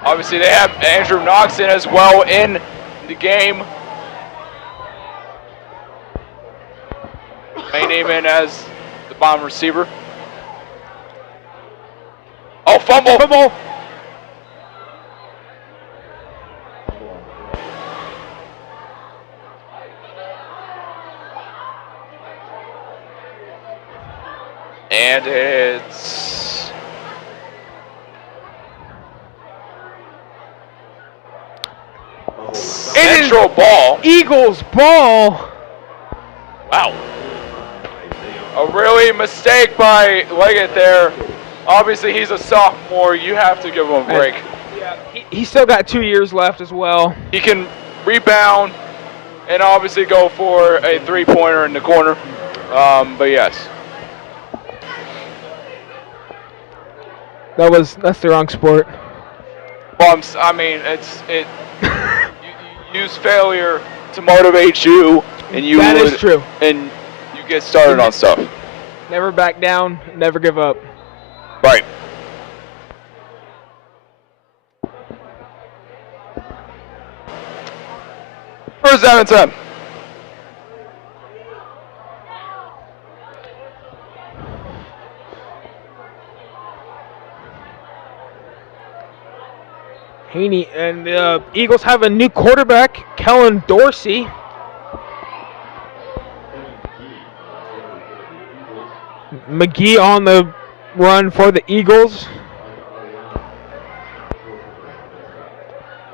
Obviously, they have Andrew Knox in as well in the game. May name in as the bomb receiver. Oh, fumble! Fumble! And it's Central ball. Eagles ball. Wow. A really mistake by Leggett there. Obviously, he's a sophomore. You have to give him a break. Yeah, he's still got 2 years left as well. He can rebound and obviously go for a three-pointer in the corner. But yes. That's the wrong sport. Well, I mean, you use failure to motivate you, and That is true. And you get started on stuff. Never back down, never give up. Right. First down and 10. Haney and the Eagles have a new quarterback, Kellen Dorsey. McGee on the run for the Eagles.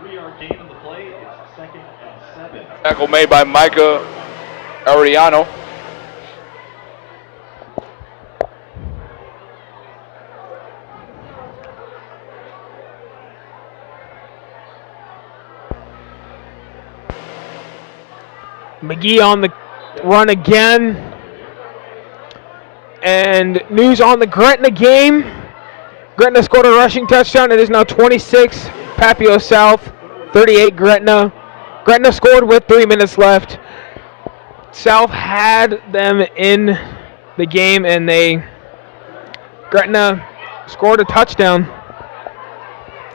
3-yard gain on the Tackle made by Micah Arellano. McGee on the run again. And news on the Gretna game. Gretna scored a rushing touchdown. It is now 26, Papillion South, 38 Gretna. Gretna scored with 3 minutes left. South had them in the game, and Gretna scored a touchdown.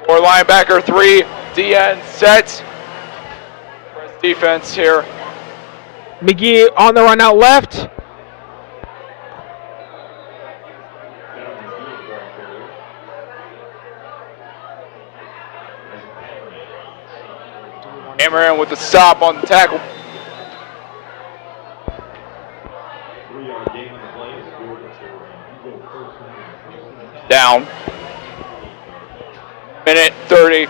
4 linebacker, 3 DN set. Press defense here. McGee on the run out left. Hammer in with the stop on the tackle. Down. Minute 30.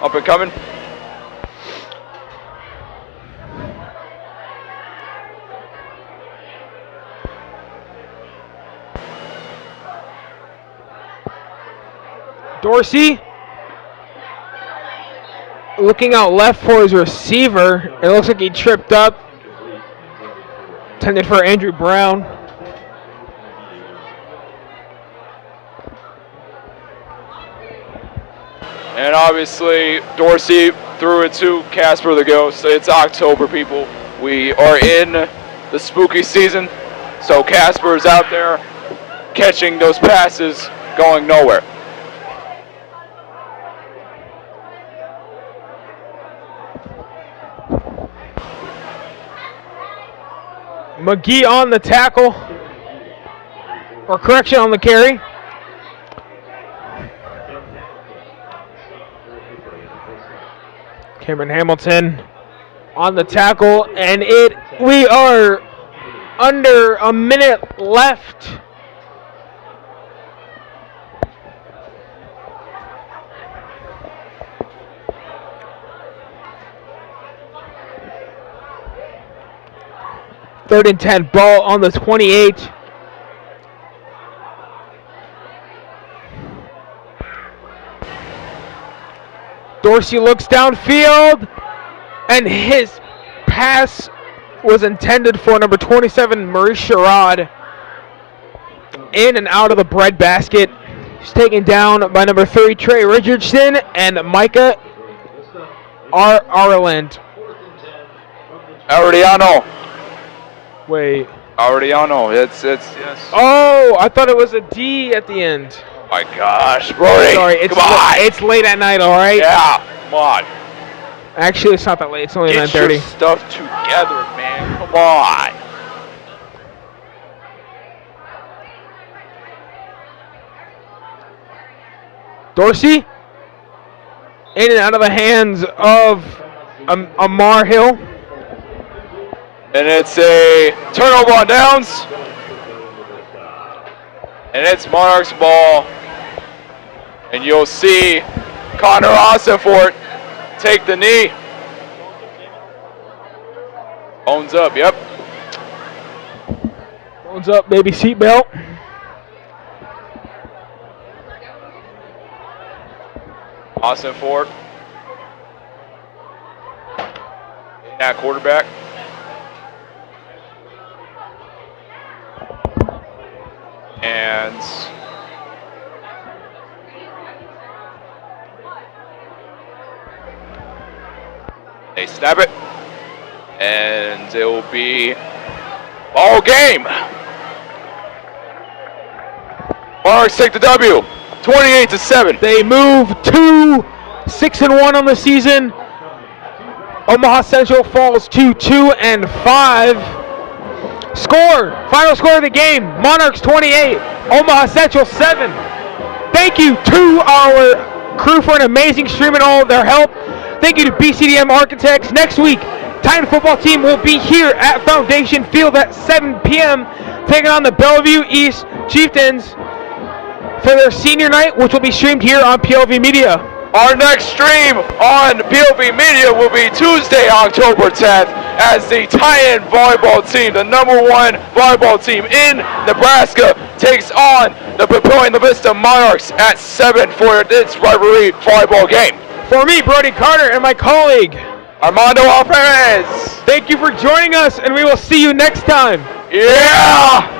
Up and coming. Dorsey looking out left for his receiver. It looks like he tripped up. Intended for Andrew Brown. And obviously Dorsey threw it to Casper the Ghost. It's October, people. We are in the spooky season. So Casper's out there catching those passes, going nowhere. McGee on the tackle, or correction, on the carry. Cameron Hamilton on the tackle, and we are under a minute left. Third and 10, ball on the 28. Dorsey looks downfield, and his pass was intended for number 27, Maurice Sherrod. In and out of the breadbasket. He's taken down by number 3, Trey Richardson, and Micah Arland. Arellano. Wait. Arellano. It's yes. Oh, I thought it was a D at the end. Oh my gosh, Brody. Sorry, it's come on. It's late at night, all right? Yeah, come on. Actually, it's not that late. It's only 9:30. Get your stuff together, man. Come on. Dorsey in and out of the hands of Amar Hill. And it's a turnover on downs. And it's Monarchs ball. And you'll see Connor Ossenfort take the knee. Bones up, yep. Bones up, baby, seatbelt. Ossenfort. That quarterback. And they snap it, and it will be ball game. Monarchs take the W, 28-7. They move to 6-1 on the season. Omaha Central falls to 2-5. Final score of the game, Monarchs 28, Omaha Central 7. Thank you to our crew for an amazing stream and all of their help. Thank you to BCDM Architects. Next week, Titan football team will be here at Foundation Field at 7 p.m. taking on the Bellevue East Chieftains for their senior night, which will be streamed here on PLV Media. Our next stream on POV Media will be Tuesday, October 10th, as the Titan volleyball team, the #1 volleyball team in Nebraska, takes on the Papillion La Vista Monarchs at 7 for its rivalry volleyball game. For me, Brody Carter, and my colleague, Armando Alvarez. Thank you for joining us, and we will see you next time. Yeah!